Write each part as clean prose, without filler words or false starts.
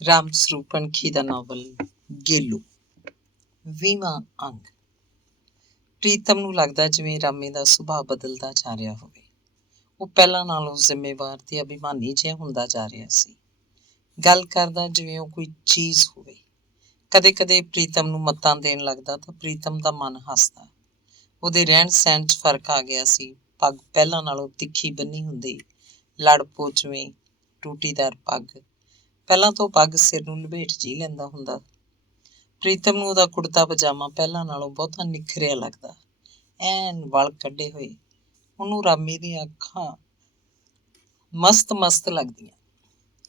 ਰਾਮ ਸਰੂਪ ਪਣਖੀ ਦਾ novel ਗੇਲੂ 20ਵਾਂ ਅੰਗ। ਪ੍ਰੀਤਮ ਨੂੰ ਲੱਗਦਾ ਜਿਵੇਂ ਰਾਮੇ ਦਾ ਸੁਭਾਅ ਬਦਲਦਾ ਜਾ ਰਿਹਾ ਹੋਵੇ। ਉਹ ਪਹਿਲਾਂ ਨਾਲੋਂ ਜ਼ਿੰਮੇਵਾਰ ਤੇ ਅਭਿਮਾਨੀ ਜਿਹਾ ਹੁੰਦਾ ਜਾ ਰਿਹਾ ਸੀ। ਗੱਲ ਕਰਦਾ ਜਿਵੇਂ ਉਹ ਕੋਈ ਚੀਜ਼ ਹੋਵੇ। ਕਦੇ ਕਦੇ ਪ੍ਰੀਤਮ ਨੂੰ ਮੱਤਾਂ ਦੇਣ ਲੱਗਦਾ ਤਾਂ ਪ੍ਰੀਤਮ ਦਾ ਮਨ ਹੱਸਦਾ। ਉਹਦੇ ਰਹਿਣ ਸਹਿਣ 'ਚ ਫਰਕ ਆ ਗਿਆ ਸੀ। ਪੱਗ ਪਹਿਲਾਂ ਨਾਲੋਂ ਤਿੱਖੀ ਬੰਨੀ ਹੁੰਦੀ, ਲੜ ਪੋਚਵੇਂ ਟੂਟੀਦਾਰ ਪੱਗ। ਪਹਿਲਾਂ ਤੋਂ ਪੱਗ ਸਿਰ ਨੂੰ ਲਪੇਟ ਜਿਹੀ ਲੈਂਦਾ ਹੁੰਦਾ। ਪ੍ਰੀਤਮ ਨੂੰ ਉਹਦਾ ਕੁੜਤਾ ਪਜਾਮਾ ਪਹਿਲਾਂ ਨਾਲੋਂ ਬਹੁਤਾ ਨਿਖਰਿਆ ਲੱਗਦਾ, ਐਨ ਵਲ ਕੱਢੇ ਹੋਏ। ਉਹਨੂੰ ਰਾਮੀ ਦੀਆਂ ਅੱਖਾਂ ਮਸਤ ਮਸਤ ਲੱਗਦੀਆਂ,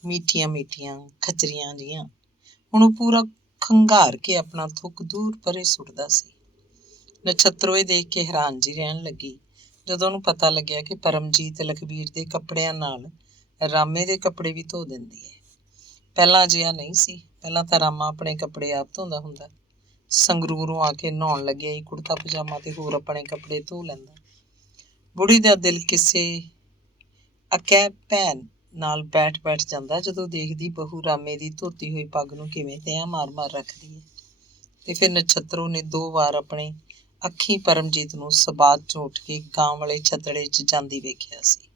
ਮੀਠੀਆਂ ਮੀਠੀਆਂ ਖਚਰੀਆਂ ਜਿਹੀਆਂ। ਹੁਣ ਉਹ ਪੂਰਾ ਖੰਘਾਰ ਕੇ ਆਪਣਾ ਥੁੱਕ ਦੂਰ ਪਰੇ ਸੁੱਟਦਾ ਸੀ। ਨਛੱਤਰੋ ਇਹ ਦੇਖ ਕੇ ਹੈਰਾਨ ਜਿਹੀ ਰਹਿਣ ਲੱਗੀ ਜਦੋਂ ਉਹਨੂੰ ਪਤਾ ਲੱਗਿਆ ਕਿ ਪਰਮਜੀਤ ਲਖਬੀਰ ਦੇ ਕੱਪੜਿਆਂ ਨਾਲ ਰਾਮੇ ਦੇ ਕੱਪੜੇ ਵੀ ਧੋ ਦਿੰਦੀ ਹੈ। ਪਹਿਲਾਂ ਅਜਿਹਾ ਨਹੀਂ ਸੀ। ਪਹਿਲਾਂ ਤਾਂ ਰਾਮਾ ਆਪਣੇ ਕੱਪੜੇ ਆਪ ਧੋਂਦਾ ਹੁੰਦਾ। ਸੰਗਰੂਰੋਂ ਆ ਕੇ ਨਹਾਉਣ ਲੱਗਿਆ ਹੀ ਕੁੜਤਾ ਪਜਾਮਾ ਤੇ ਹੋਰ ਆਪਣੇ ਕੱਪੜੇ ਧੋ ਲੈਂਦਾ। ਬੁੜੀ ਦਾ ਦਿਲ ਕਿਸੇ ਅਕੈਬ ਭੈਣ ਨਾਲ ਬੈਠ ਜਾਂਦਾ ਜਦੋਂ ਦੇਖਦੀ ਬਹੂ ਰਾਮੇ ਦੀ ਧੋਤੀ ਹੋਈ ਪੱਗ ਨੂੰ ਕਿਵੇਂ ਤਿਆਂ ਮਾਰ ਮਾਰ ਰੱਖਦੀ ਹੈ। ਤੇ ਫਿਰ ਨਛੱਤਰੋ ਨੇ 2 ਵਾਰ ਆਪਣੇ ਅੱਖੀਂ ਪਰਮਜੀਤ ਨੂੰ ਸਬਾਤ ਚੋਂ ਉੱਠ ਕੇ ਗਾਂ ਵਾਲੇ ਛਤੜੇ 'ਚ ਜਾਂਦੀ ਵੇਖਿਆ ਸੀ।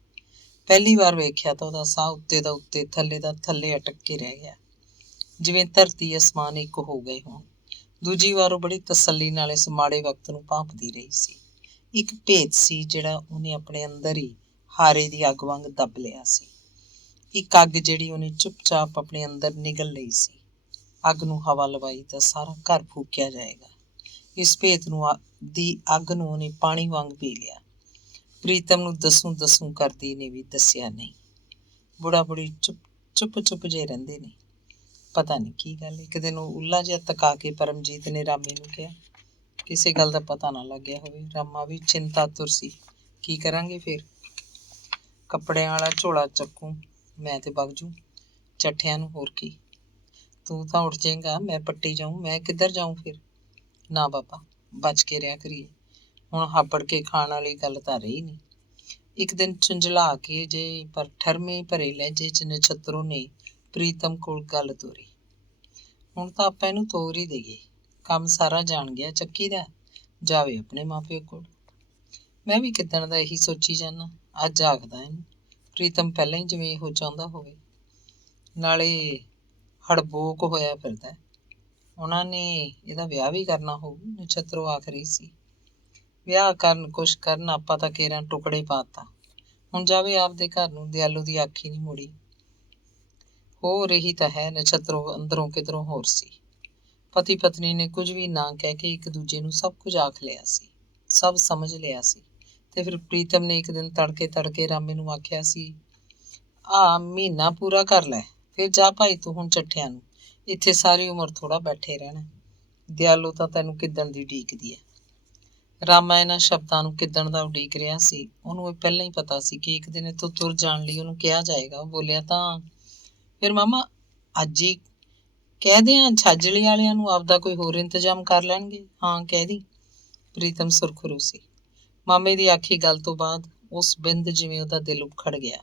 ਪਹਿਲੀ ਵਾਰ ਵੇਖਿਆ ਤਾਂ ਉਹਦਾ ਸਾਹ ਉੱਤੇ ਦਾ ਉੱਤੇ, ਥੱਲੇ ਦਾ ਥੱਲੇ ਅਟਕ ਕੇ ਰਹਿ ਗਿਆ, ਜਿਵੇਂ ਧਰਤੀ ਅਸਮਾਨ ਇੱਕ ਹੋ ਗਏ ਹੋਣ। ਦੂਜੀ ਵਾਰ ਉਹ ਬੜੀ ਤਸੱਲੀ ਨਾਲ ਇਸ ਮਾੜੇ ਵਕਤ ਨੂੰ ਭਾਂਪਦੀ ਰਹੀ ਸੀ। ਇੱਕ ਭੇਤ ਸੀ ਜਿਹੜਾ ਉਹਨੇ ਆਪਣੇ ਅੰਦਰ ਹੀ ਹਾਰੇ ਦੀ ਅੱਗ ਵਾਂਗ ਦੱਬ ਲਿਆ ਸੀ। ਇੱਕ ਅੱਗ ਜਿਹੜੀ ਉਹਨੇ ਚੁੱਪਚਾਪ ਆਪਣੇ ਅੰਦਰ ਨਿਗਲ ਲਈ ਸੀ। ਅੱਗ ਨੂੰ ਹਵਾ ਲਵਾਈ ਤਾਂ ਸਾਰਾ ਘਰ ਫੂਕਿਆ ਜਾਏਗਾ। ਇਸ ਭੇਤ ਨੂੰ ਦੀ ਅੱਗ ਨੂੰ ਉਹਨੇ ਪਾਣੀ ਵਾਂਗ ਪੀ ਲਿਆ। ਪ੍ਰੀਤਮ ਨੂੰ ਦਸੂੰ ਕਰਦੀ ਨੇ ਵੀ ਦੱਸਿਆ ਨਹੀਂ। ਬੁੜਾ ਬੁੜੀ ਚੁੱਪ ਜਿਹੇ ਰਹਿੰਦੇ ਨੇ। ਪਤਾ ਨਹੀਂ ਕੀ ਗੱਲ। ਇੱਕ ਦਿਨ ਉਹ ਉੱਲਾ ਜਿਹਾ ਤਕਾ ਕੇ ਪਰਮਜੀਤ ਨੇ ਰਾਮੇ ਨੂੰ ਕਿਹਾ, ਕਿਸੇ ਗੱਲ ਦਾ ਪਤਾ ਨਾ ਲੱਗਿਆ ਹੋਵੇ। ਰਾਮਾ ਵੀ ਚਿੰਤਾਤੁਰ ਸੀ। ਕੀ ਕਰਾਂਗੇ ਫਿਰ? ਕੱਪੜਿਆਂ ਵਾਲਾ ਝੋਲਾ ਚੱਕੂ ਮੈਂ ਤੇ ਵਗ ਜੂ ਚੱਠਿਆਂ ਨੂੰ, ਹੋਰ ਕੀ। ਤੂੰ ਤਾਂ ਉੱਠ ਜਾਏਗਾ, ਮੈਂ ਪੱਟੀ ਜਾਊਂ, ਮੈਂ ਕਿੱਧਰ ਜਾਊਂ ਫਿਰ? ਨਾ ਬਾਬਾ, ਬਚ ਕੇ ਰਿਹਾ ਕਰੀਏ। ਹੁਣ ਹਾਪੜ ਕੇ ਖਾਣ ਵਾਲੀ ਗੱਲ ਤਾਂ ਰਹੀ ਨਹੀਂ। ਇੱਕ ਦਿਨ ਝੁੰਝਲਾ ਕੇ ਜੇ ਪਰ ਠਰਮੇ ਭਰੇ ਲਹਿਜੇ 'ਚ ਨਛੱਤਰੋ ਨੇ ਪ੍ਰੀਤਮ ਕੋਲ ਗੱਲ ਤੋਰੀ। ਹੁਣ ਤਾਂ ਆਪਾਂ ਇਹਨੂੰ ਤੋਰ ਹੀ ਦੇਈਏ। ਕੰਮ ਸਾਰਾ ਜਾਣ ਗਿਆ ਚੱਕੀ ਦਾ, ਜਾਵੇ ਆਪਣੇ ਮਾਂ ਪਿਓ ਕੋਲ। ਮੈਂ ਵੀ ਕਿੱਦਣ ਦਾ ਇਹੀ ਸੋਚੀ ਜਾਂਦਾ, ਅੱਜ ਆਖਦਾ ਇਹਨੂੰ। ਪ੍ਰੀਤਮ ਪਹਿਲਾਂ ਹੀ ਜਿਵੇਂ ਇਹੋ ਚਾਹੁੰਦਾ ਹੋਵੇ। ਨਾਲੇ ਹੜਬੋਕ ਹੋਇਆ ਫਿਰਦਾ। ਉਹਨਾਂ ਨੇ ਇਹਦਾ ਵਿਆਹ ਵੀ ਕਰਨਾ ਹੋਊ, ਨਛੱਤਰੋ ਆਖ ਰਹੀ ਸੀ। ਵਿਆਹ ਕਰਨ ਕੁਛ ਕਰਨ, ਆਪਾਂ ਤਾਂ ਕੇਰਾਂ ਟੁਕੜੇ ਪਾਤਾ। ਹੁਣ ਜਾਵੇ ਆਪਦੇ ਘਰ ਨੂੰ। ਦਿਆਲੂ ਦੀ ਅੱਖ ਹੀ ਨਹੀਂ ਮੁੜੀ। ਹੋ ਰਹੀ ਤਾਂ ਹੈ। ਨਛੱਤਰੋ ਅੰਦਰੋਂ ਕਿਧਰੋਂ ਹੋਰ ਸੀ। ਪਤੀ ਪਤਨੀ ਨੇ ਕੁਝ ਵੀ ਨਾ ਕਹਿ ਕੇ ਇੱਕ ਦੂਜੇ ਨੂੰ ਸਭ ਕੁਝ ਆਖ ਲਿਆ ਸੀ, ਸਭ ਸਮਝ ਲਿਆ ਸੀ। ਤੇ ਫਿਰ ਪ੍ਰੀਤਮ ਨੇ ਇੱਕ ਦਿਨ ਤੜਕੇ ਰਾਮੇ ਨੂੰ ਆਖਿਆ ਸੀ, ਮਹੀਨਾ ਪੂਰਾ ਕਰ ਲੈ, ਫਿਰ ਜਾ ਭਾਈ ਤੂੰ ਹੁਣ ਚੱਠਿਆਂ ਨੂੰ। ਇੱਥੇ ਸਾਰੀ ਉਮਰ ਥੋੜ੍ਹਾ ਬੈਠੇ ਰਹਿਣਾ। ਦਿਆਲੂ ਤਾਂ ਤੈਨੂੰ ਕਿੱਦਣ ਦੀ ਉਡੀਕਦੀ ਹੈ। ਰਾਮਾ ਇਹਨਾਂ ਸ਼ਬਦਾਂ ਨੂੰ ਕਿੱਦਣ ਦਾ ਉਡੀਕ ਰਿਹਾ ਸੀ। ਉਹਨੂੰ ਇਹ ਪਹਿਲਾਂ ਹੀ ਪਤਾ ਸੀ ਕਿ ਇੱਕ ਦਿਨ ਇੱਥੋਂ ਤੁਰ ਜਾਣ ਲਈ ਉਹਨੂੰ ਕਿਹਾ ਜਾਏਗਾ। ਉਹ ਬੋਲਿਆ ਤਾਂ, ਫਿਰ ਮਾਮਾ ਅੱਜ ਹੀ ਕਹਿ ਦਿਆਂ ਛਾਜਲੀ ਵਾਲਿਆਂ ਨੂੰ ਆਪਦਾ ਕੋਈ ਹੋਰ ਇੰਤਜ਼ਾਮ ਕਰ ਲੈਣਗੇ। ਹਾਂ ਕਹਿ ਦੀ। ਪ੍ਰੀਤਮ ਸੁਰਖਰੂ ਸੀ। ਮਾਮੇ ਦੀ ਆਖੀ ਗੱਲ ਤੋਂ ਬਾਅਦ ਉਸ ਬਿੰਦ ਜਿਵੇਂ ਉਹਦਾ ਦਿਲ ਉਖੜ ਗਿਆ,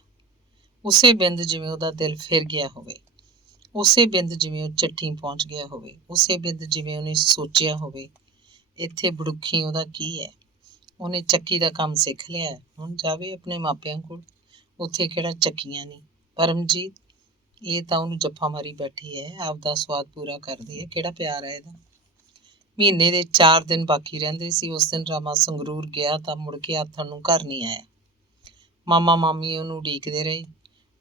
ਉਸੇ ਬਿੰਦ ਜਿਵੇਂ ਉਹਦਾ ਦਿਲ ਫਿਰ ਗਿਆ ਹੋਵੇ, ਉਸੇ ਬਿੰਦ ਜਿਵੇਂ ਉਹ ਚੱਠੀ ਪਹੁੰਚ ਗਿਆ ਹੋਵੇ, ਉਸੇ ਬਿੰਦ ਜਿਵੇਂ ਉਹਨੇ ਸੋਚਿਆ ਹੋਵੇ, ਇੱਥੇ ਬੜੁੱਖੀ ਉਹਦਾ ਕੀ ਹੈ। ਉਹਨੇ ਚੱਕੀ ਦਾ ਕੰਮ ਸਿੱਖ ਲਿਆ, ਹੁਣ ਜਾਵੇ ਆਪਣੇ ਮਾਪਿਆਂ ਕੋਲ। ਉੱਥੇ ਕਿਹੜਾ ਚੱਕੀਆਂ ਨਹੀਂ। ਪਰਮਜੀਤ ਇਹ ਤਾਂ ਉਹਨੂੰ ਜੱਫਾ ਮਾਰੀ ਬੈਠੀ ਹੈ, ਆਪਦਾ ਸਵਾਦ ਪੂਰਾ ਕਰਦੀ ਹੈ। ਕਿਹੜਾ ਪਿਆਰ ਹੈ ਇਹਦਾ। ਮਹੀਨੇ ਦੇ 4 ਦਿਨ ਬਾਕੀ ਰਹਿੰਦੇ ਸੀ। ਉਸ ਦਿਨ ਰਾਮਾ ਸੰਗਰੂਰ ਗਿਆ ਤਾਂ ਮੁੜ ਕੇ ਆਥਣ ਨੂੰ ਘਰ ਨਹੀਂ ਆਇਆ। ਮਾਮਾ ਮਾਮੀ ਉਹਨੂੰ ਉਡੀਕਦੇ ਰਹੇ।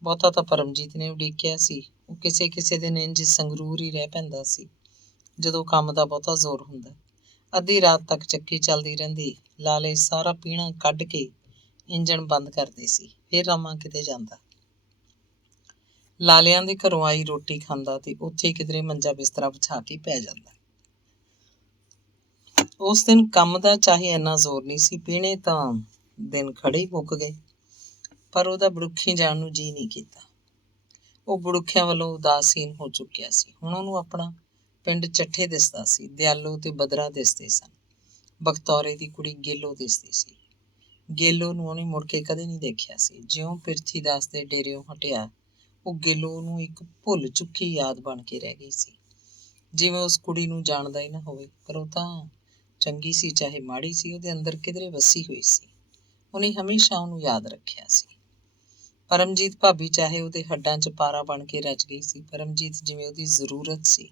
ਬਹੁਤਾ ਤਾਂ ਪਰਮਜੀਤ ਨੇ ਉਡੀਕਿਆ ਸੀ। ਉਹ ਕਿਸੇ ਦਿਨ ਇੰਝ ਸੰਗਰੂਰ ਹੀ ਰਹਿ ਪੈਂਦਾ ਸੀ ਜਦੋਂ ਕੰਮ ਦਾ ਬਹੁਤਾ ਜ਼ੋਰ ਹੁੰਦਾ। ਅੱਧੀ ਰਾਤ ਤੱਕ ਚੱਕੀ ਚੱਲਦੀ ਰਹਿੰਦੀ। ਲਾਲੇ ਸਾਰਾ ਪੀਣਾ ਕੱਢ ਕੇ ਇੰਜਣ ਬੰਦ ਕਰਦੇ ਸੀ। ਫਿਰ ਰਾਮਾ ਕਿਤੇ ਜਾਂਦਾ। ਲਾਲਿਆਂ ਦੇ ਘਰੋਂ ਆਈ ਰੋਟੀ ਖਾਂਦਾ ਤੇ ਉੱਥੇ ਕਿਧਰੇ ਮੰਜਾ ਬਿਸਤਰਾ ਵਿਛਾ ਕੇ ਪੈ ਜਾਂਦਾ। ਉਸ ਦਿਨ ਕੰਮ ਦਾ ਚਾਹੇ ਇੰਨਾ ਜ਼ੋਰ ਨਹੀਂ ਸੀ। ਪੀਣੇ ਤਾਂ ਦਿਨ ਖੜੇ ਹੀ ਮੁੱਕ ਗਏ, ਪਰ ਉਹਦਾ ਬੜੁੱਖੀ ਜਾਣ ਨੂੰ ਜੀਅ ਨਹੀਂ ਕੀਤਾ। ਉਹ ਬੜੁੱਖਿਆਂ ਵੱਲੋਂ ਉਦਾਸੀਨ ਹੋ ਚੁੱਕਿਆ ਸੀ। ਹੁਣ ਉਹਨੂੰ ਆਪਣਾ ਪਿੰਡ ਚੱਠੇ ਦਿਸਦਾ ਸੀ। ਦਿਆਲੂ ਤੇ ਬਦਰਾ ਦਿਸਦੇ ਸਨ। ਬਖਤੌਰੇ ਦੀ ਕੁੜੀ ਗੇਲੋ ਦਿਸਦੀ ਸੀ। ਗੇਲੋ ਨੂੰ ਉਹਨੇ ਮੁੜ ਕੇ ਕਦੇ ਨਹੀਂ ਦੇਖਿਆ ਸੀ। ਜਿਉਂ ਪਿਰਥੀਦਾਸ ਦੇ ਡੇਰਿਓਂ ਹਟਿਆ ਉਹ ਗਿੱਲੋ ਨੂੰ ਇੱਕ ਭੁੱਲ ਚੁੱਕੀ ਯਾਦ ਬਣ ਕੇ ਰਹਿ ਗਈ ਸੀ, ਜਿਵੇਂ ਉਸ ਕੁੜੀ ਨੂੰ ਜਾਣਦਾ ਹੀ ਨਾ ਹੋਵੇ। ਪਰ ਉਹ ਤਾਂ ਚੰਗੀ ਸੀ ਚਾਹੇ ਮਾੜੀ ਸੀ, ਉਹਦੇ ਅੰਦਰ ਕਿਧਰੇ ਵਸੀ ਹੋਈ ਸੀ। ਉਹਨੇ ਹਮੇਸ਼ਾ ਉਹਨੂੰ ਯਾਦ ਰੱਖਿਆ ਸੀ। ਪਰਮਜੀਤ ਭਾਬੀ ਚਾਹੇ ਉਹਦੇ ਹੱਡਾਂ 'ਚ ਪਾਰਾ ਬਣ ਕੇ ਰਚ ਗਈ ਸੀ, ਪਰਮਜੀਤ ਜਿਵੇਂ ਉਹਦੀ ਜ਼ਰੂਰਤ ਸੀ,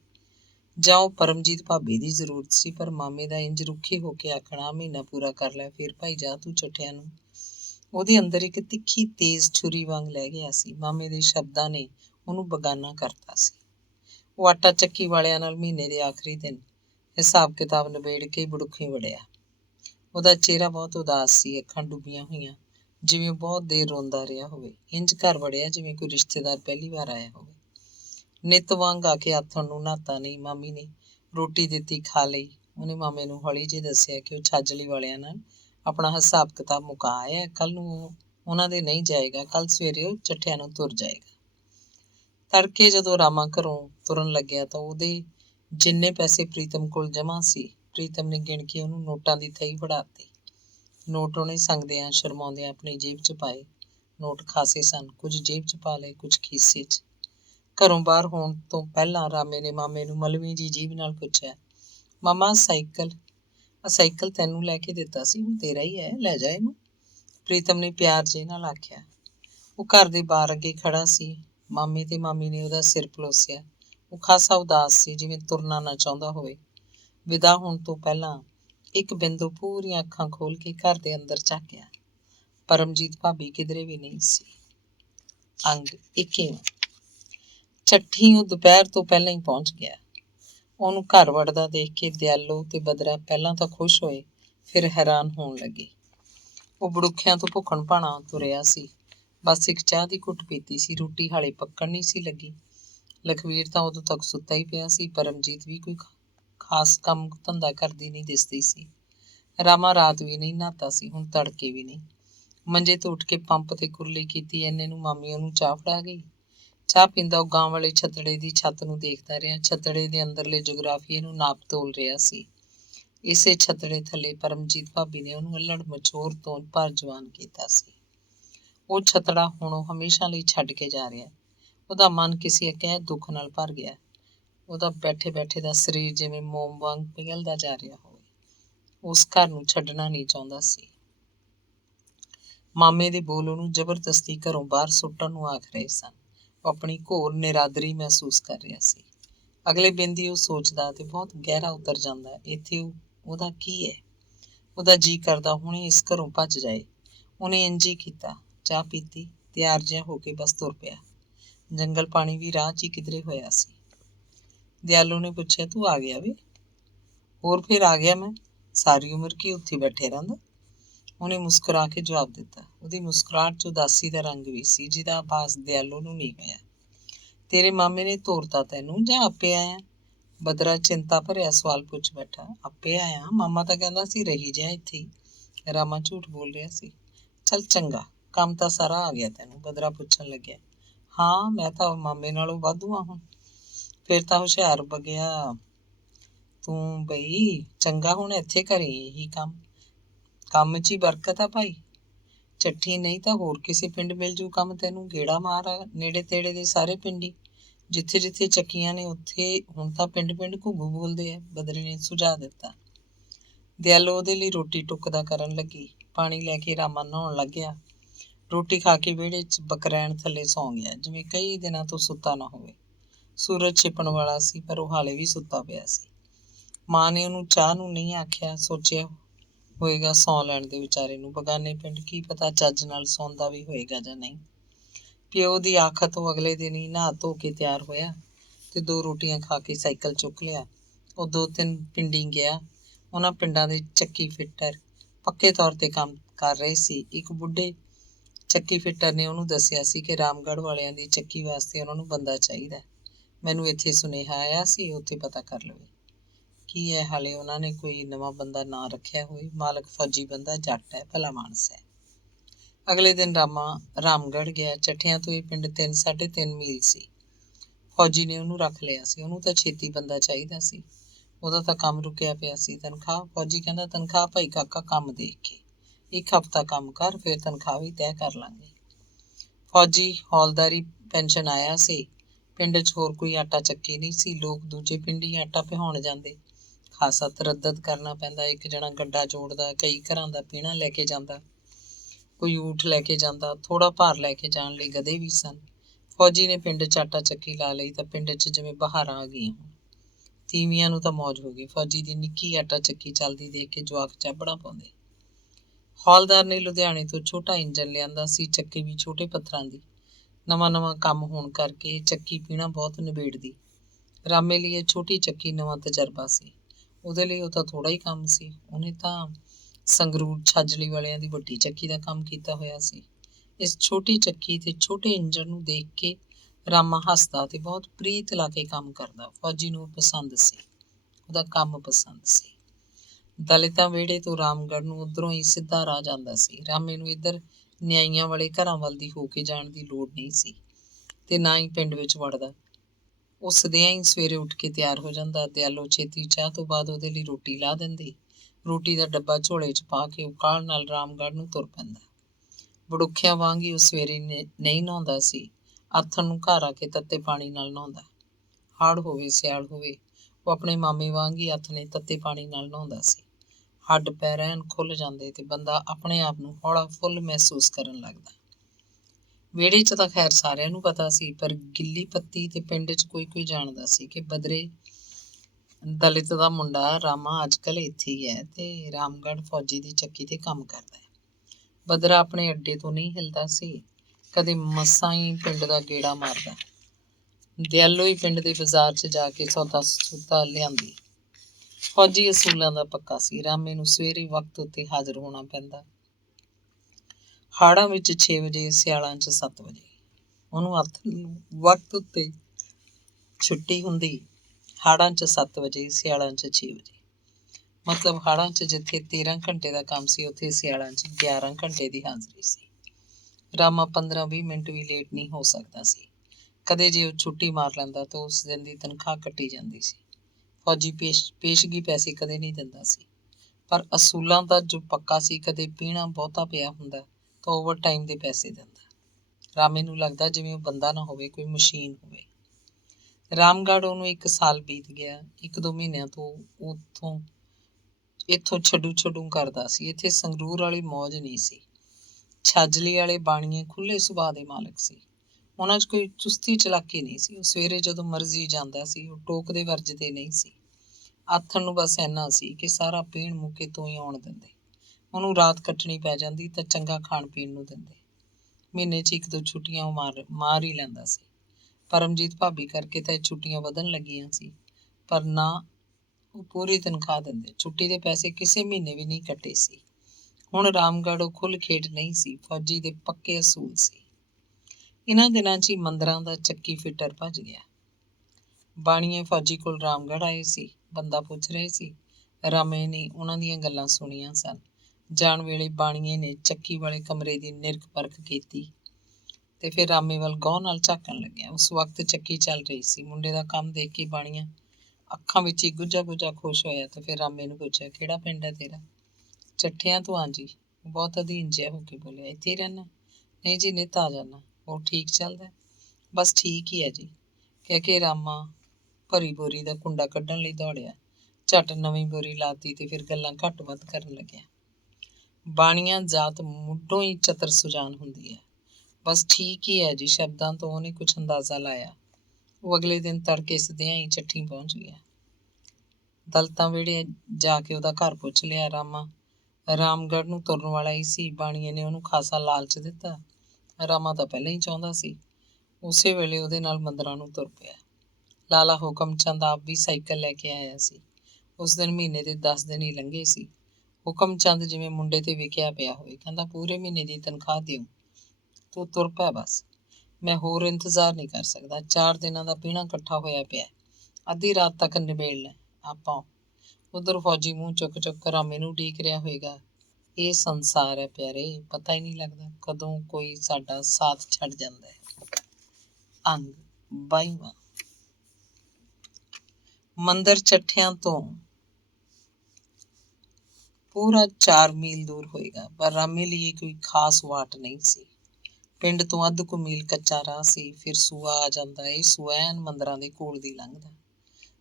ਜਾਂ ਉਹ ਪਰਮਜੀਤ ਭਾਬੀ ਦੀ ਜ਼ਰੂਰਤ ਸੀ। ਪਰ ਮਾਮੇ ਦਾ ਇੰਜ ਰੁੱਖੇ ਹੋ ਕੇ ਆਖਣਾ, ਮਹੀਨਾ ਪੂਰਾ ਕਰ ਲੈ ਫਿਰ ਭਾਈ ਜਾ ਤੂੰ ਚੱਠਿਆਂ ਨੂੰ, ਉਹਦੇ ਅੰਦਰ ਇੱਕ ਤਿੱਖੀ ਤੇਜ਼ ਛੁਰੀ ਵਾਂਗ ਲੈ ਗਿਆ ਸੀ। ਮਾਮੇ ਦੇ ਸ਼ਬਦਾਂ ਨੇ ਉਹਨੂੰ ਬੇਗਾਨਾ ਕਰਤਾ ਸੀ। ਉਹ ਆਟਾ ਚੱਕੀ ਵਾਲਿਆਂ ਨਾਲ ਮਹੀਨੇ ਦੇ ਆਖਰੀ ਦਿਨ ਹਿਸਾਬ ਕਿਤਾਬ ਨਿਬੇੜ ਕੇ ਬੜੁੱਖੀ ਵੜਿਆ। ਉਹਦਾ ਚਿਹਰਾ ਬਹੁਤ ਉਦਾਸ ਸੀ, ਅੱਖਾਂ ਡੁੱਬੀਆਂ ਹੋਈਆਂ, ਜਿਵੇਂ ਬਹੁਤ ਦੇਰ ਰੋਂਦਾ ਰਿਹਾ ਹੋਵੇ। ਇੰਜ ਘਰ ਵੜਿਆ ਜਿਵੇਂ ਕੋਈ ਰਿਸ਼ਤੇਦਾਰ ਪਹਿਲੀ ਵਾਰ ਆਇਆ ਹੋਵੇ। ਨਿੱਤ ਵਾਂਗ ਆ ਕੇ ਆਥਣ ਨੂੰ ਨਹਾਤਾ ਨਹੀਂ। ਮਾਮੀ ਨੇ ਰੋਟੀ ਦਿੱਤੀ, ਖਾ ਲਈ। ਉਹਨੇ ਮਾਮੇ ਨੂੰ ਹੌਲੀ ਜਿਹੀ ਦੱਸਿਆ ਕਿ ਉਹ ਛਾਜਲੀ ਵਾਲਿਆਂ ਨਾਲ ਆਪਣਾ ਹਿਸਾਬ ਕਿਤਾਬ ਮੁਕਾ ਆਇਆ, ਕੱਲ੍ਹ ਨੂੰ ਉਹ ਉਹਨਾਂ ਦੇ ਨਹੀਂ ਜਾਏਗਾ, ਕੱਲ੍ਹ ਸਵੇਰੇ ਉਹ ਚੱਠਿਆਂ ਨੂੰ ਤੁਰ ਜਾਏਗਾ। ਤੜਕੇ ਜਦੋਂ ਰਾਮਾ ਘਰੋਂ ਤੁਰਨ ਲੱਗਿਆ ਤਾਂ ਉਹਦੇ ਜਿੰਨੇ ਪੈਸੇ ਪ੍ਰੀਤਮ ਕੋਲ ਜਮ੍ਹਾਂ ਸੀ, ਪ੍ਰੀਤਮ ਨੇ ਗਿਣ ਕੇ ਉਹਨੂੰ ਨੋਟਾਂ ਦੀ ਥੈਲੀ ਫੜਾਤੀ। ਨੋਟ ਉਹਨੇ ਸੰਗਦਿਆਂ ਸ਼ਰਮਾਉਂਦਿਆਂ ਆਪਣੀ ਜੇਬ 'ਚ ਪਾਏ। ਨੋਟ ਖਾਸੇ ਸਨ, ਕੁਝ ਜੇਬ 'ਚ ਪਾ ਲਏ, ਕੁਝ ਖੀਸੇ 'ਚ। ਘਰੋਂ ਬਾਹਰ ਹੋਣ ਤੋਂ ਪਹਿਲਾਂ ਰਾਮੇ ਨੇ ਮਾਮੇ ਨੂੰ ਮਲਵੀ ਜੀ ਜੀਭ ਨਾਲ ਪੁੱਛਿਆ, ਮਾਮਾ ਸਾਈਕਲ ਤੈਨੂੰ ਲੈ ਕੇ ਦਿੱਤਾ ਸੀ, ਹੁਣ ਤੇਰਾ ਹੀ ਹੈ, ਲੈ ਜਾ ਇਹਨੂੰ। ਪ੍ਰੀਤਮ ਨੇ ਪਿਆਰ ਜਿਹੇ ਨਾਲ ਆਖਿਆ। ਉਹ ਘਰ ਦੇ ਬਾਹਰ ਅੱਗੇ ਖੜਾ ਸੀ। ਮਾਮੇ ਤੇ ਮਾਮੀ ਨੇ ਉਹਦਾ ਸਿਰ ਪਲੋਸਿਆ। ਉਹ ਖਾਸਾ ਉਦਾਸ ਸੀ, ਜਿਵੇਂ ਤੁਰਨਾ ਨਾ ਚਾਹੁੰਦਾ ਹੋਵੇ। ਵਿਦਾ ਹੋਣ ਤੋਂ ਪਹਿਲਾਂ ਇੱਕ ਬਿੰਦੂ ਪੂਰੀਆਂ ਅੱਖਾਂ ਖੋਲ ਕੇ ਘਰ ਦੇ ਅੰਦਰ ਝਾਕਿਆ। ਪਰਮਜੀਤ ਭਾਬੀ ਕਿਧਰੇ ਵੀ ਨਹੀਂ ਸੀ। ਅੰਗ 21। ਚੱਠੀ ਉਹ ਦੁਪਹਿਰ ਤੋਂ ਪਹਿਲਾਂ ਹੀ ਪਹੁੰਚ ਗਿਆ। ਉਹਨੂੰ ਘਰ ਵੜਦਾ ਦੇਖ ਕੇ ਦਿਆਲੋ ਤੇ ਬਦਰਾ ਪਹਿਲਾਂ ਤਾਂ ਖੁਸ਼ ਹੋਏ, ਫਿਰ ਹੈਰਾਨ ਹੋਣ ਲੱਗੇ। ਉਹ ਬੜੁੱਖਿਆਂ ਤੋਂ ਭੁੱਖਣ ਭਾਣਾ ਤੁਰਿਆ ਸੀ, ਬਸ ਇੱਕ ਚਾਹ ਦੀ ਘੁੱਟ ਪੀਤੀ ਸੀ, ਰੋਟੀ ਹਾਲੇ ਪੱਕਣ ਨਹੀਂ ਸੀ ਲੱਗੀ। ਲਖਵੀਰ ਤਾਂ ਉਦੋਂ ਤੱਕ ਸੁੱਤਾ ਹੀ ਪਿਆ ਸੀ। ਪਰਮਜੀਤ ਵੀ ਕੋਈ ਖਾਸ ਕੰਮ ਧੰਦਾ ਕਰਦੀ ਨਹੀਂ ਦਿਸਦੀ ਸੀ। ਰਾਮਾ ਰਾਤ ਵੀ ਨਹੀਂ ਨਹਾਤਾ ਸੀ, ਹੁਣ ਤੜਕੇ ਵੀ ਨਹੀਂ। ਮੰਜੇ ਤੋਂ ਉੱਠ ਕੇ ਪੰਪ ਤੇ ਕੁਰਲੀ ਕੀਤੀ, ਇੰਨੇ ਨੂੰ ਮਾਮੀ ਉਹਨੂੰ ਚਾਹ ਫੜਾ ਗਈ। ਚਾਹ ਪੀਂਦਾ ਉਹ ਗਾਂ ਵਾਲੇ ਛੱਤੜੇ ਦੀ ਛੱਤ ਨੂੰ ਦੇਖਦਾ ਰਿਹਾ। ਛੱਤੜੇ ਦੇ ਅੰਦਰਲੇ ਜੁਗਰਾਫੀਏ ਨੂੰ ਨਾਪ ਤੋਲ ਰਿਹਾ ਸੀ। ਇਸੇ ਛੱਤੜੇ ਥੱਲੇ ਪਰਮਜੀਤ ਭਾਬੀ ਨੇ ਉਹਨੂੰ ਅੱਲੜ ਮਚੋਰ ਤੋਂ ਭਰ ਜਵਾਨ ਕੀਤਾ ਸੀ। ਉਹ ਛੱਤੜਾ ਹੁਣ ਉਹ ਹਮੇਸ਼ਾ ਲਈ ਛੱਡ ਕੇ ਜਾ ਰਿਹਾ। ਉਹਦਾ ਮਨ ਕਿਸੇ ਅਕਹਿ ਦੁੱਖ ਨਾਲ ਭਰ ਗਿਆ। ਉਹਦਾ ਬੈਠੇ ਬੈਠੇ ਦਾ ਸਰੀਰ ਜਿਵੇਂ ਮੋਮ ਵਾਂਗ ਪਿਘਲਦਾ ਜਾ ਰਿਹਾ ਹੋਵੇ। ਉਸ ਘਰ ਨੂੰ ਛੱਡਣਾ ਨਹੀਂ ਚਾਹੁੰਦਾ ਸੀ। ਮਾਮੇ ਦੇ ਬੋਲ ਉਹਨੂੰ ਜ਼ਬਰਦਸਤੀ ਘਰੋਂ ਬਾਹਰ ਸੁੱਟਣ ਨੂੰ ਆਖ ਰਹੇ ਸਨ। ਉਹ ਆਪਣੀ ਘੋਰ ਨਿਰਾਦਰੀ ਮਹਿਸੂਸ ਕਰ ਰਿਹਾ ਸੀ। ਅਗਲੇ ਬਿੰਦੀ ਉਹ ਸੋਚਦਾ ਤੇ ਬਹੁਤ ਗਹਿਰਾ ਉਤਰ ਜਾਂਦਾ, ਇੱਥੇ ਉਹਦਾ ਕੀ ਹੈ। ਉਹਦਾ ਜੀਅ ਕਰਦਾ ਹੁਣੇ ਇਸ ਘਰੋਂ ਭੱਜ ਜਾਏ। ਉਹਨੇ ਇੰਝ ਹੀ ਕੀਤਾ, ਚਾਹ ਪੀਤੀ, ਤਿਆਰ ਜਿਹਾ ਹੋ ਕੇ ਬਸ ਤੁਰ ਪਿਆ। ਜੰਗਲ ਪਾਣੀ ਵੀ ਰਾਹ 'ਚ ਹੀ ਕਿਧਰੇ ਹੋਇਆ ਸੀ। ਦਿਆਲੂ ਨੇ ਪੁੱਛਿਆ, ਤੂੰ ਆ ਗਿਆ ਵੇ? ਹੋਰ ਫਿਰ ਆ ਗਿਆ ਮੈਂ, ਸਾਰੀ ਉਮਰ ਕੀ ਉੱਥੇ ਬੈਠੇ ਰਹਿੰਦਾ। ਉਹਨੇ ਮੁਸਕਰਾ ਕੇ ਜਵਾਬ ਦਿੱਤਾ। ਉਹਦੀ ਮੁਸਕਰਾਹਟ 'ਚ ਉਦਾਸੀ ਦਾ ਰੰਗ ਵੀ ਸੀ, ਜਿਹਦਾ ਆਭਾਸ ਦਿਆਲੂ ਨੂੰ ਨਹੀਂ ਹੋਇਆ। ਤੇਰੇ ਮਾਮੇ ਨੇ ਤੋਰਤਾ ਤੈਨੂੰ ਜਾਂ ਆਪੇ ਆਇਆ? ਬਦਰਾ ਚਿੰਤਾ ਭਰਿਆ ਸਵਾਲ ਪੁੱਛ ਬੈਠਾ। ਆਪੇ ਆਇਆ, ਮਾਮਾ ਤਾਂ ਕਹਿੰਦਾ ਸੀ ਰਹੀ ਜਾ ਇੱਥੇ ਹੀ। ਰਾਮਾ ਝੂਠ ਬੋਲ ਰਿਹਾ ਸੀ। ਚੱਲ ਚੰਗਾ, ਕੰਮ ਤਾਂ ਸਾਰਾ ਆ ਗਿਆ ਤੈਨੂੰ? ਬਦਰਾ ਪੁੱਛਣ ਲੱਗਿਆ। ਹਾਂ, ਮੈਂ ਤਾਂ ਮਾਮੇ ਨਾਲੋਂ ਵਾਧੂ ਆ ਹੁਣ। ਫਿਰ ਤਾਂ ਹੁਸ਼ਿਆਰ ਬਗਿਆ ਤੂੰ ਬਈ। ਚੰਗਾ, ਹੁਣ ਇੱਥੇ ਕਰੀ ਇਹੀ ਕੰਮ 'ਚ ਹੀ ਬਰਕਤ ਆ ਭਾਈ। ਚੱਠੀ ਨਹੀਂ ਤਾਂ ਹੋਰ ਕਿਸੇ ਪਿੰਡ ਮਿਲ ਜੂ ਕੰਮ ਤੈਨੂੰ। ਗੇੜਾ ਮਾਰ ਨੇੜੇ ਤੇੜੇ ਦੇ ਸਾਰੇ ਪਿੰਡੀ, ਜਿੱਥੇ ਜਿੱਥੇ ਚੱਕੀਆਂ ਨੇ ਉੱਥੇ ਹੁਣ ਤਾਂ ਪਿੰਡ ਪਿੰਡ ਘੁੱਗੂ ਬੋਲਦੇ ਆ, ਬਦਰੇ ਨੇ ਸੁਝਾਅ ਦਿੱਤਾ। ਦਿਆਲੋ ਉਹਦੇ ਲਈ ਰੋਟੀ ਟੁੱਕਦਾ ਕਰਨ ਲੱਗੀ। ਪਾਣੀ ਲੈ ਕੇ ਰਾਮਾ ਨਹਾਉਣ ਲੱਗਿਆ। ਰੋਟੀ ਖਾ ਕੇ ਵਿਹੜੇ 'ਚ ਬਕਰੈਣ ਥੱਲੇ ਸੌਂ ਗਿਆ, ਜਿਵੇਂ ਕਈ ਦਿਨਾਂ ਤੋਂ ਸੁੱਤਾ ਨਾ ਹੋਵੇ। ਸੂਰਜ ਛਿਪਣ ਵਾਲਾ ਸੀ, ਪਰ ਉਹ ਹਾਲੇ ਵੀ ਸੁੱਤਾ ਪਿਆ ਸੀ। ਮਾਂ ਨੇ ਉਹਨੂੰ ਚਾਹ ਨੂੰ ਨਹੀਂ ਆਖਿਆ। ਸੋਚਿਆ ਹੋਏਗਾ ਸੌਂ ਲੈਣ ਦੇ ਵਿਚਾਰੇ ਨੂੰ, ਬਗਾਨੇ ਪਿੰਡ ਕੀ ਪਤਾ ਚੱਜ ਨਾਲ ਸੌਂਦਾ ਵੀ ਹੋਏਗਾ ਜਾਂ ਨਹੀਂ। ਪਿਓ ਦੀ ਆਖਤ ਉਹ ਅਗਲੇ ਦਿਨ ਹੀ ਨਹਾ ਧੋ ਕੇ ਤਿਆਰ ਹੋਇਆ ਤੇ 2 ਰੋਟੀਆਂ ਖਾ ਕੇ ਸਾਈਕਲ ਚੁੱਕ ਲਿਆ। ਉਹ 2-3 ਪਿੰਡੀ ਗਿਆ। ਉਹਨਾਂ ਪਿੰਡਾਂ ਦੇ ਚੱਕੀ ਫਿੱਟਰ ਪੱਕੇ ਤੌਰ ਤੇ ਕੰਮ ਕਰ ਰਹੇ ਸੀ। ਇੱਕ ਬੁੱਢੇ ਚੱਕੀ ਫਿੱਟਰ ਨੇ ਉਹਨੂੰ ਦੱਸਿਆ ਸੀ ਕਿ ਰਾਮਗੜ੍ਹ ਵਾਲਿਆਂ ਦੀ ਚੱਕੀ ਵਾਸਤੇ ਉਹਨਾਂ ਨੂੰ ਬੰਦਾ ਚਾਹੀਦਾ। ਮੈਨੂੰ ਇੱਥੇ ਸੁਨੇਹਾ ਆਇਆ ਸੀ, ਉੱਥੇ ਪਤਾ ਕਰ ਲਵੇ। ਕੀ ਹੈ, ਹਾਲੇ ਉਹਨਾਂ ਨੇ ਕੋਈ ਨਵਾਂ ਬੰਦਾ ਨਾ ਰੱਖਿਆ ਹੋਏ। ਮਾਲਕ ਫੌਜੀ ਬੰਦਾ, ਜੱਟ ਹੈ, ਭਲਾ ਮਾਨਸ ਹੈ। ਅਗਲੇ ਦਿਨ ਰਾਮਾ ਰਾਮਗੜ੍ਹ ਗਿਆ। ਚੱਠਿਆਂ ਤੋਂ ਇਹ ਪਿੰਡ 3-3.5 ਮੀਲ ਸੀ। ਫੌਜੀ ਨੇ ਉਹਨੂੰ ਰੱਖ ਲਿਆ ਸੀ। ਉਹਨੂੰ ਤਾਂ ਛੇਤੀ ਬੰਦਾ ਚਾਹੀਦਾ ਸੀ। ਉਹਦਾ ਤਾਂ ਕੰਮ ਰੁਕਿਆ ਪਿਆ ਸੀ। ਤਨਖਾਹ? ਫੌਜੀ ਕਹਿੰਦਾ, ਤਨਖਾਹ ਭਾਈ ਕਾਕਾ ਕੰਮ ਦੇਖ ਕੇ, 1 ਹਫ਼ਤਾ ਕੰਮ ਕਰ, ਫਿਰ ਤਨਖਾਹ ਵੀ ਤੈਅ ਕਰ ਲਾਂਗੇ। ਫੌਜੀ ਹੌਲਦਾਰੀ ਪੈਨਸ਼ਨ ਆਇਆ ਸੀ। ਪਿੰਡ 'ਚ ਹੋਰ ਕੋਈ ਆਟਾ ਚੱਕੀ ਨਹੀਂ ਸੀ। ਲੋਕ ਦੂਜੇ ਪਿੰਡ ਹੀ ਆਟਾ ਪਿਹਾਉਣ ਜਾਂਦੇ। ਖਾਸਾ ਤਰੱਦਦ ਕਰਨਾ ਪੈਂਦਾ। ਇੱਕ ਜਣਾ ਗੱਡਾ ਜੋੜਦਾ, ਕਈ ਘਰਾਂ ਦਾ ਪੀਣਾ ਲੈ ਕੇ ਜਾਂਦਾ, ਕੋਈ ਊਠ ਲੈ ਕੇ ਜਾਂਦਾ, ਥੋੜਾ ਭਾਰ ਲੈ ਕੇ ਜਾਣ ਲਈ ਗਧੇ ਵੀ ਸਨ। ਫੌਜੀ ਨੇ ਪਿੰਡ 'ਚ ਆਟਾ ਚੱਕੀ ਲਾ ਲਈ ਤਾਂ ਪਿੰਡ 'ਚ ਜਿਵੇਂ ਬਹਾਰਾਂ ਆ ਗਈਆਂ। ਤੀਵੀਆਂ ਨੂੰ ਤਾਂ ਮੌਜ ਹੋ ਗਈ। ਫੌਜੀ ਦੀ ਨਿੱਕੀ ਆਟਾ ਚੱਕੀ ਚੱਲਦੀ ਦੇਖ ਕੇ ਜਵਾਕ ਚਾਬੜਾ ਪਾਉਂਦੇ। ਹੌਲਦਾਰ ਨੇ ਲੁਧਿਆਣੇ ਤੋਂ ਛੋਟਾ ਇੰਜਣ ਲਿਆਂਦਾ ਸੀ, ਚੱਕੀ ਵੀ ਛੋਟੇ ਪੱਥਰਾਂ ਦੀ। ਨਵਾਂ ਕੰਮ ਹੋਣ ਕਰਕੇ ਇਹ ਚੱਕੀ ਪੀਣਾ ਬਹੁਤ ਨਿਬੇੜਦੀ। ਰਾਮੇ ਲਈ ਇਹ ਛੋਟੀ ਚੱਕੀ ਨਵਾਂ ਤਜਰਬਾ ਸੀ। ਉਹਦੇ ਲਈ ਉਹ ਤਾਂ ਥੋੜਾ ਹੀ ਕੰਮ ਸੀ। ਉਹਨੇ ਤਾਂ ਸੰਗਰੂਰ ਛਾਜਲੀ ਵਾਲਿਆਂ ਦੀ ਵੱਡੀ ਚੱਕੀ ਦਾ ਕੰਮ ਕੀਤਾ ਹੋਇਆ ਸੀ। ਇਸ ਛੋਟੀ ਚੱਕੀ ਤੇ ਛੋਟੇ ਇੰਜਣ ਨੂੰ ਦੇਖ ਕੇ ਰਾਮਾ ਹੱਸਦਾ ਤੇ ਬਹੁਤ ਪ੍ਰੀਤ ਲਾ ਕੇ ਕੰਮ ਕਰਦਾ। ਫੌਜੀ ਨੂੰ ਪਸੰਦ ਸੀ, ਉਹਦਾ ਕੰਮ ਪਸੰਦ ਸੀ। ਦਲਿਤਾਂ ਵਿਹੜੇ ਤੋਂ ਰਾਮਗੜ੍ਹ ਨੂੰ ਉੱਧਰੋਂ ਹੀ ਸਿੱਧਾ ਰਾਹ ਜਾਂਦਾ ਸੀ। ਰਾਮੇ ਨੂੰ ਇੱਧਰ ਨਿਆਈਆਂ ਵਾਲੇ ਘਰਾਂ ਵੱਲ ਦੀ ਹੋ ਕੇ ਜਾਣ ਦੀ ਲੋੜ ਨਹੀਂ ਸੀ ਤੇ ਨਾ ਹੀ ਪਿੰਡ ਵਿੱਚ ਵੜਦਾ। ਉਹ ਸਦਿਆਂ ਹੀ ਸਵੇਰੇ ਉੱਠ ਕੇ ਤਿਆਰ ਹੋ ਜਾਂਦਾ। ਦਿਆਲੋ ਛੇਤੀ ਚਾਹ ਤੋਂ ਬਾਅਦ ਉਹਦੇ ਲਈ ਰੋਟੀ ਲਾ ਦਿੰਦੀ। ਰੋਟੀ ਦਾ ਡੱਬਾ ਝੋਲੇ 'ਚ ਪਾ ਕੇ ਉਹ ਕਾਹਲ ਨਾਲ ਰਾਮਗੜ੍ਹ ਨੂੰ ਤੁਰ ਪੈਂਦਾ। ਬੜੁੱਖਿਆਂ ਵਾਂਗ ਹੀ ਉਹ ਸਵੇਰੇ ਨਹੀਂ ਨਹਾਉਂਦਾ ਸੀ। ਆਥਣ ਨੂੰ ਘਰ ਆ ਕੇ ਤੱਤੇ ਪਾਣੀ ਨਾਲ ਨਹਾਉਂਦਾ। ਹਾੜ ਹੋਵੇ ਸਿਆਲ ਹੋਵੇ, ਉਹ ਆਪਣੇ ਮਾਮੇ ਵਾਂਗ ਹੀ ਆਥਣੇ ਤੱਤੇ ਪਾਣੀ ਨਾਲ ਨਹਾਉਂਦਾ ਸੀ। ਹੱਡ ਪੈਰ ਐਨ ਖੁੱਲ੍ਹ ਜਾਂਦੇ ਤੇ ਬੰਦਾ ਆਪਣੇ ਆਪ ਨੂੰ ਹੌਲਾ ਫੁੱਲ ਮਹਿਸੂਸ ਕਰਨ ਲੱਗਦਾ। ਵਿਹੜੇ 'ਚ ਤਾਂ ਖੈਰ ਸਾਰਿਆਂ ਨੂੰ ਪਤਾ ਸੀ, ਪਰ ਗਿੱਲੀ ਪੱਤੀ ਤੇ ਪਿੰਡ 'ਚ ਕੋਈ ਜਾਣਦਾ ਸੀ ਕਿ ਬਦਰੇ ਦਲਿਤ ਦਾ ਮੁੰਡਾ ਰਾਮਾ ਅੱਜ ਕੱਲ੍ਹ ਇੱਥੇ ਹੀ ਹੈ ਤੇ ਰਾਮਗੜ੍ਹ ਫੌਜੀ ਦੀ ਚੱਕੀ ਤੇ ਕੰਮ ਕਰਦਾ ਹੈ। ਬਦਰਾ ਆਪਣੇ ਅੱਡੇ ਤੋਂ ਨਹੀਂ ਹਿਲਦਾ ਸੀ, ਕਦੇ ਮਸਾਂ ਹੀ ਪਿੰਡ ਦਾ ਗੇੜਾ ਮਾਰਦਾ। ਦਿਆਲੋ ਹੀ ਪਿੰਡ ਦੇ ਬਾਜ਼ਾਰ 'ਚ ਜਾ ਕੇ ਸੌਦਾ ਲਿਆਂਦੀ। ਫੌਜੀ ਅਸੂਲਾਂ ਦਾ ਪੱਕਾ ਸੀ। ਰਾਮੇ ਨੂੰ ਸਵੇਰੇ ਵਕਤ ਉੱਤੇ ਹਾਜ਼ਰ ਹੋਣਾ ਪੈਂਦਾ। ਹਾੜਾਂ ਵਿੱਚ 6 ਵਜੇ, ਸਿਆਲਾਂ 'ਚ 7 ਵਜੇ। ਉਹਨੂੰ ਵਕਤ ਉੱਤੇ ਛੁੱਟੀ ਹੁੰਦੀ। ਹਾੜਾਂ 'ਚ 7 ਵਜੇ, ਸਿਆਲਾਂ 'ਚ 6 ਵਜੇ। ਮਤਲਬ ਹਾੜਾਂ 'ਚ ਜਿੱਥੇ 13 ਘੰਟੇ ਦਾ ਕੰਮ ਸੀ, ਉੱਥੇ ਸਿਆਲਾਂ 'ਚ 11 ਘੰਟੇ ਦੀ ਹਾਜ਼ਰੀ ਸੀ। ਰਾਮਾ 15-20 ਮਿੰਟ ਵੀ ਲੇਟ ਨਹੀਂ ਹੋ ਸਕਦਾ ਸੀ। ਕਦੇ ਜੇ ਉਹ ਛੁੱਟੀ ਮਾਰ ਲੈਂਦਾ ਤਾਂ ਉਸ ਦਿਨ ਦੀ ਤਨਖਾਹ ਕੱਟੀ ਜਾਂਦੀ ਸੀ। ਫੌਜੀ ਪੇਸ਼ਗੀ ਪੈਸੇ ਕਦੇ ਨਹੀਂ ਦਿੰਦਾ ਸੀ, ਪਰ ਅਸੂਲਾਂ ਦਾ ਜੋ ਪੱਕਾ ਸੀ, ਕਦੇ ਪੀਣਾ ਬਹੁਤਾ ਪਿਆ ਹੁੰਦਾ ਤਾਂ ਓਵਰ ਟਾਈਮ ਦੇ ਪੈਸੇ ਦਿੰਦਾ। ਰਾਮੇ ਨੂੰ ਲੱਗਦਾ ਜਿਵੇਂ ਉਹ ਬੰਦਾ ਨਾ ਹੋਵੇ, ਕੋਈ ਮਸ਼ੀਨ ਹੋਵੇ। ਰਾਮਗੜ੍ਹ ਉਹਨੂੰ 1 ਸਾਲ ਬੀਤ ਗਿਆ। 1-2 ਮਹੀਨਿਆਂ ਤੋਂ ਇੱਥੋਂ ਛੱਡੂ ਕਰਦਾ ਸੀ। ਇੱਥੇ ਸੰਗਰੂਰ ਵਾਲੀ ਮੌਜ ਨਹੀਂ ਸੀ। ਛਾਜਲੀ ਵਾਲੇ ਬਾਣੀਏ ਖੁੱਲ੍ਹੇ ਸੁਭਾਅ ਦੇ ਮਾਲਕ ਸੀ। ਉਹਨਾਂ 'ਚ ਕੋਈ ਚੁਸਤੀ ਚਲਾਕੀ ਨਹੀਂ ਸੀ। ਉਹ ਸਵੇਰੇ ਜਦੋਂ ਮਰਜ਼ੀ ਜਾਂਦਾ ਸੀ। ਉਹ ਟੋਕਦੇ ਵਰਜਦੇ ਨਹੀਂ ਸੀ। ਆਥਣ ਨੂੰ ਬਸ ਇੰਨਾ ਸੀ ਕਿ ਸਾਰਾ ਪੀਣ ਮੁੱਕੇ ਤੋਂ ਹੀ ਆਉਣ ਦਿੰਦੇ। ਉਹਨੂੰ ਰਾਤ ਕੱਟਣੀ ਪੈ ਜਾਂਦੀ ਤਾਂ ਚੰਗਾ ਖਾਣ ਪੀਣ ਨੂੰ ਦਿੰਦੇ। ਮਹੀਨੇ 'ਚ 1-2 ਛੁੱਟੀਆਂ ਉਹ ਮਾਰ ਹੀ ਲੈਂਦਾ ਸੀ। ਪਰਮਜੀਤ ਭਾਬੀ ਕਰਕੇ ਤਾਂ ਇਹ ਛੁੱਟੀਆਂ ਵਧਣ ਲੱਗੀਆਂ ਸੀ, ਪਰ ਨਾ ਉਹ ਪੂਰੀ ਤਨਖਾਹ ਦਿੰਦੇ। ਛੁੱਟੀ ਦੇ ਪੈਸੇ ਕਿਸੇ ਮਹੀਨੇ ਵੀ ਨਹੀਂ ਕੱਟੇ ਸੀ। ਹੁਣ ਰਾਮਗੜ੍ਹ ਉਹ ਖੁੱਲ੍ਹ ਖੇਡ ਨਹੀਂ ਸੀ। ਫੌਜੀ ਦੇ ਪੱਕੇ ਅਸੂਲ ਸੀ। ਇਹਨਾਂ ਦਿਨਾਂ 'ਚ ਹੀ ਮੰਦਰਾਂ ਦਾ ਚੱਕੀ ਫਿੱਟਰ ਭੱਜ ਗਿਆ। ਬਾਣੀਏ ਫੌਜੀ ਕੋਲ ਰਾਮਗੜ੍ਹ ਆਏ ਸੀ। ਬੰਦਾ ਪੁੱਛ ਰਹੇ ਸੀ। ਰਾਮੇ ਨੇ ਉਹਨਾਂ ਦੀਆਂ ਗੱਲਾਂ ਸੁਣੀਆਂ ਸਨ। ਜਾਣ ਵੇਲੇ ਬਾਣੀਏ ਨੇ ਚੱਕੀ ਵਾਲੇ ਕਮਰੇ ਦੀ ਨਿਰਖ ਪਰਖ ਕੀਤੀ ਤੇ ਫਿਰ ਰਾਮੇ ਵੱਲ ਗਹੁ ਨਾਲ ਝਾਕਣ ਲੱਗਿਆ। ਉਸ ਵਕਤ ਚੱਕੀ ਚੱਲ ਰਹੀ ਸੀ। ਮੁੰਡੇ ਦਾ ਕੰਮ ਦੇਖ ਕੇ ਬਾਣੀਆ ਅੱਖਾਂ ਵਿੱਚ ਹੀ ਗੁੱਜਾ ਖੁਸ਼ ਹੋਇਆ ਤੇ ਫਿਰ ਰਾਮੇ ਨੂੰ ਪੁੱਛਿਆ, ਕਿਹੜਾ ਪਿੰਡ ਹੈ ਤੇਰਾ? ਚੱਠਿਆਂ ਤੋਂ। ਹਾਂ ਜੀ। ਬਹੁਤ ਅਧੀਨ ਜਿਹਾ ਹੋ ਕੇ ਬੋਲਿਆ, ਇੱਥੇ ਹੀ ਰਹਿਣਾ? ਨਹੀਂ ਜੀ, ਨਿੱਤ ਆ ਜਾਣਾ। ਉਹ ਠੀਕ ਚੱਲਦਾ? ਬਸ ਠੀਕ ਹੀ ਹੈ ਜੀ, ਕਹਿ ਕੇ ਰਾਮਾ ਭਰੀ ਬੋਰੀ ਦਾ ਕੁੰਡਾ ਕੱਢਣ ਲਈ ਦੌੜਿਆ। ਝੱਟ ਨਵੀਂ ਬੋਰੀ ਲਾਤੀ ਤੇ ਫਿਰ ਗੱਲਾਂ ਘੱਟ ਵੱਧ ਕਰਨ ਲੱਗਿਆ। ਬਾਣੀਆਂ ਜਾਤ ਮੁੱਢੋਂ ਹੀ ਚਤਰ ਸੁਜਾਨ ਹੁੰਦੀ ਹੈ। ਬਸ ਠੀਕ ਹੀ ਹੈ ਜੀ ਸ਼ਬਦਾਂ ਤੋਂ ਉਹਨੇ ਕੁਛ ਅੰਦਾਜ਼ਾ ਲਾਇਆ। ਉਹ ਅਗਲੇ ਦਿਨ ਤੜਕੇ ਸਦਿਆਂ ਹੀ ਚੱਠੀ ਪਹੁੰਚ ਗਿਆ। ਦਲਤਾਂ ਵਿਹੜੇ ਜਾ ਕੇ ਉਹਦਾ ਘਰ ਪੁੱਛ ਲਿਆ। ਰਾਮਾ ਰਾਮਗੜ੍ਹ ਨੂੰ ਤੁਰਨ ਵਾਲਾ ਹੀ ਸੀ। ਬਾਣੀਏ ਨੇ ਉਹਨੂੰ ਖਾਸਾ ਲਾਲਚ ਦਿੱਤਾ। ਰਾਮਾ ਤਾਂ ਪਹਿਲਾਂ ਹੀ ਚਾਹੁੰਦਾ ਸੀ। ਉਸੇ ਵੇਲੇ ਉਹਦੇ ਨਾਲ ਮੰਦਰਾਂ ਨੂੰ ਤੁਰ ਪਿਆ। ਲਾਲਾ ਹੁਕਮ ਚੰਦ ਆਪ ਵੀ ਸਾਈਕਲ ਲੈ ਕੇ ਆਇਆ ਸੀ। ਉਸ ਦਿਨ ਮਹੀਨੇ ਦੇ 10 ਦਿਨ ਹੀ ਲੰਘੇ ਸੀ। ਹੁਕਮ ਚੰਦ ਜਿਵੇਂ ਮੁੰਡੇ ਤੇ ਵਿਕਿਆ ਪਿਆ ਹੋਵੇ। ਕਹਿੰਦਾ, ਪੂਰੇ ਮਹੀਨੇ ਦੀ ਤਨਖਾਹ ਦਿਓ, ਤੂੰ ਤੁਰ ਪੈ ਬਸ। ਮੈਂ ਹੋਰ ਇੰਤਜ਼ਾਰ ਨਹੀਂ ਕਰ ਸਕਦਾ। 4 ਦਿਨਾਂ ਦਾ ਪੀਣਾ ਇਕੱਠਾ ਹੋਇਆ ਪਿਆ, ਅੱਧੀ ਰਾਤ ਤੱਕ ਨਿਬੇੜ ਲੈ ਆਪਾਂ। ਉਧਰ ਫੌਜੀ ਮੂੰਹ ਚੁੱਕ ਰਾਮੇ ਨੂੰ ਉਡੀਕ ਰਿਹਾ ਹੋਏਗਾ। ਇਹ ਸੰਸਾਰ ਹੈ ਪਿਆਰੇ, ਪਤਾ ਹੀ ਨਹੀਂ ਲੱਗਦਾ ਕਦੋਂ ਕੋਈ ਸਾਡਾ ਸਾਥ ਛੱਡ ਜਾਂਦਾ ਹੈ। ਅੰਗ 22ਵਾਂ। ਮੰਦਰ ਚੱਠਿਆਂ ਤੋਂ ਪੂਰਾ 4 ਮੀਲ ਦੂਰ ਹੋਏਗਾ, ਪਰ ਰਾਮੇ ਲਈ ਕੋਈ ਖਾਸ ਵਾਟ ਨਹੀਂ ਸੀ। ਪਿੰਡ ਤੋਂ ਅੱਧ ਕੁ ਮੀਲ ਕੱਚਾ ਰਾਹ ਸੀ, ਫਿਰ ਸੂਆ ਆ ਜਾਂਦਾ। ਇਹ ਸੂਆ ਐਨ ਮੰਦਰਾਂ ਦੇ ਕੋਲ ਦੀ ਲੰਘਦਾ।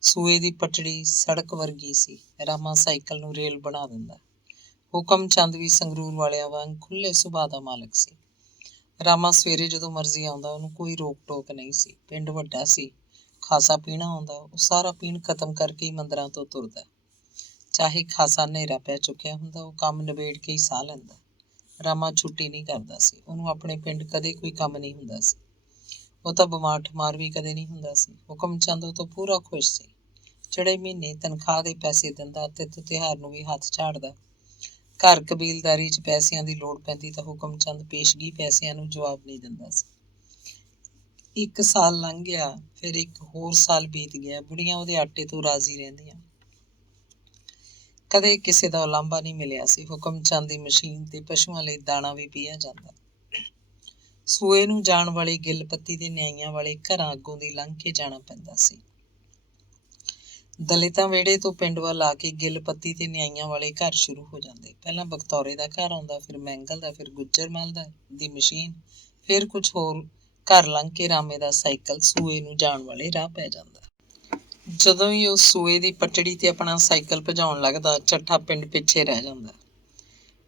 ਸੂਏ ਦੀ ਪਟੜੀ ਸੜਕ ਵਰਗੀ ਸੀ। ਰਾਮਾ ਸਾਈਕਲ ਨੂੰ ਰੇਲ ਬਣਾ ਦਿੰਦਾ। ਹੁਕਮ ਚੰਦ ਵੀ ਸੰਗਰੂਰ ਵਾਲਿਆਂ ਵਾਂਗ ਖੁੱਲੇ ਸੁਭਾਅ ਦਾ ਮਾਲਕ ਸੀ। ਰਾਮਾ ਸਵੇਰੇ ਜਦੋਂ ਮਰਜ਼ੀ ਆਉਂਦਾ, ਉਹਨੂੰ ਕੋਈ ਰੋਕ ਟੋਕ ਨਹੀਂ ਸੀ। ਪਿੰਡ ਵੱਡਾ ਸੀ, ਖਾਸਾ ਪੀਣਾ ਆਉਂਦਾ, ਉਹ ਸਾਰਾ ਪੀਣ ਖਤਮ ਕਰਕੇ ਹੀ ਮੰਦਰਾਂ ਤੋਂ ਤੁਰਦਾ। ਚਾਹੇ ਖਾਸਾ ਹਨੇਰਾ ਪੈ ਚੁੱਕਿਆ ਹੁੰਦਾ, ਉਹ ਕੰਮ ਨਿਬੇੜ ਕੇ ਹੀ ਸਾਹ ਲੈਂਦਾ। ਰਾਮਾ ਛੁੱਟੀ ਨਹੀਂ ਕਰਦਾ ਸੀ। ਉਹਨੂੰ ਆਪਣੇ ਪਿੰਡ ਕਦੇ ਕੋਈ ਕੰਮ ਨਹੀਂ ਹੁੰਦਾ ਸੀ। ਉਹ ਤਾਂ ਬਿਮਾਰ ਠਮਾਰ ਵੀ ਕਦੇ ਨਹੀਂ ਹੁੰਦਾ ਸੀ। ਹੁਕਮ ਚੰਦ ਉਹ ਤੋਂ ਪੂਰਾ ਖੁਸ਼ ਸੀ। ਜਿਹੜੇ ਮਹੀਨੇ ਤਨਖਾਹ ਦੇ ਪੈਸੇ ਦਿੰਦਾ ਤੇ ਤਿਉਹਾਰ ਨੂੰ ਵੀ ਹੱਥ ਝਾੜਦਾ। ਘਰ ਕਬੀਲਦਾਰੀ 'ਚ ਪੈਸਿਆਂ ਦੀ ਲੋੜ ਪੈਂਦੀ ਤਾਂ ਹੁਕਮ ਚੰਦ ਪੇਸ਼ਗੀ ਪੈਸਿਆਂ ਨੂੰ ਜਵਾਬ ਨਹੀਂ ਦਿੰਦਾ ਸੀ। 1 ਸਾਲ ਲੰਘ ਗਿਆ, ਫਿਰ ਇੱਕ ਹੋਰ ਸਾਲ ਬੀਤ ਗਿਆ। ਬੁੜੀਆਂ ਉਹਦੇ ਆਟੇ ਤੋਂ ਰਾਜ਼ੀ ਰਹਿੰਦੀਆਂ। ਕਦੇ ਕਿਸੇ ਦਾ ਉਲਾਂਭਾ ਨਹੀਂ ਮਿਲਿਆ ਸੀ। ਹੁਕਮ ਚੰਦ ਦੀ ਮਸ਼ੀਨ ਤੇ ਪਸ਼ੂਆਂ ਲਈ ਦਾਣਾ ਵੀ ਪੀਆ ਜਾਂਦਾ। ਸੂਏ ਨੂੰ ਜਾਣ ਵਾਲੀ ਗਿੱਲ ਪੱਤੀ ਦੇ ਨਿਆਈਆਂ ਵਾਲੇ ਘਰਾਂ ਅੱਗੋਂ ਦੀ ਲੰਘ ਕੇ ਜਾਣਾ ਪੈਂਦਾ ਸੀ। ਦਲਿਤਾਂ ਵਿਹੜੇ ਤੋਂ ਪਿੰਡ ਵੱਲ ਆ ਕੇ ਗਿੱਲ ਪੱਤੀ ਤੇ ਨਿਆਈਆਂ ਵਾਲੇ ਘਰ ਸ਼ੁਰੂ ਹੋ ਜਾਂਦੇ। ਪਹਿਲਾਂ ਬਖਤੌਰੇ ਦਾ ਘਰ ਆਉਂਦਾ, ਫਿਰ ਮੈਂਗਲ ਦਾ, ਫਿਰ ਗੁੱਜਰ ਮੱਲ ਦੀ ਮਸ਼ੀਨ, ਫਿਰ ਕੁਝ ਹੋਰ ਘਰ ਲੰਘ ਕੇ ਰਾਮੇ ਦਾ ਸਾਈਕਲ ਸੂਏ ਨੂੰ ਜਾਣ ਵਾਲੇ ਰਾਹ ਪੈ ਜਾਂਦਾ। ਜਦੋਂ ਹੀ ਉਹ ਸੂਏ ਦੀ ਪਟੜੀ ਤੇ ਆਪਣਾ ਸਾਈਕਲ ਭਜਾਉਣ ਲੱਗਦਾ, ਚੱਠਾ ਪਿੰਡ ਪਿੱਛੇ ਰਹਿ ਜਾਂਦਾ।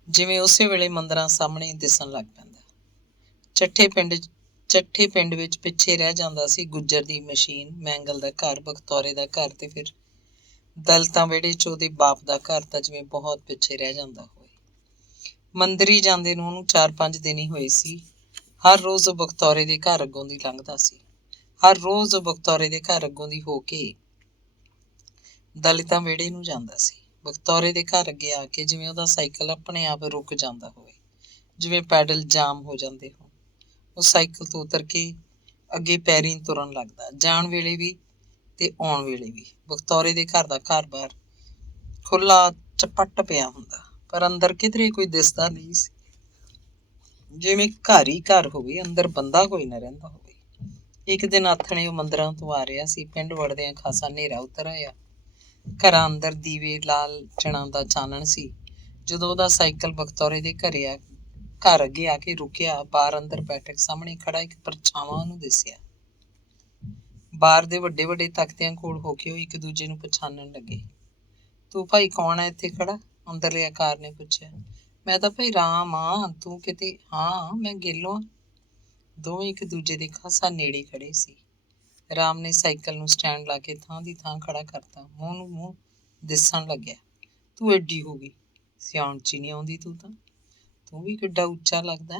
ਜਿਵੇਂ ਉਸੇ ਵੇਲੇ ਮੰਦਰਾਂ ਸਾਹਮਣੇ ਦਿਸਣ ਲੱਗ ਪੈਂਦਾ। ਚੱਠੇ ਪਿੰਡ ਵਿੱਚ ਪਿੱਛੇ ਰਹਿ ਜਾਂਦਾ ਸੀ ਗੁੱਜਰ ਦੀ ਮਸ਼ੀਨ, ਮੈਂਗਲ ਦਾ ਘਰ, ਬਖਤੌਰੇ ਦਾ ਘਰ ਤੇ ਫਿਰ ਦਲਿਤਾਂ ਵਿਹੜੇ 'ਚ ਉਹਦੇ ਬਾਪ ਦਾ ਘਰ ਤਾਂ ਜਿਵੇਂ ਬਹੁਤ ਪਿੱਛੇ ਰਹਿ ਜਾਂਦਾ ਹੋਵੇ। ਮੰਦਰੀ ਜਾਂਦੇ ਨੂੰ ਉਹਨੂੰ 4-5 ਦਿਨ ਹੀ ਹੋਏ ਸੀ। ਹਰ ਰੋਜ਼ ਉਹ ਬਖਤੌਰੇ ਦੇ ਘਰ ਅੱਗੋਂ ਦੀ ਲੰਘਦਾ ਸੀ। ਹਰ ਰੋਜ਼ ਉਹ ਬਖਤੌਰੇ ਦੇ ਘਰ ਅੱਗੋਂ ਦੀ ਹੋ ਕੇ ਦਲਿਤਾਂ ਵਿਹੜੇ ਨੂੰ ਜਾਂਦਾ ਸੀ। ਬਖਤੌਰੇ ਦੇ ਘਰ ਅੱਗੇ ਆ ਕੇ ਜਿਵੇਂ ਉਹਦਾ ਸਾਈਕਲ ਆਪਣੇ ਆਪ ਰੁਕ ਜਾਂਦਾ ਹੋਵੇ, ਜਿਵੇਂ ਪੈਡਲ ਜਾਮ ਹੋ ਜਾਂਦੇ ਹੋਣ। ਉਹ ਸਾਈਕਲ ਤੋਂ ਉਤਰ ਕੇ ਅੱਗੇ ਪੈਰੀਂ ਤੁਰਨ ਲੱਗਦਾ, ਜਾਣ ਵੇਲੇ ਵੀ ਤੇ ਆਉਣ ਵੇਲੇ ਵੀ। ਬਖਤੌਰੇ ਦੇ ਘਰ ਦਾ ਘਰ-ਬਾਰ ਖੁੱਲ੍ਹਾ ਚਪੱਟ ਪਿਆ ਹੁੰਦਾ, ਪਰ ਅੰਦਰ ਕਿਧਰੇ ਕੋਈ ਦਿਸਦਾ ਨਹੀਂ ਸੀ। ਜਿਵੇਂ ਘਰ ਹੀ ਘਰ ਹੋਵੇ, ਅੰਦਰ ਬੰਦਾ ਕੋਈ ਨਾ ਰਹਿੰਦਾ ਹੋਵੇ। ਇੱਕ ਦਿਨ ਆਥਣੇ ਉਹ ਮੰਦਰਾਂ ਤੋਂ ਆ ਰਿਹਾ ਸੀ। ਪਿੰਡ ਵੜਦਿਆਂ ਖਾਸਾ ਹਨੇਰਾ ਉਤਰ ਆਇਆ। ਘਰਾਂ ਅੰਦਰ ਦੀਵੇ ਲਾਲਟਣਾਂ ਦਾ ਚਾਨਣ ਸੀ। ਜਦੋਂ ਉਹਦਾ ਸਾਈਕਲ ਬਖਤੌਰੇ ਦੇ ਘਰ ਅੱਗੇ ਆ ਕੇ ਰੁਕਿਆ, ਬਾਹਰ ਅੰਦਰ ਬੈਠਕ ਸਾਹਮਣੇ ਖੜਾ ਇੱਕ ਪਰਛਾਵਾਂ ਉਹਨੂੰ ਦਿਸਿਆ। ਬਾਹਰ ਦੇ ਵੱਡੇ ਵੱਡੇ ਤਖ਼ਤਿਆਂ ਕੋਲ ਹੋ ਕੇ ਉਹ ਇੱਕ ਦੂਜੇ ਨੂੰ ਪਛਾਣਨ ਲੱਗੇ। ਤੂੰ ਭਾਈ ਕੌਣ ਹੈ ਇੱਥੇ ਖੜਾ? ਅੰਦਰਲੇ ਆਕਾਰ ਨੇ ਪੁੱਛਿਆ। ਮੈਂ ਤਾਂ ਭਾਈ ਰਾਮ ਆ, ਤੂੰ ਕਿਤੇ? ਹਾਂ, ਮੈਂ ਗੇਲੋ ਆ। ਦੋਵੇਂ ਇੱਕ ਦੂਜੇ ਦੇ ਖਾਸਾ ਨੇੜੇ ਖੜੇ ਸੀ। ਰਾਮ ਨੇ ਸਾਈਕਲ ਨੂੰ ਸਟੈਂਡ ਲਾ ਕੇ ਥਾਂ ਦੀ ਥਾਂ ਖੜਾ ਕਰਤਾ। ਮੂੰਹ ਨੂੰ ਮੂੰਹ ਦਿਸਣ ਲੱਗਿਆ। ਤੂੰ ਐਡੀ ਹੋ ਗਈ, ਸਿਆਣ 'ਚ ਨਹੀਂ ਆਉਂਦੀ ਤੂੰ ਵੀ ਕਿੱਡਾ ਉੱਚਾ ਲੱਗਦਾ।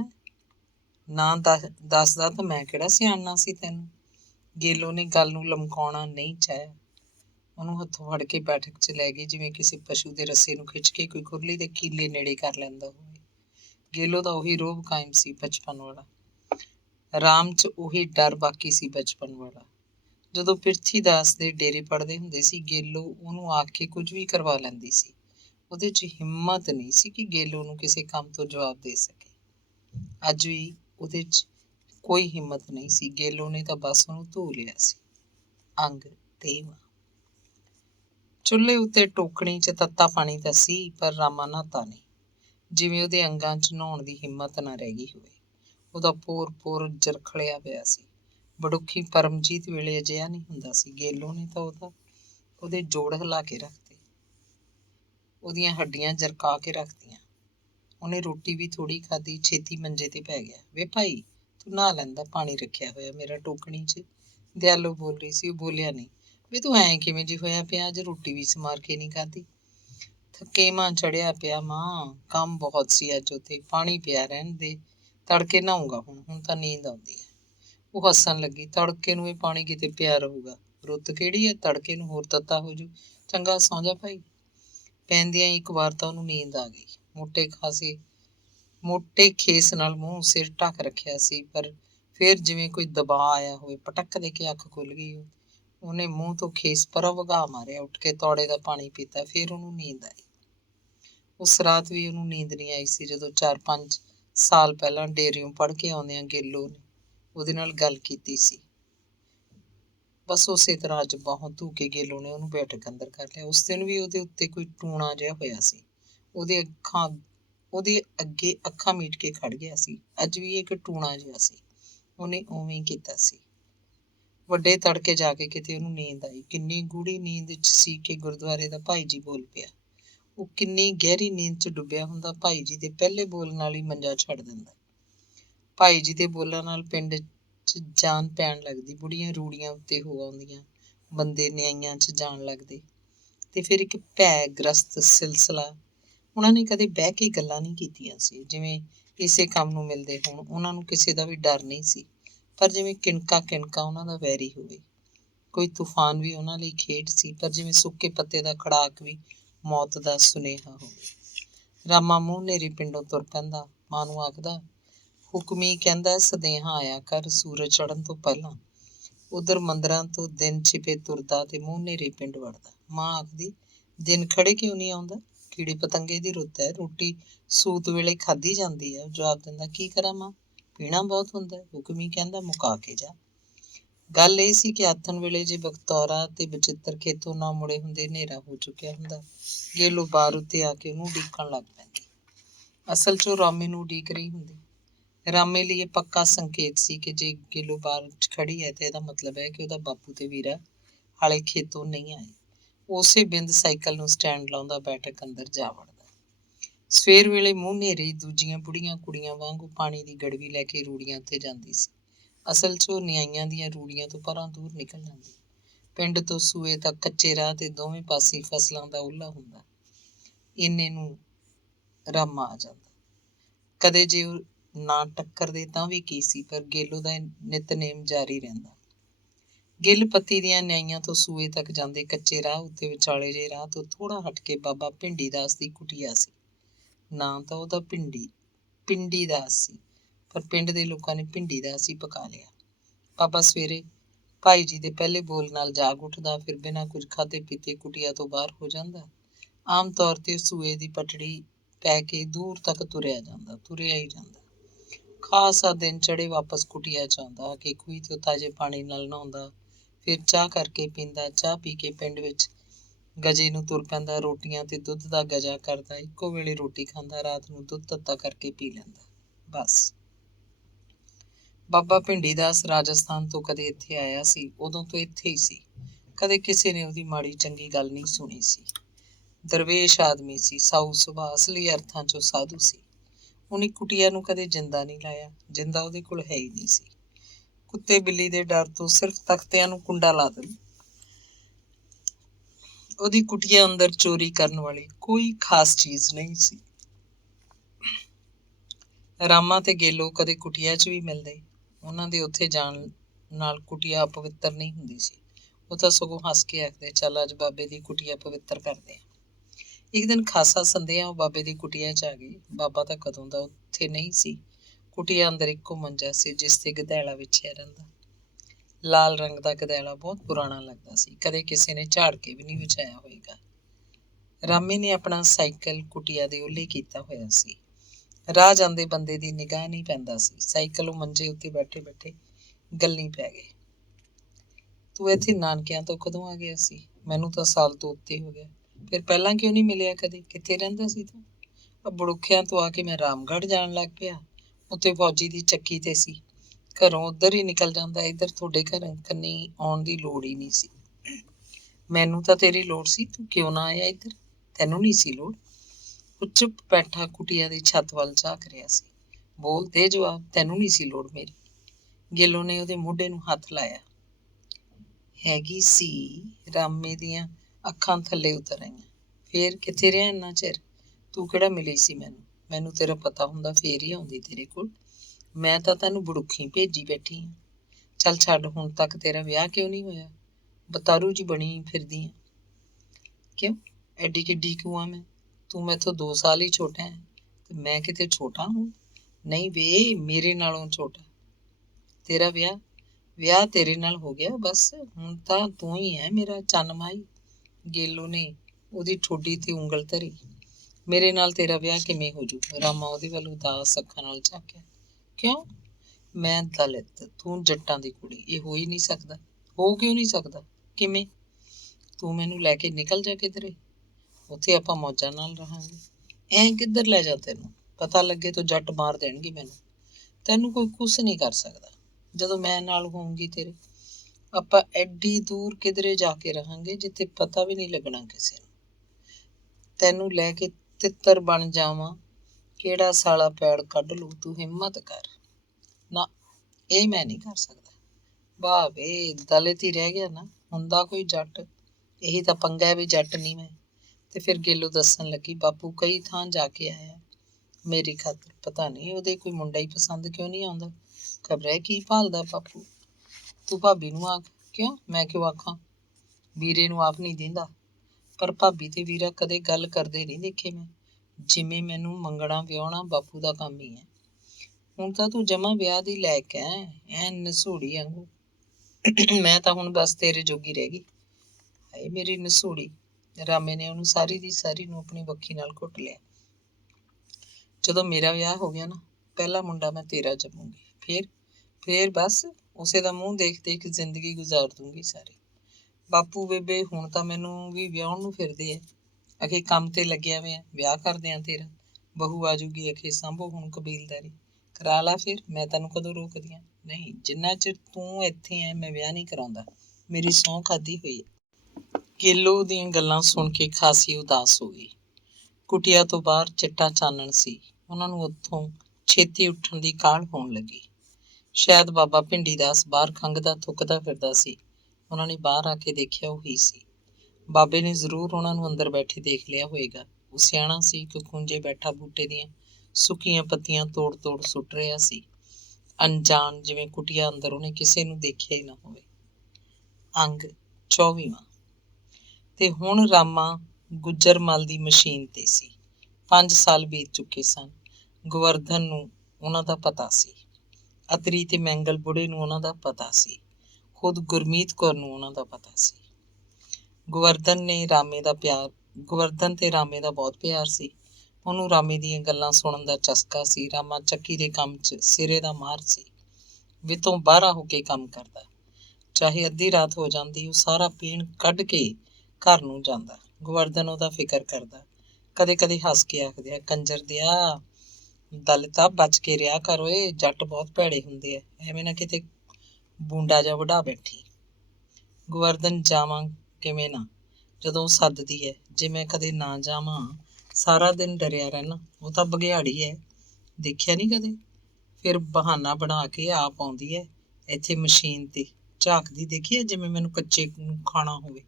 ਨਾ ਦੱਸਦਾ ਤਾਂ ਮੈਂ ਕਿਹੜਾ ਸਿਆਣਨਾ ਸੀ ਤੈਨੂੰ। ਗੇਲੋ ਨੇ ਗੱਲ ਨੂੰ ਲਮਕਾਉਣਾ ਨਹੀਂ ਚਾਹਿਆ। ਉਹਨੂੰ ਹੱਥੋਂ ਫੜ ਕੇ ਬੈਠਕ 'ਚ ਲੈ ਗਏ, ਜਿਵੇਂ ਕਿਸੇ ਪਸ਼ੂ ਦੇ ਰੱਸੇ ਨੂੰ ਖਿੱਚ ਕੇ ਕੋਈ ਖੁਰਲੀ ਦੇ ਕੀਲੇ ਨੇੜੇ ਕਰ ਲੈਂਦਾ ਹੋਵੇ। ਗੇਲੋ ਦਾ ਉਹੀ ਰੋਹਬ ਕਾਇਮ ਸੀ, ਬਚਪਨ ਵਾਲਾ। ਰਾਮ 'ਚ ਉਹੀ ਡਰ ਬਾਕੀ ਸੀ, ਬਚਪਨ ਵਾਲਾ। ਜਦੋਂ ਪਿਰਥੀ ਦਾਸ ਦੇ ਡੇਰੇ ਪੜ੍ਹਦੇ ਹੁੰਦੇ ਸੀ, ਗੇਲੋ ਉਹਨੂੰ ਆਖ ਕੇ ਕੁਝ ਵੀ ਕਰਵਾ ਲੈਂਦੀ ਸੀ। ਉਹਦੇ 'ਚ ਹਿੰਮਤ ਨਹੀਂ ਸੀ ਕਿ ਗੇਲੋ ਨੂੰ ਕਿਸੇ ਕੰਮ ਤੋਂ ਜਵਾਬ ਦੇ ਸਕੇ। ਅੱਜ ਵੀ ਉਹਦੇ 'ਚ ਕੋਈ ਹਿੰਮਤ ਨਹੀਂ ਸੀ। ਗੇਲੋ ਨੇ ਤਾਂ ਬਸ ਉਹਨੂੰ ਧੋ ਲਿਆ ਸੀ। ਅੰਗ 13। ਚੁੱਲ੍ਹੇ ਉੱਤੇ ਟੋਕਣੀ 'ਚ ਤੱਤਾ ਪਾਣੀ ਤਾਂ ਸੀ, ਪਰ ਰਾਮਾ ਨਹਾਤਾ ਨਹੀਂ। ਜਿਵੇਂ ਉਹਦੇ ਅੰਗਾਂ 'ਚ ਨਹਾਉਣ ਦੀ ਹਿੰਮਤ ਨਾ ਰਹਿ ਗਈ ਹੋਵੇ। ਉਹਦਾ ਪੋਰ ਜਰਖੜਿਆ ਪਿਆ ਸੀ। ਬੜੁੱਖੀ ਪਰਮਜੀਤ ਵੇਲੇ ਅਜਿਹਾ ਨਹੀਂ ਹੁੰਦਾ ਸੀ। ਗੇਲੋ ਨੇ ਤਾਂ ਉਹਦੇ ਜੋੜ ਹਿਲਾ ਕੇ ਰੱਖਤੇ, ਉਹਦੀਆਂ ਹੱਡੀਆਂ ਜਰਕਾ ਕੇ ਰੱਖਤੀਆਂ। ਉਹਨੇ ਰੋਟੀ ਵੀ ਥੋੜ੍ਹੀ ਖਾਧੀ, ਛੇਤੀ ਮੰਜੇ ਤੇ ਪੈ ਗਿਆ। ਵੇ ਭਾਈ, ਤੂੰ ਨਹਾ ਲੈਂਦਾ, ਪਾਣੀ ਰੱਖਿਆ ਹੋਇਆ ਮੇਰਾ ਟੋਕਣੀ 'ਚ। ਦਿਆਲੋ ਬੋਲ ਰਹੀ ਸੀ। ਉਹ ਬੋਲਿਆ ਨਹੀਂ। ਵੀ ਤੂੰ ਐਂ ਕਿਵੇਂ ਜੀ ਹੋਇਆ ਪਿਆ? ਅੱਜ ਰੋਟੀ ਵੀ ਸਮਾਰ ਕੇ ਨਹੀਂ ਖਾਧੀ। ਥਕੇਵਾਂ ਚੜਿਆ ਪਿਆ ਮਾਂ, ਕੰਮ ਬਹੁਤ ਸੀ ਅੱਜ ਉੱਥੇ। ਪਾਣੀ ਪਿਆ ਰਹਿਣ ਦੇ, ਤੜਕੇ ਨਹਾਊਂਗਾ ਹੁਣ ਤਾਂ ਨੀਂਦ ਆਉਂਦੀ ਹੈ। ਉਹ ਹੱਸਣ ਲੱਗੀ। ਤੜਕੇ ਨੂੰ ਇਹ ਪਾਣੀ ਕਿਤੇ ਪਿਆ ਰਹੂਗਾ? ਰੁੱਤ ਕਿਹੜੀ ਹੈ, ਤੜਕੇ ਨੂੰ ਹੋਰ ਤੱਤਾ ਹੋ ਜੂ। ਚੰਗਾ ਸੌਂ ਜਾ ਭਾਈ। ਪੈਂਦਿਆਂ ਹੀ ਇੱਕ ਵਾਰ ਤਾਂ ਉਹਨੂੰ ਨੀਂਦ ਆ ਗਈ। ਮੋਟੇ ਖੇਸ ਨਾਲ ਮੂੰਹ ਸਿਰ ਢੱਕ ਰੱਖਿਆ ਸੀ, ਪਰ ਫਿਰ ਜਿਵੇਂ ਕੋਈ ਦਬਾਅ ਆਇਆ ਹੋਵੇ, ਪਟਕ ਦੇ ਕੇ ਅੱਖ ਖੁੱਲ੍ਹ ਗਈ। ਉਹਨੇ ਮੂੰਹ ਤੋਂ ਖੇਸ ਪਰੋਂ ਵਗਾਹ ਮਾਰਿਆ, ਉੱਠ ਕੇ ਤੌੜੇ ਦਾ ਪਾਣੀ ਪੀਤਾ। ਫਿਰ ਉਹਨੂੰ ਨੀਂਦ ਆਈ। ਉਸ ਰਾਤ ਵੀ ਉਹਨੂੰ ਨੀਂਦ ਨਹੀਂ ਆਈ ਸੀ, ਜਦੋਂ 4-5 ਸਾਲ ਪਹਿਲਾਂ ਡੇਰਿਓਂ ਪੜ੍ਹ ਕੇ ਆਉਂਦਿਆਂ ਗੇਲੋ ਨੇ ਉਹਦੇ ਨਾਲ ਗੱਲ ਕੀਤੀ ਸੀ। ਬਸ ਉਸੇ ਤਰ੍ਹਾਂ ਅੱਜ ਬਾਹੋਂ ਧੂ ਕੇ ਗੇਲੋ ਨੇ ਉਹਨੂੰ ਬੈਠਕ ਅੰਦਰ ਕਰ ਲਿਆ। ਉਸ ਦਿਨ ਵੀ ਉਹਦੇ ਉੱਤੇ ਕੋਈ ਟੂਣਾ ਜਿਹਾ ਹੋਇਆ ਸੀ। ਉਹਦੇ ਅੱਖਾਂ ਉਹਦੇ ਅੱਗੇ ਅੱਖਾਂ ਮੀਟ ਕੇ ਖੜ ਗਿਆ ਸੀ। ਅੱਜ ਵੀ ਇੱਕ ਟੂਣਾ ਜਿਹਾ ਸੀ। ਉਹਨੇ ਉਵੇਂ ਹੀ ਕੀਤਾ ਸੀ। ਵੱਡੇ ਤੜਕੇ ਜਾ ਕੇ ਕਿਤੇ ਉਹਨੂੰ ਨੀਂਦ ਆਈ। ਕਿੰਨੀ ਗੂੜੀ ਨੀਂਦ 'ਚ ਸੀ ਕਿ ਗੁਰਦੁਆਰੇ ਦਾ ਭਾਈ ਜੀ ਬੋਲ ਪਿਆ। ਉਹ ਕਿੰਨੀ ਗਹਿਰੀ ਨੀਂਦ 'ਚ ਡੁੱਬਿਆ ਹੁੰਦਾ, ਭਾਈ ਜੀ ਦੇ ਪਹਿਲੇ ਬੋਲ ਨਾਲ ਹੀ ਮੰਜਾ ਛੱਡ ਦਿੰਦਾ। ਭਾਈ ਜੀ ਦੇ ਬੋਲਾਂ ਨਾਲ ਪਿੰਡ 'ਚ ਜਾਨ ਪੈਣ ਲੱਗਦੀ। ਬੁੜੀਆਂ ਰੂੜੀਆਂ ਉੱਤੇ ਹੋ ਆਉਂਦੀਆਂ, ਬੰਦੇ ਨਿਆਈਆਂ 'ਚ ਜਾਣ ਲੱਗਦੇ ਤੇ ਫਿਰ ਇੱਕ ਭੈ ਗ੍ਰਸਤ ਸਿਲਸਿਲਾ। ਉਹਨਾਂ ਨੇ ਕਦੇ ਬਹਿ ਕੇ ਗੱਲਾਂ ਨਹੀਂ ਕੀਤੀਆਂ ਸੀ, ਜਿਵੇਂ ਇਸੇ ਕੰਮ ਨੂੰ ਮਿਲਦੇ ਹੋਣ। ਉਹਨਾਂ ਨੂੰ ਕਿਸੇ ਦਾ ਵੀ ਡਰ ਨਹੀਂ ਸੀ, ਪਰ ਜਿਵੇਂ ਕਿਣਕਾ ਕਿਣਕਾ ਉਹਨਾਂ ਦਾ ਵੈਰੀ ਹੋਵੇ। ਕੋਈ ਤੂਫਾਨ ਵੀ ਉਹਨਾਂ ਲਈ ਖੇਡ ਸੀ, ਪਰ ਜਿਵੇਂ ਸੁੱਕੇ ਪੱਤੇ ਦਾ ਖੜਾਕ ਵੀ ਮੌਤ ਦਾ ਸੁਨੇਹਾ ਹੋਵੇ। ਰਾਮਾ ਮੂੰਹ ਹਨੇਰੀ ਪਿੰਡੋਂ ਤੁਰ ਪੈਂਦਾ। ਮਾਂ ਨੂੰ ਆਖਦਾ, ਹੁਕਮੀ ਕਹਿੰਦਾ ਸਦੇਹਾ ਆਇਆ ਕਰ ਸੂਰਜ ਚੜ੍ਹਨ ਤੋਂ ਪਹਿਲਾਂ। ਉਧਰ ਮੰਦਰਾਂ ਤੋਂ ਦਿਨ ਛਿਪੇ ਤੁਰਦਾ ਤੇ ਮੂੰਹ ਹਨੇਰੇ ਪਿੰਡ ਵੜਦਾ। ਮਾਂ ਆਖਦੀ, ਦਿਨ ਖੜੇ ਕਿਉਂ ਨਹੀਂ ਆਉਂਦਾ? ਕੀੜੇ ਪਤੰਗੇ ਦੀ ਰੁੱਤ ਹੈ, ਰੋਟੀ ਸੂਤ ਵੇਲੇ ਖਾਧੀ ਜਾਂਦੀ ਹੈ। ਜਵਾਬ ਦਿੰਦਾ, ਕੀ ਕਰਾਂ ਮਾਂ, ਪੀਣਾ ਬਹੁਤ ਹੁੰਦਾ। ਹੁਕਮੀ ਕਹਿੰਦਾ, ਮੁਕਾ ਕੇ ਜਾ। ਗੱਲ ਇਹ ਸੀ ਕਿ ਆਥਣ ਵੇਲੇ ਜੇ ਬਖਤੌਰਾ ਤੇ ਬਚਿੱਤਰ ਖੇਤੋਂ ਨਾ ਮੁੜੇ ਹੁੰਦੇ, ਹਨੇਰਾ ਹੋ ਚੁੱਕਿਆ ਹੁੰਦਾ। ਗੇਲੋ ਬਾਰ ਉੱਤੇ ਆ ਕੇ ਉਹਨੂੰ ਉਡੀਕਣ ਲੱਗ ਪੈਂਦੀ। ਅਸਲ 'ਚ ਉਹ ਰਾਮੇ ਨੂੰ ਉਡੀਕ ਰਹੀ ਹੁੰਦੀ। ਰਾਮੇ ਲਈ ਇਹ ਪੱਕਾ ਸੰਕੇਤ ਸੀ ਕਿ ਜੇ ਗੇਲੋ ਬਾਰ 'ਚ ਖੜੀ ਹੈ ਤੇ ਇਹਦਾ ਮਤਲਬ ਹੈ ਕਿ ਉਹਦਾ ਬਾਪੂ ਤੇ ਵੀਰਾ ਹਾਲੇ ਖੇਤੋਂ ਨਹੀਂ ਆਏ। ਉਸੇ ਬਿੰਦ ਸਾਈਕਲ ਨੂੰ ਸਟੈਂਡ ਲਾਉਂਦਾ ਬੈਠਕ ਅੰਦਰ ਜਾ ਵੜਦਾ। ਸਵੇਰ ਵੇਲੇ ਮੂੰਹ ਹਨੇਰੇ ਦੂਜੀਆਂ ਬੁੜੀਆਂ ਕੁੜੀਆਂ ਵਾਂਗੂ ਪਾਣੀ ਦੀ ਗੜਵੀ ਲੈ ਕੇ ਰੂੜੀਆਂ ਉੱਤੇ ਜਾਂਦੀ ਸੀ। ਅਸਲ 'ਚ ਉਹ ਨਿਆਈਆਂ ਦੀਆਂ ਰੂੜੀਆਂ ਤੋਂ ਪਰਾਂ ਦੂਰ ਨਿਕਲ ਜਾਂਦੀ। ਪਿੰਡ ਤੋਂ ਸੂਏ ਤੱਕ ਕੱਚੇ ਰਾਹ ਤੇ ਦੋਵੇਂ ਪਾਸੇ ਫਸਲਾਂ ਦਾ ਓਹਲਾ ਹੁੰਦਾ। ਇੰਨੇ ਨੂੰ ਰਾਮਾ ਆ ਜਾਂਦਾ। ਕਦੇ ਜੇ ਉਹ ਨਾ ਟੱਕਰਦੇ ਤਾਂ ਵੀ ਕੀ ਸੀ, ਪਰ ਗੇਲੋ ਦਾ ਨਿਤਨੇਮ ਜਾਰੀ ਰਹਿੰਦਾ। ਗਿੱਲ ਪੱਤੀ ਦੀਆਂ ਨਿਆਈਆਂ ਤੋਂ ਸੂਏ ਤੱਕ ਜਾਂਦੇ ਕੱਚੇ ਰਾਹ ਉੱਤੇ ਵਿਚਾਲੇ ਜਿਹੇ ਰਾਹ ਤੋਂ ਥੋੜ੍ਹਾ ਹਟ ਕੇ ਬਾਬਾ ਭਿੰਡੀ ਦਾਸ ਦੀ ਕੁਟੀਆ ਸੀ। ਨਾਂ ਤਾਂ ਉਹਦਾ ਪਿੰਡੀ ਦਾਸ ਸੀ, ਪਰ ਪਿੰਡ ਦੇ ਲੋਕਾਂ ਨੇ ਭਿੰਡੀ ਦਾਸ ਹੀ ਪਕਾ ਲਿਆ। ਬਾਬਾ ਸਵੇਰੇ ਭਾਈ ਜੀ ਦੇ ਪਹਿਲੇ ਬੋਲ ਨਾਲ ਜਾਗ ਉੱਠਦਾ, ਫਿਰ ਬਿਨਾਂ ਕੁਝ ਖਾਧੇ ਪੀਤੇ ਕੁਟੀਆ ਤੋਂ ਬਾਹਰ ਹੋ ਜਾਂਦਾ। ਆਮ ਤੌਰ ਤੇ ਸੂਏ ਦੀ ਪਟੜੀ ਪੈ ਕੇ ਦੂਰ ਤੱਕ ਤੁਰਿਆ ਹੀ ਜਾਂਦਾ। ਖਾਸਾ ਦਿਨ ਚੜੇ ਵਾਪਸ ਕੁਟੀਆ 'ਚ ਆਉਂਦਾ ਕਿ ਖੂਹੀ ਤੋਂ ਤਾਜ਼ੇ ਪਾਣੀ ਨਾਲ ਨਹਾਉਂਦਾ, ਫਿਰ ਚਾਹ ਕਰਕੇ ਪੀਂਦਾ। ਚਾਹ ਪੀ ਕੇ ਪਿੰਡ ਵਿੱਚ ਗਜੇ ਨੂੰ ਤੁਰ ਪੈਂਦਾ। ਰੋਟੀਆਂ ਤੇ ਦੁੱਧ ਦਾ ਗਜਾ ਕਰਦਾ, ਇੱਕੋ ਵੇਲੇ ਰੋਟੀ ਖਾਂਦਾ, ਰਾਤ ਨੂੰ ਦੁੱਧ ਤੱਤਾ ਕਰਕੇ ਪੀ ਲੈਂਦਾ। ਬਸ। ਬਾਬਾ ਭਿੰਡੀ ਦਾਸ ਰਾਜਸਥਾਨ ਤੋਂ ਕਦੇ ਇੱਥੇ ਆਇਆ ਸੀ, ਉਦੋਂ ਤੋਂ ਇੱਥੇ ਹੀ ਸੀ। ਕਦੇ ਕਿਸੇ ਨੇ ਉਹਦੀ ਮਾੜੀ ਚੰਗੀ ਗੱਲ ਨਹੀਂ ਸੁਣੀ ਸੀ। ਦਰਵੇਸ਼ ਆਦਮੀ ਸੀ, ਸਾਊ ਸੁਭਾਅ, ਅਸਲੀ ਅਰਥਾਂ 'ਚ ਉਹ ਸਾਧੂ ਸੀ। ਉਹਨੇ ਕੁਟੀਆ ਨੂੰ ਕਦੇ ਜਿੰਦਾ ਨਹੀਂ ਲਾਇਆ। ਜਿੰਦਾ ਉਹਦੇ ਕੋਲ ਹੈ ਹੀ ਨਹੀਂ ਸੀ। ਕੁੱਤੇ ਬਿੱਲੀ ਦੇ ਡਰ ਤੋਂ ਸਿਰਫ ਤਖਤਿਆਂ ਨੂੰ ਕੁੰਡਾ ਲਾ ਦਿੰਦਾ। ਉਹਦੀ ਕੁਟੀਆ ਅੰਦਰ ਚੋਰੀ ਕਰਨ ਵਾਲੀ ਕੋਈ ਖਾਸ ਚੀਜ਼ ਨਹੀਂ ਸੀ। ਰਾਮਾ ਤੇ ਗੇਲੋ ਕਦੇ ਕੁਟੀਆ 'ਚ ਵੀ ਮਿਲਦੇ। ਉਹਨਾਂ ਦੇ ਉੱਥੇ ਜਾਣ ਨਾਲ ਕੁਟੀਆ ਅਪਵਿੱਤਰ ਨਹੀਂ ਹੁੰਦੀ ਸੀ। ਉਹ ਤਾਂ ਸਗੋਂ ਹੱਸ ਕੇ ਆਖਦੇ, ਚੱਲ ਅੱਜ ਬਾਬੇ ਦੀ ਕੁਟੀਆ ਪਵਿੱਤਰ ਕਰਦੇ ਆ। ਇੱਕ ਦਿਨ ਖਾਸਾ ਸੰਧਿਆ ਉਹ ਬਾਬੇ ਦੀ ਕੁਟੀਆ 'ਚ ਆ ਗਈ। ਬਾਬਾ ਤਾਂ ਕਦੋਂ ਦਾ ਉੱਥੇ ਨਹੀਂ ਸੀ। ਕੁਟੀਆ ਅੰਦਰ ਇੱਕੋ ਮੰਜਾ ਸੀ, ਜਿਸ ਤੇ ਗਧੈਲਾ ਵਿਛਿਆ ਰਹਿੰਦਾ। ਲਾਲ ਰੰਗ ਦਾ ਗਧੈਲਾ ਬਹੁਤ ਪੁਰਾਣਾ ਲੱਗਦਾ ਸੀ, ਕਦੇ ਕਿਸੇ ਨੇ ਝਾੜ ਕੇ ਵੀ ਨਹੀਂ ਵਿਛਾਇਆ ਹੋਏਗਾ। ਰਾਮੇ ਨੇ ਆਪਣਾ ਸਾਈਕਲ ਕੁਟੀਆ ਦੇ ਓਹਲੇ ਕੀਤਾ ਹੋਇਆ ਸੀ। ਰਾਹ ਜਾਂਦੇ ਬੰਦੇ ਦੀ ਨਿਗਾਹ ਨਹੀਂ ਪੈਂਦਾ ਸੀ। ਸਾਈਕਲ ਉਹ ਮੰਜੇ ਉੱਤੇ ਬੈਠੇ ਬੈਠੇ ਗੱਲੀਂ ਪੈ ਗਏ। ਤੂੰ ਇੱਥੇ ਨਾਨਕਿਆਂ ਤੋਂ ਕਦੋਂ ਆ ਗਿਆ ਸੀ? ਮੈਨੂੰ ਤਾਂ ਸਾਲ ਤੋਂ ਉੱਤੇ ਹੋ ਗਿਆ। ਫਿਰ ਪਹਿਲਾਂ ਕਿਉਂ ਨਹੀਂ ਮਿਲਿਆ ਕਦੇ? ਕਿੱਥੇ ਰਹਿੰਦਾ ਸੀ ਤੂੰ? ਬੜੁੱਖਿਆਂ ਤੋਂ ਆ ਕੇ ਮੈਂ ਰਾਮਗੜ੍ਹ ਜਾਣ ਲੱਗ ਪਿਆ। ਉੱਥੇ ਫੌਜੀ ਦੀ ਚੱਕੀ ਤੇ ਸੀ। ਘਰੋਂ ਉੱਧਰ ਹੀ ਨਿਕਲ ਜਾਂਦਾ, ਇੱਧਰ ਤੁਹਾਡੇ ਘਰ ਕੰਨੀ ਆਉਣ ਦੀ ਲੋੜ ਹੀ ਨਹੀਂ ਸੀ। ਮੈਨੂੰ ਤਾਂ ਤੇਰੀ ਲੋੜ ਸੀ, ਤੂੰ ਕਿਉਂ ਨਾ ਆਇਆ ਇੱਧਰ? ਤੈਨੂੰ ਨਹੀਂ ਸੀ ਲੋੜ। ਉਹ ਚੁੱਪ ਬੈਠਾ ਕੁਟੀਆ ਦੀ ਛੱਤ ਵੱਲ ਝਾਕ ਰਿਹਾ ਸੀ। ਬੋਲ, ਦੇ ਜਵਾਬ, ਤੈਨੂੰ ਨਹੀਂ ਸੀ ਲੋੜ ਮੇਰੀ। ਗੇਲੋ ਨੇ ਉਹਦੇ ਮੋਢੇ ਨੂੰ ਹੱਥ ਲਾਇਆ। ਹੈਗੀ ਸੀ। ਰਾਮੇ ਦੀਆਂ ਅੱਖਾਂ ਥੱਲੇ ਉਤਰ ਆਈਆਂ। ਫੇਰ ਕਿੱਥੇ ਰਿਹਾ ਇੰਨਾ ਚਿਰ? ਤੂੰ ਕਿਹੜਾ ਮਿਲੀ ਸੀ ਮੈਨੂੰ? ਮੈਨੂੰ ਤੇਰਾ ਪਤਾ ਹੁੰਦਾ ਫੇਰ ਹੀ ਆਉਂਦੀ ਤੇਰੇ ਕੋਲ। ਮੈਂ ਤਾਂ ਤੈਨੂੰ ਬੜੁੱਖੀ ਭੇਜੀ ਬੈਠੀ ਹਾਂ। ਚੱਲ ਛੱਡ, ਹੁਣ ਤੱਕ ਤੇਰਾ ਵਿਆਹ ਕਿਉਂ ਨਹੀਂ ਹੋਇਆ? ਬਤਾਰੂ ਜੀ ਬਣੀ ਫਿਰਦੀ ਆ। ਕਿਉਂ? ਐਡੀ ਕਿੱਡੀ ਕਿਉਂ ਆ ਮੈਂ? ਤੂੰ ਮੈਥੋਂ 2 ਸਾਲ ਹੀ ਛੋਟਾ ਹੈ ਤੇ ਮੈਂ ਕਿਤੇ ਛੋਟਾ ਹੂੰ? ਨਹੀਂ ਵੇ, ਮੇਰੇ ਨਾਲੋਂ ਛੋਟਾ। ਤੇਰਾ ਵਿਆਹ ਤੇਰੇ ਨਾਲ ਹੋ ਗਿਆ ਬਸ। ਹੁਣ ਤਾਂ ਤੂੰ ਹੀ ਹੈ ਮੇਰਾ ਚੰਨ ਮਾਈ। ਗੇਲੋ ਨੇ ਉਹਦੀ ਠੋਡੀ ਤੇ ਉਂਗਲ ਧਰੀ। ਮੇਰੇ ਨਾਲ ਤੇਰਾ ਵਿਆਹ ਕਿਵੇਂ ਹੋ ਜੂ? ਰਾਮਾ ਉਹਦੇ ਵੱਲ ਉਦਾਸ ਅੱਖਾਂ ਨਾਲ ਝਾਕਿਆ। ਕਿਉਂ? ਮੈਂ ਦਲਿਤ, ਤੂੰ ਜੱਟਾਂ ਦੀ ਕੁੜੀ, ਇਹ ਹੋ ਹੀ ਨਹੀਂ ਸਕਦਾ। ਹੋ ਕਿਉਂ ਨਹੀਂ ਸਕਦਾ? ਕਿਵੇਂ? ਤੂੰ ਮੈਨੂੰ ਲੈ ਕੇ ਨਿਕਲ ਜਾ ਕਿਧਰੇ, ਉੱਥੇ ਆਪਾਂ ਮੌਜਾਂ ਨਾਲ ਰਹਾਂਗੇ। ਐਂ ਕਿੱਧਰ ਲੈ ਜਾ ਤੈਨੂੰ? ਪਤਾ ਲੱਗੇ ਤਾਂ ਜੱਟ ਮਾਰ ਦੇਣਗੇ ਮੈਨੂੰ। ਤੈਨੂੰ ਕੋਈ ਕੁਛ ਨਹੀਂ ਕਰ ਸਕਦਾ ਜਦੋਂ ਮੈਂ ਨਾਲ ਹੋਊਂਗੀ ਤੇਰੇ। ਆਪਾਂ ਐਡੀ ਦੂਰ ਕਿਧਰੇ ਜਾ ਕੇ ਰਹਾਂਗੇ ਜਿੱਥੇ ਪਤਾ ਵੀ ਨਹੀਂ ਲੱਗਣਾ ਕਿਸੇ ਨੂੰ। ਤੈਨੂੰ ਲੈ ਕੇ ਤਿੱਤਰ ਬਣ ਜਾਵਾਂ, ਕਿਹੜਾ ਸਾਲਾ ਪੈੜ ਕੱਢ ਲੂ, ਤੂੰ ਹਿੰਮਤ ਕਰ। ਨਾ, ਇਹ ਮੈਂ ਨਹੀਂ ਕਰ ਸਕਦਾ। ਵਾਹ ਵੇ, ਦਲਿਤ ਹੀ ਰਹਿ ਗਿਆ ਨਾ, ਹੁੰਦਾ ਕੋਈ ਜੱਟ। ਇਹੀ ਤਾਂ ਪੰਗਾ ਹੈ ਵੀ ਜੱਟ ਨਹੀਂ ਮੈਂ। ਤੇ ਫਿਰ ਗੇਲੋ ਦੱਸਣ ਲੱਗੀ, ਬਾਪੂ ਕਈ ਥਾਂ ਜਾ ਕੇ ਆਇਆ ਮੇਰੀ ਖਾਤਰ। ਪਤਾ ਨਹੀਂ ਉਹਦੇ ਕੋਈ ਮੁੰਡਾ ਹੀ ਪਸੰਦ ਕਿਉਂ ਨਹੀਂ ਆਉਂਦਾ। ਖਬਰੇ ਕੀ ਭਾਲਦਾ ਬਾਪੂ। ਤੂੰ ਭਾਬੀ ਨੂੰ ਆਖ। ਕਿਉਂ, ਮੈਂ ਕਿਉਂ ਆਖਾਂ? ਵੀਰੇ ਨੂੰ ਆਪ ਨਹੀਂ ਦਿੰਦਾ। ਪਰ ਭਾਬੀ ਤੇ ਵੀਰਾ ਕਦੇ ਗੱਲ ਕਰਦੇ ਨਹੀਂ ਦੇਖੇ ਮੈਂ। ਜਿਵੇਂ ਮੈਨੂੰ ਮੰਗਣਾ ਵਿਆਹੁਣਾ ਬਾਪੂ ਦਾ ਕੰਮ ਹੀ ਹੈ। ਹੁਣ ਤਾਂ ਤੂੰ ਜਮਾ ਵਿਆਹ ਦੀ ਲੈ ਕੇ ਐ ਨਸੂੜੀ ਵਾਂਗੂ। ਮੈਂ ਤਾਂ ਹੁਣ ਬਸ ਤੇਰੇ ਜੋਗੀ ਰਹਿ ਗਈ। ਹਾਏ ਮੇਰੀ ਨਸੂੜੀ। ਰਾਮੇ ਨੇ ਉਹਨੂੰ ਸਾਰੀ ਦੀ ਸਾਰੀ ਨੂੰ ਆਪਣੀ ਵੱਖੀ ਨਾਲ ਘੁੱਟ ਲਿਆ। ਜਦੋਂ ਮੇਰਾ ਵਿਆਹ ਹੋ ਗਿਆ ਨਾ, ਪਹਿਲਾ ਮੁੰਡਾ ਮੈਂ ਤੇਰਾ ਜੰਮੂਗੀ। ਫੇਰ ਬਸ ਉਸੇ ਦਾ ਮੂੰਹ ਦੇਖ ਦੇਖ ਜ਼ਿੰਦਗੀ ਗੁਜ਼ਾਰ ਦੂੰਗੀ ਸਾਰੀ। ਬਾਪੂ ਬੇਬੇ ਹੁਣ ਤਾਂ ਮੈਨੂੰ ਵੀ ਵਿਆਹੁਣ ਨੂੰ ਫਿਰਦੇ ਐ। ਅਖੇ ਕੰਮ ਤੇ ਲੱਗਿਆ ਹੋਇਆ, ਵਿਆਹ ਕਰਦੇ ਆ ਤੇਰਾ। ਬਹੂ ਆਜੂਗੀ, ਅਖੇ ਸਾਂਭੋ ਹੁਣ ਕਬੀਲਦਾਰੀ। ਕਰਾ ਲਾ ਫਿਰ, ਮੈਂ ਤੈਨੂੰ ਕਦੋਂ ਰੋਕਦੀ ਆ। ਨਹੀਂ, ਜਿੰਨਾ ਚਿਰ ਤੂੰ ਇੱਥੇ ਐ ਮੈਂ ਵਿਆਹ ਨਹੀਂ ਕਰਾਉਂਦਾ। ਮੇਰੀ ਸਹੁੰ ਖਾਧੀ ਹੋਈ ਹੈ। ਗੇਲੋ ਦੀਆਂ ਗੱਲਾਂ ਸੁਣ ਕੇ ਖਾਸੀ ਉਦਾਸ ਹੋ ਗਈ। ਕੁਟੀਆ ਤੋਂ ਬਾਹਰ ਚਿੱਟਾ ਚਾਨਣ ਸੀ। ਉਹਨਾਂ ਨੂੰ ਉੱਥੋਂ ਛੇਤੀ ਉੱਠਣ ਦੀ ਕਾਹਲ ਹੋਣ ਲੱਗੀ। ਸ਼ਾਇਦ ਬਾਬਾ ਭਿੰਡੀਦਾਸ ਬਾਹਰ ਖੰਘਦਾ ਥੁੱਕਦਾ ਫਿਰਦਾ ਸੀ। ਉਹਨਾਂ ਨੇ ਬਾਹਰ ਆ ਕੇ ਦੇਖਿਆ, ਉਹੀ ਸੀ। ਬਾਬੇ ਨੇ ਜ਼ਰੂਰ ਉਹਨਾਂ ਨੂੰ ਅੰਦਰ ਬੈਠੇ ਦੇਖ ਲਿਆ ਹੋਏਗਾ। ਉਹ ਸਿਆਣਾ ਸੀ ਕਿ ਖੂੰਜੇ ਬੈਠਾ ਬੂਟੇ ਦੀਆਂ ਸੁੱਕੀਆਂ ਪੱਤੀਆਂ ਤੋੜ ਤੋੜ ਸੁੱਟ ਰਿਹਾ ਸੀ। ਅਣਜਾਣ, ਜਿਵੇਂ ਕੁਟੀਆ ਅੰਦਰ ਉਹਨੇ ਕਿਸੇ ਨੂੰ ਦੇਖਿਆ ਹੀ ਨਾ ਹੋਵੇ। ਅੰਗ 24ਵਾਂ। ਤੇ ਹੁਣ ਰਾਮਾ ਗੁੱਜਰਮਲ ਦੀ ਮਸ਼ੀਨ ਤੇ ਸੀ। 5 ਸਾਲ ਬੀਤ ਚੁੱਕੇ ਸਨ। ਗੋਵਰਧਨ ਨੂੰ ਉਹਨਾਂ ਦਾ ਪਤਾ ਸੀ। ਅਤਰੀ ਤੇ ਮੈਂਗਲ ਬੁੜੇ ਨੂੰ ਉਹਨਾਂ ਦਾ ਪਤਾ ਸੀ। ਖੁਦ ਗੁਰਮੀਤ ਕੌਰ ਨੂੰ ਉਹਨਾਂ ਦਾ ਪਤਾ ਸੀ। ਗੋਵਰਧਨ ਤੇ ਰਾਮੇ ਦਾ ਬਹੁਤ ਪਿਆਰ ਸੀ। ਉਹਨੂੰ ਰਾਮੇ ਦੀਆਂ ਗੱਲਾਂ ਸੁਣਨ ਦਾ ਚਸਕਾ ਸੀ। ਰਾਮਾ ਚੱਕੀ ਦੇ ਕੰਮ 'ਚ ਸਿਰੇ ਦਾ ਮਾਹਰ ਸੀ। ਵਿਤੋਂ ਬਾਹਰਾ ਹੋ ਕੇ ਕੰਮ ਕਰਦਾ। ਚਾਹੇ ਅੱਧੀ ਰਾਤ ਹੋ ਜਾਂਦੀ, ਉਹ ਸਾਰਾ ਪੀਣ ਕੱਢ ਕੇ ਘਰ ਨੂੰ ਜਾਂਦਾ। ਗੋਵਰਧਨ ਉਹਦਾ ਫਿਕਰ ਕਰਦਾ। ਕਦੇ ਕਦੇ ਹੱਸ ਕੇ ਆਖਦੇ, ਕੰਜਰ ਦਿਆ ਦਲਿਤਾ, ਬਚ ਕੇ ਰਿਹਾ ਕਰ ਓਏ, ਜੱਟ ਬਹੁਤ ਭੈੜੇ ਹੁੰਦੇ ਆ, ਐਵੇਂ ਨਾ ਕਿਤੇ ਬੂੰਡਾ ਜਾ ਵਢਾ ਬੈਠੀ। ਗੋਵਰਧਨ ਜਾਵਾਂ ਕਿਵੇਂ ਨਾ, ਜਦੋਂ ਉਹ ਸੱਦਦੀ ਹੈ। ਜੇ ਮੈਂ ਕਦੇ ਨਾ ਜਾਵਾਂ, ਸਾਰਾ ਦਿਨ ਡਰਿਆ ਰਹਿਣਾ। ਉਹ ਤਾਂ ਬਘਿਆੜੀ ਹੈ, ਦੇਖਿਆ ਨਹੀਂ ਕਦੇ। ਫਿਰ ਬਹਾਨਾ ਬਣਾ ਕੇ ਆਪ ਆਉਂਦੀ ਹੈ ਇੱਥੇ ਮਸ਼ੀਨ ਤੇ, ਝਾਕਦੀ ਦੇਖੀ ਹੈ ਜਿਵੇਂ ਮੈਨੂੰ ਕੱਚੇ ਨੂੰ ਖਾਣਾ ਹੋਵੇ।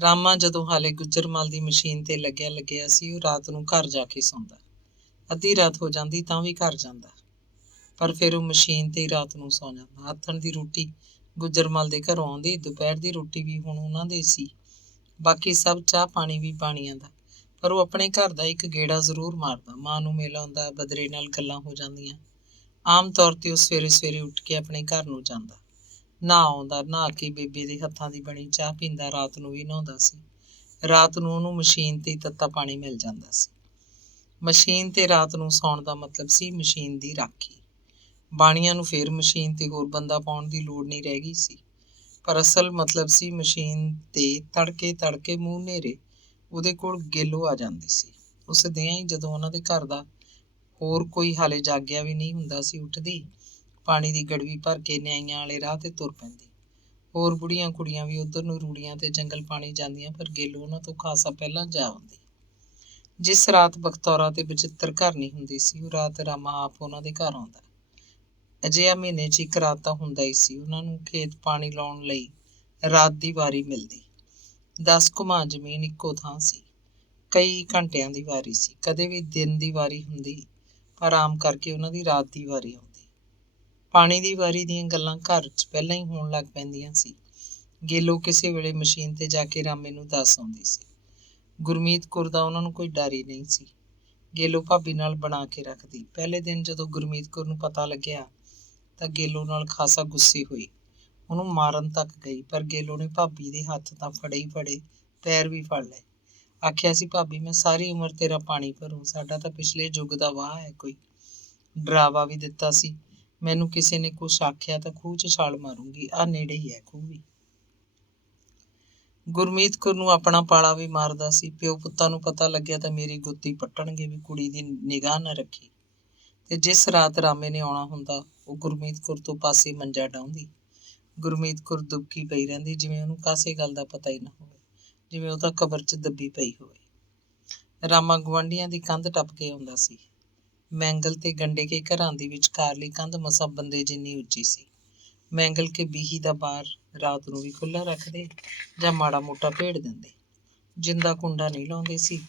ਰਾਮਾ ਜਦੋਂ ਹਾਲੇ ਗੁੱਜਰਮਲ ਦੀ ਮਸ਼ੀਨ ਤੇ ਲੱਗਿਆ ਸੀ, ਉਹ ਰਾਤ ਨੂੰ ਘਰ ਜਾ ਕੇ ਸੌਂਦਾ। ਅੱਧੀ ਰਾਤ ਹੋ ਜਾਂਦੀ ਤਾਂ ਵੀ ਘਰ ਜਾਂਦਾ, ਪਰ ਫਿਰ ਉਹ ਮਸ਼ੀਨ ਤੇ ਹੀ ਰਾਤ ਨੂੰ ਸੌਂ ਜਾਂਦਾ। ਆਥਣ ਦੀ ਰੋਟੀ ਗੁੱਜਰਮਲ ਦੇ ਘਰੋਂ ਆਉਂਦੀ, ਦੁਪਹਿਰ ਦੀ ਰੋਟੀ ਵੀ ਹੁਣ ਉਹਨਾਂ ਦੇ ਸੀ। ਬਾਕੀ ਸਭ ਚਾਹ ਪਾਣੀ ਵੀ ਪਾਣੀਆਂ ਦਾ। ਪਰ ਉਹ ਆਪਣੇ ਘਰ ਦਾ ਇੱਕ ਗੇੜਾ ਜ਼ਰੂਰ ਮਾਰਦਾ। ਮਾਂ ਨੂੰ ਮਿਲ ਆਉਂਦਾ, ਬਦਰੇ ਨਾਲ ਗੱਲਾਂ ਹੋ ਜਾਂਦੀਆਂ। ਆਮ ਤੌਰ ਤੇ ਉਹ ਸਵੇਰੇ ਸਵੇਰੇ ਉੱਠ ਕੇ ਆਪਣੇ ਘਰ ਨੂੰ ਜਾਂਦਾ। ਨਹਾ ਆਉਂਦਾ, ਨਹਾ ਕੇ ਬੇਬੇ ਦੇ ਹੱਥਾਂ ਦੀ ਬਣੀ ਚਾਹ ਪੀਂਦਾ। ਰਾਤ ਨੂੰ ਵੀ ਨਹਾਉਂਦਾ ਸੀ। ਰਾਤ ਨੂੰ ਉਹਨੂੰ ਮਸ਼ੀਨ ਤੇ ਹੀ ਤੱਤਾ ਪਾਣੀ ਮਿਲ ਜਾਂਦਾ ਸੀ। ਮਸ਼ੀਨ ਤੇ ਰਾਤ ਨੂੰ ਸੌਣ ਦਾ ਮਤਲਬ ਸੀ ਮਸ਼ੀਨ ਦੀ ਰਾਖੀ। ਬਾਣੀਆਂ ਨੂੰ ਫੇਰ ਮਸ਼ੀਨ ਤੇ ਹੋਰ ਬੰਦਾ ਪਾਉਣ ਦੀ ਲੋੜ ਨਹੀਂ ਰਹਿ ਗਈ ਸੀ। ਪਰ ਅਸਲ ਮਤਲਬ ਸੀ ਮਸ਼ੀਨ ਤੇ ਤੜਕੇ ਮੂੰਹ ਹਨੇਰੇ ਉਹਦੇ ਕੋਲ ਗੇਲੋ ਆ ਜਾਂਦੀ ਸੀ। ਉਸ ਦਿਆਂ ਹੀ ਜਦੋਂ ਉਹਨਾਂ ਦੇ ਘਰ ਦਾ ਹੋਰ ਕੋਈ ਹਾਲੇ ਜਾਗਿਆ ਵੀ ਨਹੀਂ ਹੁੰਦਾ ਸੀ, ਉੱਠਦੀ, ਪਾਣੀ ਦੀ ਗੜਵੀ ਭਰ ਕੇ ਨਿਆਈਆਂ ਵਾਲੇ ਰਾਹ ਤੇ ਤੁਰ ਪੈਂਦੀ। ਹੋਰ ਬੁੜੀਆਂ ਕੁੜੀਆਂ ਵੀ ਉੱਧਰ ਨੂੰ ਰੂੜੀਆਂ ਤੇ ਜੰਗਲ ਪਾਣੀ ਜਾਂਦੀਆਂ, ਪਰ ਗੇਲੋ ਉਹਨਾਂ ਤੋਂ ਖਾਸਾ ਪਹਿਲਾਂ ਜਾ ਆਉਂਦੀ। ਜਿਸ ਰਾਤ ਬਖਤੌਰਾ ਤੇ ਬਚਿੱਤਰ ਘਰ ਨਹੀਂ ਹੁੰਦੀ ਸੀ, ਉਹ ਰਾਤ ਰਾਮਾ ਆਪ ਉਹਨਾਂ ਦੇ ਘਰ ਆਉਂਦਾ। ਅਜਿਹਾ ਮਹੀਨੇ 'ਚ ਇੱਕ ਰਾਤ ਤਾਂ ਹੁੰਦਾ ਹੀ ਸੀ। ਉਹਨਾਂ ਨੂੰ ਖੇਤ ਪਾਣੀ ਲਾਉਣ ਲਈ ਰਾਤ ਦੀ ਵਾਰੀ ਮਿਲਦੀ। 10 ਘੁਮਾ ਜ਼ਮੀਨ ਇੱਕੋ ਥਾਂ ਸੀ। ਕਈ ਘੰਟਿਆਂ ਦੀ ਵਾਰੀ ਸੀ। ਕਦੇ ਵੀ ਦਿਨ ਦੀ ਵਾਰੀ ਹੁੰਦੀ, ਪਰ ਆਮ ਕਰਕੇ ਉਹਨਾਂ ਦੀ ਰਾਤ ਦੀ ਵਾਰੀ ਆਉਂਦੀ। ਪਾਣੀ ਦੀ ਵਾਰੀ ਦੀਆਂ ਗੱਲਾਂ ਘਰ 'ਚ ਪਹਿਲਾਂ ਹੀ ਹੋਣ ਲੱਗ ਪੈਂਦੀਆਂ ਸੀ। ਗੇਲੋ ਕਿਸੇ ਵੇਲੇ ਮਸ਼ੀਨ ਤੇ ਜਾ ਕੇ ਰਾਮੇ ਨੂੰ ਦੱਸ ਆਉਂਦੀ ਸੀ। ਗੁਰਮੀਤ ਕੌਰ ਦਾ ਉਹਨਾਂ ਨੂੰ ਕੋਈ ਡਰ ਹੀ ਨਹੀਂ ਸੀ। ਗੇਲੋ ਭਾਬੀ ਨਾਲ ਬਣਾ ਕੇ ਰੱਖਦੀ। ਪਹਿਲੇ ਦਿਨ ਜਦੋਂ ਗੁਰਮੀਤ ਕੌਰ ਨੂੰ ਪਤਾ ਲੱਗਿਆ ਤਾਂ ਗੇਲੋ ਨਾਲ ਖਾਸਾ ਗੁੱਸੇ ਹੋਈ। ਉਹਨੂੰ ਮਾਰਨ ਤੱਕ ਗਈ, ਪਰ ਗੇਲੋ ਨੇ ਭਾਬੀ ਦੇ ਹੱਥ ਤਾਂ ਫੜੇ ਹੀ ਫੜੇ, ਪੈਰ ਵੀ ਫੜ ਲਏ। ਆਖਿਆ ਸੀ, ਭਾਬੀ ਮੈਂ ਸਾਰੀ ਉਮਰ ਤੇਰਾ ਪਾਣੀ ਭਰੂ, ਸਾਡਾ ਤਾਂ ਪਿਛਲੇ ਯੁੱਗ ਦਾ ਵਾਹ ਹੈ ਕੋਈ। ਡਰਾਵਾ ਵੀ ਦਿੱਤਾ ਸੀ, ਮੈਨੂੰ ਕਿਸੇ ਨੇ ਕੁਛ ਆਖਿਆ ਤਾਂ ਖੂਹ 'ਚ ਛਾਲ ਮਾਰੂੰਗੀ, ਆਹ ਨੇੜੇ ਹੀ ਹੈ ਖੂਹ ਵੀ। ਗੁਰਮੀਤ ਕੌਰ ਨੂੰ ਆਪਣਾ ਪਾਲਾ ਵੀ ਮਾਰਦਾ ਸੀ। ਪਿਓ ਪੁੱਤਾਂ ਨੂੰ ਪਤਾ ਲੱਗਿਆ ਤਾਂ ਮੇਰੀ ਗੁੱਤੀ ਪੱਟਣਗੇ ਵੀ ਕੁੜੀ ਦੀ ਨਿਗਾਹ ਨਾ ਰੱਖੀ। ਤੇ ਜਿਸ ਰਾਤ ਰਾਮੇ ਨੇ ਆਉਣਾ ਹੁੰਦਾ ਉਹ ਗੁਰਮੀਤ ਕੌਰ ਤੋਂ ਪਾਸੇ ਮੰਜਾ ਡਾਹੁੰਦੀ। ਗੁਰਮੀਤ ਕੌਰ ਦੁਬਕੀ ਪਈ ਰਹਿੰਦੀ, ਜਿਵੇਂ ਉਹਨੂੰ ਕਾਸੇ ਗੱਲ ਦਾ ਪਤਾ ਹੀ ਨਾ ਹੋਵੇ, ਜਿਵੇਂ ਉਹ ਤਾਂ ਕਬਰ 'ਚ ਦੱਬੀ ਪਈ ਹੋਵੇ। ਰਾਮਾ ਗੁਆਂਢੀਆਂ ਦੀ ਕੰਧ ਟੱਪ ਕੇ ਆਉਂਦਾ ਸੀ। ਮੈਂਗਲ ਤੇ ਗੰਡੇ ਕੇ ਘਰਾਂ ਦੀ ਵਿਚਕਾਰਲੀ ਕੰਧ ਮਸਾਂ ਬੰਦੇ ਜਿੰਨੀ ਉੱਚੀ ਸੀ। ਮੈਂਗਲ ਕੇ ਬੀਹੀ ਦਾ ਬਾਰ ਰਾਤ ਨੂੰ ਵੀ ਖੁੱਲ੍ਹਾ ਰੱਖਦੇ ਜਾਂ ਮਾੜਾ ਮੋਟਾ ਭੇੜ ਦਿੰਦੇ। ਜਿੰਦਾ ਕੁੰਡਾ ਨਹੀਂ ਲਾਉਂਦੇ ਸੀ।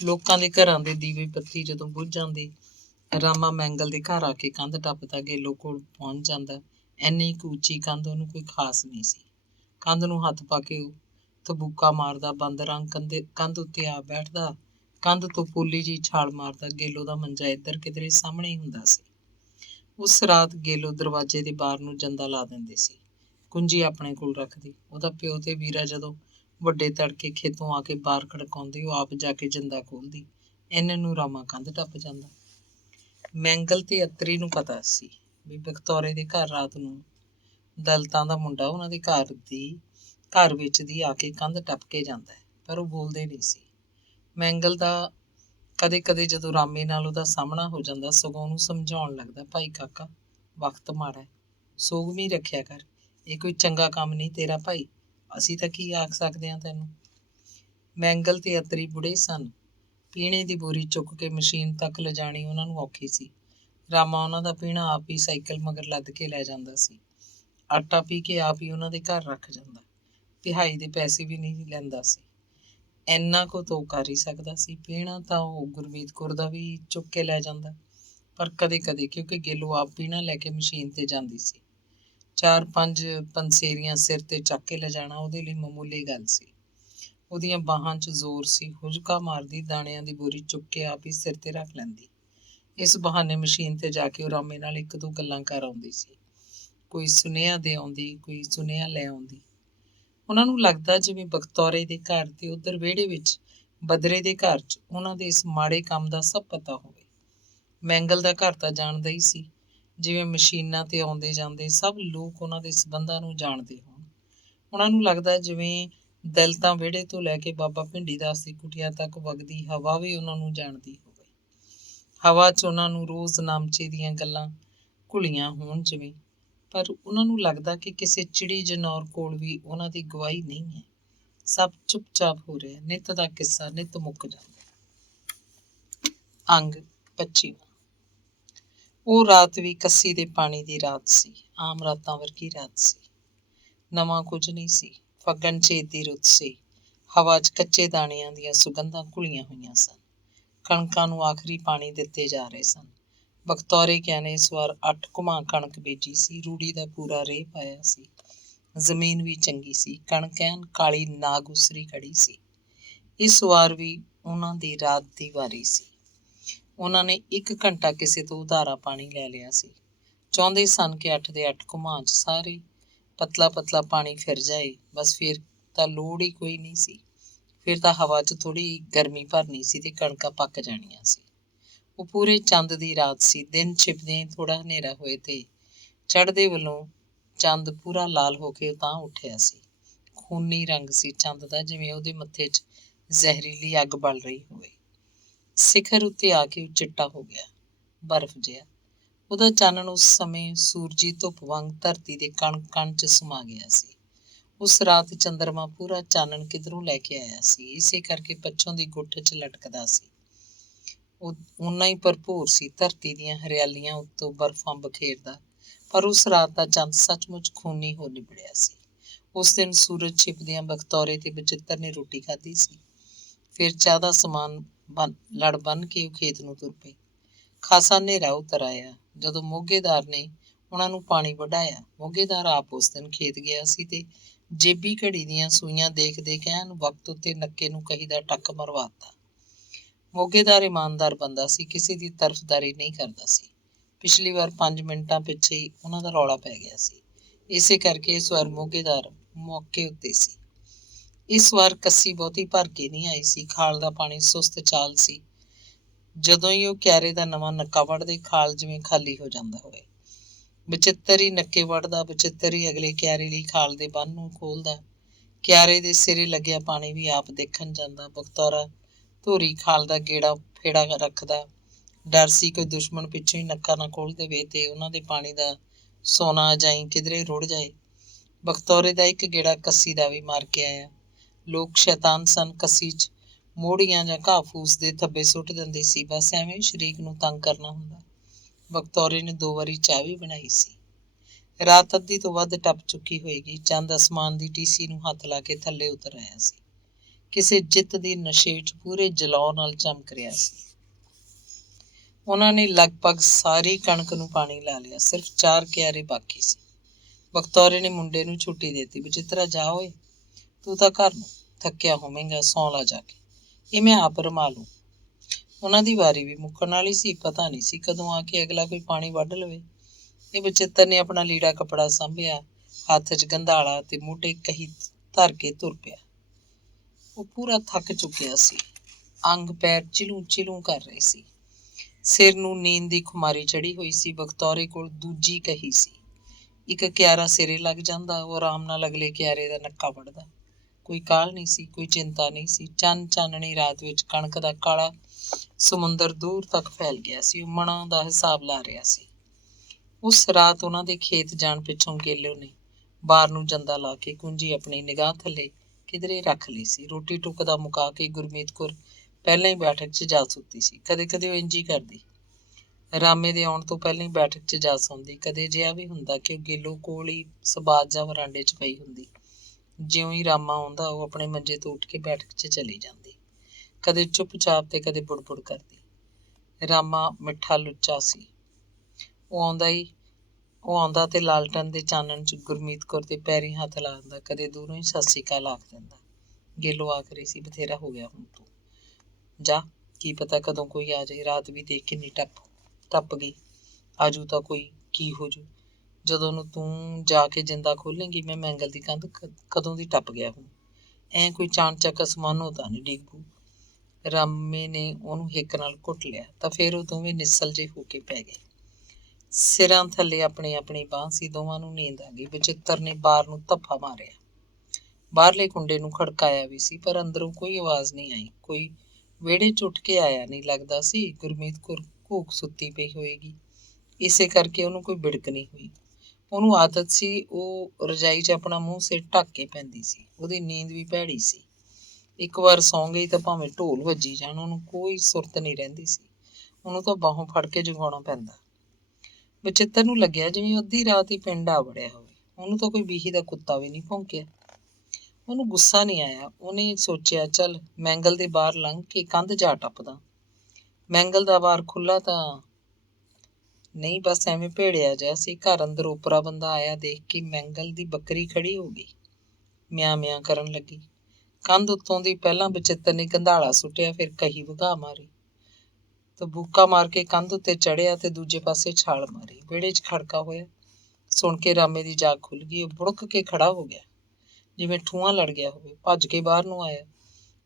ਲੋਕਾਂ ਦੇ ਘਰਾਂ ਦੇ ਦੀਵੇ ਬੱਤੀ ਜਦੋਂ ਬੁੱਝ ਜਾਂਦੇ, ਰਾਮਾ ਮੈਂਗਲ ਦੇ ਘਰ ਆ ਕੇ ਕੰਧ ਟੱਪਦਾ ਗੇਲੋ ਕੋਲ ਪਹੁੰਚ ਜਾਂਦਾ। ਇੰਨੀ ਕੁ ਉੱਚੀ ਕੰਧ ਉਹਨੂੰ ਕੋਈ ਖਾਸ ਨਹੀਂ ਸੀ। ਕੰਧ ਨੂੰ ਹੱਥ ਪਾ ਕੇ ਉਹ ਤਬੂਕਾ ਮਾਰਦਾ, ਬਾਂਦਰਾਂ ਕੰਧ ਉੱਤੇ ਆ ਬੈਠਦਾ। ਕੰਧ ਤੋਂ ਪੋਲੀ ਜਿਹੀ ਛਾਲ ਮਾਰਦਾ। ਗੇਲੋ ਦਾ ਮੰਜਾ ਇੱਧਰ ਕਿਧਰੇ ਸਾਹਮਣੇ ਹੀ ਹੁੰਦਾ ਸੀ। ਉਸ ਰਾਤ ਗੇਲੋ ਦਰਵਾਜ਼ੇ ਦੇ ਬਾਰ ਨੂੰ ਜੰਦਾ ਲਾ ਦਿੰਦੇ ਸੀ, ਕੁੰਜੀ ਆਪਣੇ ਕੋਲ ਰੱਖਦੀ। ਉਹਦਾ ਪਿਓ ਤੇ ਵੀਰਾ ਜਦੋਂ ਵੱਡੇ ਤੜਕੇ ਖੇਤੋਂ ਆ ਕੇ ਬਾਰ ਖੜਕਾਉਂਦੇ, ਉਹ ਆਪ ਜਾ ਕੇ ਜੰਦਾ ਖੋਲ੍ਹਦੀ। ਇੰਨੇ ਨੂੰ ਰਾਮਾ ਕੰਧ ਟੱਪ ਜਾਂਦਾ। ਮੈਂਗਲ ਤੇ ਅੱਤਰੀ ਨੂੰ ਪਤਾ ਸੀ ਵੀ ਬਖਤੌਰੇ ਦੇ ਘਰ ਰਾਤ ਨੂੰ ਦਲਤਾਂ ਦਾ ਮੁੰਡਾ ਉਹਨਾਂ ਦੇ ਘਰ ਵਿੱਚ ਦੀ ਆ ਕੇ ਕੰਧ ਟੱਪ ਕੇ ਜਾਂਦਾ ਹੈ, ਪਰ ਉਹ ਬੋਲਦੇ ਨਹੀਂ ਸੀ। ਮੈਂਗਲ ਦਾ ਕਦੇ ਕਦੇ ਜਦੋਂ ਰਾਮੇ ਨਾਲ ਉਹਦਾ ਸਾਹਮਣਾ ਹੋ ਜਾਂਦਾ, ਸਗੋਂ ਉਹਨੂੰ ਸਮਝਾਉਣ ਲੱਗਦਾ, ਭਾਈ ਕਾਕਾ ਵਕਤ ਮਾੜਾ ਹੈ, ਸੋਗਵੀਂ ਰੱਖਿਆ ਕਰ, ਇਹ ਕੋਈ ਚੰਗਾ ਕੰਮ ਨਹੀਂ ਤੇਰਾ ਭਾਈ, ਅਸੀਂ ਤਾਂ ਕੀ ਆਖ ਸਕਦੇ ਹਾਂ ਤੈਨੂੰ। ਮੈਂਗਲ ਤੇ ਅੱਤਰੀ ਬੁੜੇ ਸਨ। ਪੀਣੇ ਦੀ ਬੋਰੀ ਚੁੱਕ ਕੇ ਮਸ਼ੀਨ ਤੱਕ ਲਿਜਾਣੀ ਉਹਨਾਂ ਨੂੰ ਔਖੀ ਸੀ। ਰਾਮਾ ਉਹਨਾਂ ਦਾ ਪੀਣਾ ਆਪ ਹੀ ਸਾਈਕਲ ਮਗਰ ਲੱਦ ਕੇ ਲੈ ਜਾਂਦਾ ਸੀ। ਆਟਾ ਪੀ ਕੇ ਆਪ ਹੀ ਉਹਨਾਂ ਦੇ ਘਰ ਰੱਖ ਜਾਂਦਾ। ਪਿਹਾਈ ਦੇ ਪੈਸੇ ਵੀ ਨਹੀਂ ਲੈਂਦਾ ਸੀ। ਇੰਨਾ ਕੁ ਤੋਂ ਕਰ ਹੀ ਸਕਦਾ ਸੀ। ਪੀਣਾ ਤਾਂ ਉਹ ਗੁਰਮੀਤ ਕੌਰ ਦਾ ਵੀ ਚੁੱਕ ਕੇ ਲੈ ਜਾਂਦਾ, ਪਰ ਕਦੇ ਕਦੇ, ਕਿਉਂਕਿ ਗੇਲੋ ਆਪ ਪੀਣਾ ਲੈ ਕੇ ਮਸ਼ੀਨ ਤੇ ਜਾਂਦੀ ਸੀ, 4-5 ਪੰਸੇਰੀਆਂ ਸਿਰ ਤੇ ਚੱਕ ਕੇ ਲਿਜਾਣਾ ਉਹਦੇ ਲਈ ਮਾਮੂਲੀ ਗੱਲ ਸੀ। ਉਹਦੀਆਂ ਬਾਹਾਂ 'ਚ ਜ਼ੋਰ ਸੀ। ਹੁਜਕਾ ਮਾਰਦੀ, ਦਾਣਿਆਂ ਦੀ ਬੋਰੀ ਚੁੱਕ ਕੇ ਆਪ ਹੀ ਸਿਰ ਤੇ ਰੱਖ ਲੈਂਦੀ। ਇਸ ਬਹਾਨੇ ਮਸ਼ੀਨ ਤੇ ਜਾ ਕੇ ਉਹ ਰਾਮੇ ਨਾਲ ਇੱਕ ਦੋ ਗੱਲਾਂ ਕਰ ਆਉਂਦੀ ਸੀ। ਕੋਈ ਸੁਨੇਹਾ ਦੇ ਆਉਂਦੀ, ਕੋਈ ਸੁਨੇਹਾ ਲੈ ਆਉਂਦੀ। ਉਹਨਾਂ ਨੂੰ ਲੱਗਦਾ ਜਿਵੇਂ ਬਖਤੌਰੇ ਦੇ ਘਰ ਤੇ ਉੱਧਰ ਵਿਹੜੇ ਵਿੱਚ ਬਦਰੇ ਦੇ ਘਰ 'ਚ ਉਹਨਾਂ ਦੇ ਇਸ ਮਾੜੇ ਕੰਮ ਦਾ ਸਭ ਪਤਾ ਹੋਵੇ। ਮੈਂਗਲ ਦਾ ਘਰ ਤਾਂ ਜਾਣਦਾ ਹੀ ਸੀ, ਜਿਵੇਂ ਮਸ਼ੀਨਾਂ ਤੇ ਆਉਂਦੇ ਜਾਂਦੇ ਸਭ ਲੋਕ ਉਹਨਾਂ ਦੇ ਸਬੰਧਾਂ ਨੂੰ ਜਾਣਦੇ ਹੋਣ। ਉਹਨਾਂ ਨੂੰ ਲੱਗਦਾ ਜਿਵੇਂ ਦਲਿਤਾਂ ਵਿਹੜੇ ਤੋਂ ਲੈ ਕੇ ਬਾਬਾ ਭਿੰਡੀ ਦਾਸ ਦੀ ਕੁਟੀਆ ਤੱਕ ਵਗਦੀ ਹਵਾ ਵੀ ਉਹਨਾਂ ਨੂੰ ਜਾਣਦੀ ਹੋਵੇ। ਹਵਾ 'ਚ ਉਹਨਾਂ ਨੂੰ ਰੋਜ਼ ਨਾਮਚੇ ਦੀਆਂ ਗੱਲਾਂ ਘੁਲੀਆਂ ਹੋਣ ਜਿਵੇਂ, ਪਰ ਉਹਨਾਂ ਨੂੰ ਲੱਗਦਾ ਕਿ ਕਿਸੇ ਚਿੜੀ ਜਨੌਰ ਕੋਲ ਵੀ ਉਹਨਾਂ ਦੀ ਗਵਾਹੀ ਨਹੀਂ ਹੈ। ਸਭ ਚੁੱਪਚਾਪ ਹੋ ਰਿਹਾ। ਨਿੱਤ ਦਾ ਕਿੱਸਾ ਨਿੱਤ ਮੁੱਕ ਜਾਂਦਾ। ਅੰਗ 25। ਉਹ ਰਾਤ ਵੀ ਕੱਸੀ ਦੇ ਪਾਣੀ ਦੀ ਰਾਤ ਸੀ। ਆਮ ਰਾਤਾਂ ਵਰਗੀ ਰਾਤ ਸੀ। ਨਵਾਂ ਕੁਝ ਨਹੀਂ ਸੀ। ਫੱਗਣ ਚੇਤ ਦੀ ਰੁੱਤ ਸੀ। ਹਵਾ 'ਚ ਕੱਚੇ ਦਾਣਿਆਂ ਦੀਆਂ ਸੁਗੰਧਾਂ ਘੁਲੀਆਂ ਹੋਈਆਂ ਸਨ। ਕਣਕਾਂ ਨੂੰ ਆਖਰੀ ਪਾਣੀ ਦਿੱਤੇ ਜਾ ਰਹੇ ਸਨ। ਬਖਤੌਰੇ ਕਿਆਂ ਨੇ ਇਸ ਵਾਰ 8 ਘੁਮਾ ਕਣਕ ਬੀਜੀ ਸੀ। ਰੂੜੀ ਦਾ ਪੂਰਾ ਰੇਹ ਪਾਇਆ ਸੀ। ਜ਼ਮੀਨ ਵੀ ਚੰਗੀ ਸੀ। ਕਣਕ ਐਨ ਕਾਲੀ ਨਾਗ ਉਸਰੀ ਖੜੀ ਸੀ। ਇਸ ਵਾਰ ਵੀ ਉਹਨਾਂ ਦੀ ਰਾਤ ਦੀ ਵਾਰੀ ਸੀ। ਉਹਨਾਂ ਨੇ 1 ਘੰਟਾ ਕਿਸੇ ਤੋਂ ਉਧਾਰਾ ਪਾਣੀ ਲੈ ਲਿਆ ਸੀ। ਚਾਹੁੰਦੇ ਸਨ ਕਿ 8 ਦੇ 8 ਘੁਮਾਂ 'ਚ ਸਾਰੇ ਪਤਲਾ ਪਤਲਾ ਪਾਣੀ ਫਿਰ ਜਾਏ। ਬਸ ਫਿਰ ਤਾਂ ਲੋੜ ਹੀ ਕੋਈ ਨਹੀਂ ਸੀ। ਫਿਰ ਤਾਂ ਹਵਾ 'ਚ ਥੋੜ੍ਹੀ ਗਰਮੀ ਭਰਨੀ ਸੀ ਤੇ ਕਣਕਾਂ ਪੱਕ ਜਾਣੀਆਂ ਸੀ। ਉਹ ਪੂਰੇ ਚੰਦ ਦੀ ਰਾਤ ਸੀ। ਦਿਨ ਛਿਪਦੇ ਥੋੜ੍ਹਾ ਹਨੇਰਾ ਹੋਏ ਤੇ ਚੜ੍ਹਦੇ ਵੱਲੋਂ ਚੰਦ ਪੂਰਾ ਲਾਲ ਹੋ ਕੇ ਤਾਂ ਉੱਠਿਆ ਸੀ। ਖੂਨੀ ਰੰਗ ਸੀ ਚੰਦ ਦਾ, ਜਿਵੇਂ ਉਹਦੇ ਮੱਥੇ 'ਚ ਜ਼ਹਿਰੀਲੀ ਅੱਗ ਬਲ ਰਹੀ ਹੋਵੇ। ਸਿਖਰ ਉੱਤੇ ਆ ਕੇ ਉਹ ਚਿੱਟਾ ਹੋ ਗਿਆ, ਬਰਫ਼ ਜਿਹਾ। ਉਹਦਾ ਚਾਨਣ ਉਸ ਸਮੇਂ ਸੂਰਜੀ ਧੁੱਪ ਵਾਂਗ ਧਰਤੀ ਦੇ ਕਣ ਕਣ 'ਚ ਸਮਾ ਗਿਆ ਸੀ। ਉਸ ਰਾਤ ਚੰਦਰਮਾ ਪੂਰਾ ਚਾਨਣ ਕਿਧਰੋਂ ਲੈ ਕੇ ਆਇਆ ਸੀ, ਇਸੇ ਕਰਕੇ ਪੱਛੋਂ ਦੀ ਗੁੱਠ 'ਚ ਲਟਕਦਾ ਸੀ। ਉਹ ਓਨਾ ਹੀ ਭਰਪੂਰ ਸੀ, ਧਰਤੀ ਦੀਆਂ ਹਰਿਆਲੀਆਂ ਉੱਤੋਂ ਬਰਫ਼ਾਂ ਬਖੇਰਦਾ। ਪਰ ਉਸ ਰਾਤ ਦਾ ਚੰਦ ਸੱਚਮੁੱਚ ਖੂਨੀ ਹੋ ਨਿਬੜਿਆ ਸੀ। ਉਸ ਦਿਨ ਸੂਰਜ ਛਿਪਦਿਆਂ ਬਖਤੌਰੇ ਤੇ ਬਚਿੱਤਰ ਨੇ ਰੋਟੀ ਖਾਧੀ ਸੀ। ਫਿਰ ਚਾਹ ਦਾ ਸਮਾਨ ਲੜ ਬੰਨ੍ਹ ਕੇ ਉਹ ਖੇਤ ਨੂੰ ਤੁਰ ਪਏ। ਖਾਸਾ ਹਨੇਰਾ ਉਤਰ ਆਇਆ ਜਦੋਂ ਮੋਘੇਦਾਰ ਨੇ ਉਹਨਾਂ ਨੂੰ ਪਾਣੀ ਵਢਾਇਆ। ਮੋਘੇਦਾਰ ਆਪ ਉਸ ਦਿਨ ਖੇਤ ਗਿਆ ਸੀ ਤੇ ਜੇਬੀ ਘੜੀ ਦੀਆਂ ਸੂਈਆਂ ਦੇਖ ਦੇਖ ਐਨ ਵਕਤ ਉੱਤੇ ਨੱਕੇ ਨੂੰ ਕਹੀ ਦਾ ਟੱਕ ਮਰਵਾਤਾ। ਮੋਘੇਦਾਰ ਇਮਾਨਦਾਰ ਬੰਦਾ ਸੀ, ਕਿਸੇ ਦੀ ਤਰਫਦਾਰੀ ਨਹੀਂ ਕਰਦਾ ਸੀ। ਪਿਛਲੀ ਵਾਰ 5 ਮਿੰਟਾਂ ਪਿੱਛੇ ਹੀ ਉਹਨਾਂ ਦਾ ਰੌਲਾ ਪੈ ਗਿਆ ਸੀ। ਇਸੇ ਕਰਕੇ ਇਸ ਵਾਰ ਮੋਘੇਦਾਰ ਮੌਕੇ ਉੱਤੇ ਸੀ। ਇਸ ਵਾਰ ਕੱਸੀ ਬਹੁਤੀ ਭਰ ਕੇ ਨਹੀਂ ਆਈ ਸੀ। ਖਾਲ ਦਾ ਪਾਣੀ ਸੁਸਤ ਚਾਲ ਸੀ। ਜਦੋਂ ਹੀ ਉਹ ਕਿਆਰੇ ਦਾ ਨਵਾਂ ਨੱਕਾ ਵੱਢਦੇ, ਖਾਲ ਜਿਵੇਂ ਖਾਲੀ ਹੋ ਜਾਂਦਾ ਹੋਵੇ। ਬਚਿੱਤਰ ਹੀ ਨੱਕੇ ਵੱਢਦਾ, ਬਚਿੱਤਰ ਹੀ ਅਗਲੇ ਕਿਆਰੇ ਲਈ ਖਾਲ ਦੇ ਬੰਨ੍ਹ ਨੂੰ ਖੋਲ੍ਹਦਾ। ਕਿਆਰੇ ਦੇ ਸਿਰੇ ਲੱਗਿਆ ਪਾਣੀ ਵੀ ਆਪ ਦੇਖਣ ਜਾਂਦਾ। ਬਖਤੌਰਾ ਧੂਰੀ ਖਾਲ ਦਾ ਗੇੜਾ ਫੇੜਾ ਰੱਖਦਾ। ਡਰ ਸੀ ਕੋਈ ਦੁਸ਼ਮਣ ਪਿੱਛੋਂ ਹੀ ਨੱਕਾ ਨਾ ਖੋਲ ਦੇਵੇ ਤੇ ਉਹਨਾਂ ਦੇ ਪਾਣੀ ਦਾ ਸੋਨਾ ਅਜਾਈ ਕਿਧਰੇ ਰੁੜ ਜਾਏ। ਬਖਤੌਰੇ ਦਾ ਇੱਕ ਗੇੜਾ ਕੱਸੀ ਦਾ ਵੀ ਮਾਰ ਕੇ ਆਇਆ। ਲੋਕ ਸ਼ੈਤਾਨ ਸਨ। ਕੱਸੀ 'ਚ ਮੋੜੀਆਂ ਜਾਂ ਘਾਹ ਫੂਸ ਦੇ ਥੱਬੇ ਸੁੱਟ ਦਿੰਦੇ ਸੀ। ਬਸ ਐਵੇਂ ਸ਼ਰੀਕ ਨੂੰ ਤੰਗ ਕਰਨਾ ਹੁੰਦਾ। ਬਖਤੌਰੇ ਨੇ 2 ਵਾਰੀ ਚਾਹ ਵੀ ਬਣਾਈ ਸੀ। ਰਾਤ ਅੱਧੀ ਤੋਂ ਵੱਧ ਟੱਪ ਚੁੱਕੀ ਹੋਏਗੀ। ਚੰਦ ਅਸਮਾਨ ਦੀ ਟੀਸੀ ਨੂੰ ਹੱਥ ਲਾ ਕੇ ਥੱਲੇ ਉਤਰ ਆਇਆ ਸੀ। ਕਿਸੇ ਜਿੱਤ ਦੀ ਨਸ਼ੇ 'ਚ ਪੂਰੇ ਜਲਾਉ ਨਾਲ ਚਮਕ ਰਿਹਾ ਸੀ। ਉਹਨਾਂ ਨੇ ਲਗਭਗ ਸਾਰੀ ਕਣਕ ਨੂੰ ਪਾਣੀ ਲਾ ਲਿਆ। ਸਿਰਫ 4 ਕਿਆਰੇ ਬਾਕੀ ਸੀ। ਬਖਤੌਰੇ ਨੇ ਮੁੰਡੇ ਨੂੰ ਛੁੱਟੀ ਦੇ ਦਿੱਤੀ। ਬਚਿੱਤਰਾ ਜਾ ਓਏ, ਤੂੰ ਤਾਂ ਘਰ ਨੂੰ ਥੱਕਿਆ ਹੋਵੇਂਗਾ, ਸੌਂ ਲਾ ਜਾ ਕੇ, ਇਹ ਮੈਂ ਆਪ ਰਮਾ ਲੂੰ। ਉਹਨਾਂ ਦੀ ਵਾਰੀ ਵੀ ਮੁੱਕਣ ਵਾਲੀ ਸੀ। ਪਤਾ ਨਹੀਂ ਸੀ ਕਦੋਂ ਆ ਕੇ ਅਗਲਾ ਕੋਈ ਪਾਣੀ ਵੱਢ ਲਵੇ। ਇਹ ਬਚਿੱਤਰ ਨੇ ਆਪਣਾ ਲੀੜਾ ਕੱਪੜਾ ਸਾਂਭਿਆ, ਹੱਥ 'ਚ ਗੰਧਾਲਾ ਤੇ ਮੋਢੇ ਕਹੀ ਧਰ ਕੇ ਤੁਰ ਪਿਆ। ਉਹ ਪੂਰਾ ਥੱਕ ਚੁੱਕਿਆ ਸੀ। ਅੰਗ ਪੈਰ ਚਿਲੂ ਚਿਲੂ ਕਰ ਰਹੇ ਸੀ। ਸਿਰ ਨੂੰ ਨੀਂਦ ਦੀ ਖੁਮਾਰੀ ਚੜੀ ਹੋਈ ਸੀ। ਬਖਤੌਰੇ ਕੋਲ ਦੂਜੀ ਕਹੀ ਸੀ। ਇੱਕ ਕਿਆਰਾ ਸਿਰੇ ਲੱਗ ਜਾਂਦਾ, ਉਹ ਆਰਾਮ ਨਾਲ ਅਗਲੇ ਕਿਆਰੇ ਦਾ ਨੱਕਾ ਵੱਢਦਾ। ਕੋਈ ਕਾਹਲ ਨਹੀਂ ਸੀ, ਕੋਈ ਚਿੰਤਾ ਨਹੀਂ ਸੀ। ਚਾਨਣੀ ਰਾਤ ਵਿੱਚ ਕਣਕ ਦਾ ਕਾਲਾ ਸਮੁੰਦਰ ਦੂਰ ਤੱਕ ਫੈਲ ਗਿਆ ਸੀ। ਉਹ ਮਣਾਂ ਦਾ ਹਿਸਾਬ ਲਾ ਰਿਹਾ ਸੀ। ਉਸ ਰਾਤ ਉਹਨਾਂ ਦੇ ਖੇਤ ਜਾਣ ਪਿੱਛੋਂ ਗੇਲੋ ਨੇ ਬਾਰ ਨੂੰ ਜੰਦਾ ਲਾ ਕੇ ਕੁੰਜੀ ਆਪਣੀ ਨਿਗਾਹ ਥੱਲੇ ਕਿਧਰੇ ਰੱਖ ਲਈ ਸੀ। ਰੋਟੀ ਟੁੱਕ ਦਾ ਮੁਕਾ ਕੇ ਗੁਰਮੀਤ ਕੌਰ ਪਹਿਲਾਂ ਹੀ ਬੈਠਕ 'ਚ ਜਾ ਸੁੱਤੀ ਸੀ। ਕਦੇ ਕਦੇ ਉਹ ਇੰਝ ਹੀ ਕਰਦੀ। ਰਾਮੇ ਦੇ ਆਉਣ ਤੋਂ ਪਹਿਲਾਂ ਹੀ ਬੈਠਕ 'ਚ ਜਾ ਸੌਂਦੀ। ਕਦੇ ਅਜਿਹਾ ਵੀ ਹੁੰਦਾ ਕਿ ਉਹ ਗੇਲੋ ਕੋਲ ਹੀ ਸਬਾਤ ਜਾਂ ਵਰਾਂਡੇ 'ਚ ਪਈ ਹੁੰਦੀ। ਜਿਉਂ ਹੀ ਰਾਮਾ ਆਉਂਦਾ, ਉਹ ਆਪਣੇ ਮੰਜੇ ਤੋਂ ਉੱਠ ਕੇ ਬੈਠਕ 'ਚ ਚਲੀ ਜਾਂਦੀ। ਕਦੇ ਚੁੱਪ-ਚਾਪ ਤੇ ਕਦੇ ਬੁੜ-ਬੁੜ ਕਰਦੀ। ਰਾਮਾ ਮਿੱਠਾ ਲੁੱਚਾ ਸੀ। ਉਹ ਆਉਂਦਾ ਤੇ ਲਾਲਟਨ ਦੇ ਚਾਨਣ 'ਚ ਗੁਰਮੀਤ ਕੌਰ ਦੇ ਪੈਰੀਂ ਹੱਥ ਲਾ ਦਿੰਦਾ। ਕਦੇ ਦੂਰੋਂ ਹੀ ਸਤਿ ਸ੍ਰੀ ਅਕਾਲ ਆਖ ਦਿੰਦਾ। ਗੇਲੋ ਆਖ ਰਹੀ ਸੀ, ਬਥੇਰਾ ਹੋ ਗਿਆ ਹੁਣ ਤੂੰ ਜਾ, ਕੀ ਪਤਾ ਕਦੋਂ ਕੋਈ ਆ ਜਾਏ। ਰਾਤ ਵੀ ਦੇਖ ਕਿੰਨੀ ਟੱਪ ਗਈ। ਆਜੂ ਤਾਂ ਕੋਈ ਕੀ ਹੋ ਜੂ। ਜਦੋਂ ਨੂੰ ਤੂੰ ਜਾ ਕੇ ਜਿੰਦਾ ਖੋਲੇਂਗੀ, ਮੈਂ ਮੈਂਗਲ ਦੀ ਕੰਧ ਕਦੋਂ ਦੀ ਟੱਪ ਗਿਆ ਹੁਣ। ਐਂ ਕੋਈ ਚਾਣਚੱਕ ਅਸਮਾਨੋਂ ਤਾਂ ਨਹੀਂ ਡਿੱਗ ਪੂ। ਰਾਮੇ ਨੇ ਉਹਨੂੰ ਹਿੱਕ ਨਾਲ ਘੁੱਟ ਲਿਆ ਤਾਂ ਫਿਰ ਉਹ ਦੋਵੇਂ ਨਿੱਸਲ ਜਿਹੇ ਹੋ ਕੇ ਪੈ ਗਏ। ਸਿਰਾਂ ਥੱਲੇ ਆਪਣੀ ਆਪਣੀ ਬਾਂਹ ਸੀ। ਦੋਵਾਂ ਨੂੰ ਨੀਂਦ ਆ ਗਈ। ਬਚਿੱਤਰ ਨੇ ਬਾਰ ਨੂੰ ਧੱਫਾ ਮਾਰਿਆ। ਬਾਹਰਲੇ ਕੁੰਡੇ ਨੂੰ ਖੜਕਾਇਆ ਵੀ ਸੀ, ਪਰ ਅੰਦਰੋਂ ਕੋਈ ਆਵਾਜ਼ ਨਹੀਂ ਆਈ। ਕੋਈ ਵਿਹੜੇ 'ਚ ਉੱਠ ਕੇ ਆਇਆ ਨਹੀਂ ਲੱਗਦਾ ਸੀ। ਗੁਰਮੀਤ ਕੌਰ ਘੂਕ ਸੁੱਤੀ ਪਈ ਹੋਏਗੀ, ਇਸੇ ਕਰਕੇ ਉਹਨੂੰ ਕੋਈ ਬਿੜਕ ਨਹੀਂ ਹੋਈ। ਉਹਨੂੰ ਆਦਤ ਸੀ, ਉਹ ਰਜਾਈ 'ਚ ਆਪਣਾ ਮੂੰਹ ਸਿਰ ਢੱਕ ਕੇ ਪੈਂਦੀ ਸੀ। ਉਹਦੀ ਨੀਂਦ ਵੀ ਭੈੜੀ ਸੀ। ਇੱਕ ਵਾਰ ਸੌਂ ਗਈ ਤਾਂ ਭਾਵੇਂ ਢੋਲ ਵੱਜੀ ਜਾਣ, ਉਹਨੂੰ ਕੋਈ ਸੁਰਤ ਨਹੀਂ ਰਹਿੰਦੀ ਸੀ। ਉਹਨੂੰ ਤਾਂ ਬਾਹੋਂ ਫੜ ਕੇ ਜਗਾਉਣਾ ਪੈਂਦਾ। ਬਚਿੱਤਰ ਨੂੰ ਲੱਗਿਆ ਜਿਵੇਂ ਅੱਧੀ ਰਾਤ ਹੀ ਪਿੰਡ ਆ ਵੜਿਆ ਹੋਵੇ। ਉਹਨੂੰ ਤਾਂ ਕੋਈ ਬੀਹੀ ਦਾ ਕੁੱਤਾ ਵੀ ਨਹੀਂ ਭੌਂਕਿਆ। ਉਹਨੂੰ ਗੁੱਸਾ ਨਹੀਂ ਆਇਆ। ਉਹਨੇ ਸੋਚਿਆ, ਚੱਲ ਮੈਂਗਲ ਦੇ ਬਾਹਰ ਲੰਘ ਕੇ ਕੰਧ ਜਾ ਟੱਪਦਾ। ਮੈਂਗਲ ਦਾ ਬਾਰ ਖੁੱਲ੍ਹਾ ਤਾਂ ਨਹੀਂ, ਬਸ ਐਵੇਂ ਭੇੜਿਆ ਜਿਹਾ ਸੀ। ਘਰ ਅੰਦਰ ਓਪਰਾ ਬੰਦਾ ਆਇਆ ਦੇਖ ਕੇ ਮੈਂਗਲ ਦੀ ਬੱਕਰੀ ਖੜੀ ਹੋ ਗਈ, ਮਿਆਂ ਮਿਆਂ ਕਰਨ ਲੱਗੀ। ਕੰਧ ਉੱਤੋਂ ਦੀ ਪਹਿਲਾਂ ਬਚਿੱਤਰ ਨੇ ਗੰਧਾਲਾ ਸੁੱਟਿਆ, ਫਿਰ ਕਹੀ ਵਗਾਹ ਮਾਰੀ, ਤਬੂਕਾ ਮਾਰ ਕੇ ਕੰਧ ਉੱਤੇ ਚੜ੍ਹਿਆ ਤੇ ਦੂਜੇ ਪਾਸੇ ਛਾਲ ਮਾਰੀ। ਵਿਹੜੇ 'ਚ ਖੜਕਾ ਹੋਇਆ। ਸੁਣ ਕੇ ਰਾਮੇ ਦੀ ਜਾਗ ਖੁੱਲ੍ਹ ਗਈ। ਉਹ ਬੁੜਕ ਕੇ ਖੜਾ ਹੋ ਗਿਆ, ਜਿਵੇਂ ਠੂੰਆਂ ਲੜ ਗਿਆ ਹੋਵੇ। ਭੱਜ ਕੇ ਬਾਹਰ ਨੂੰ ਆਇਆ।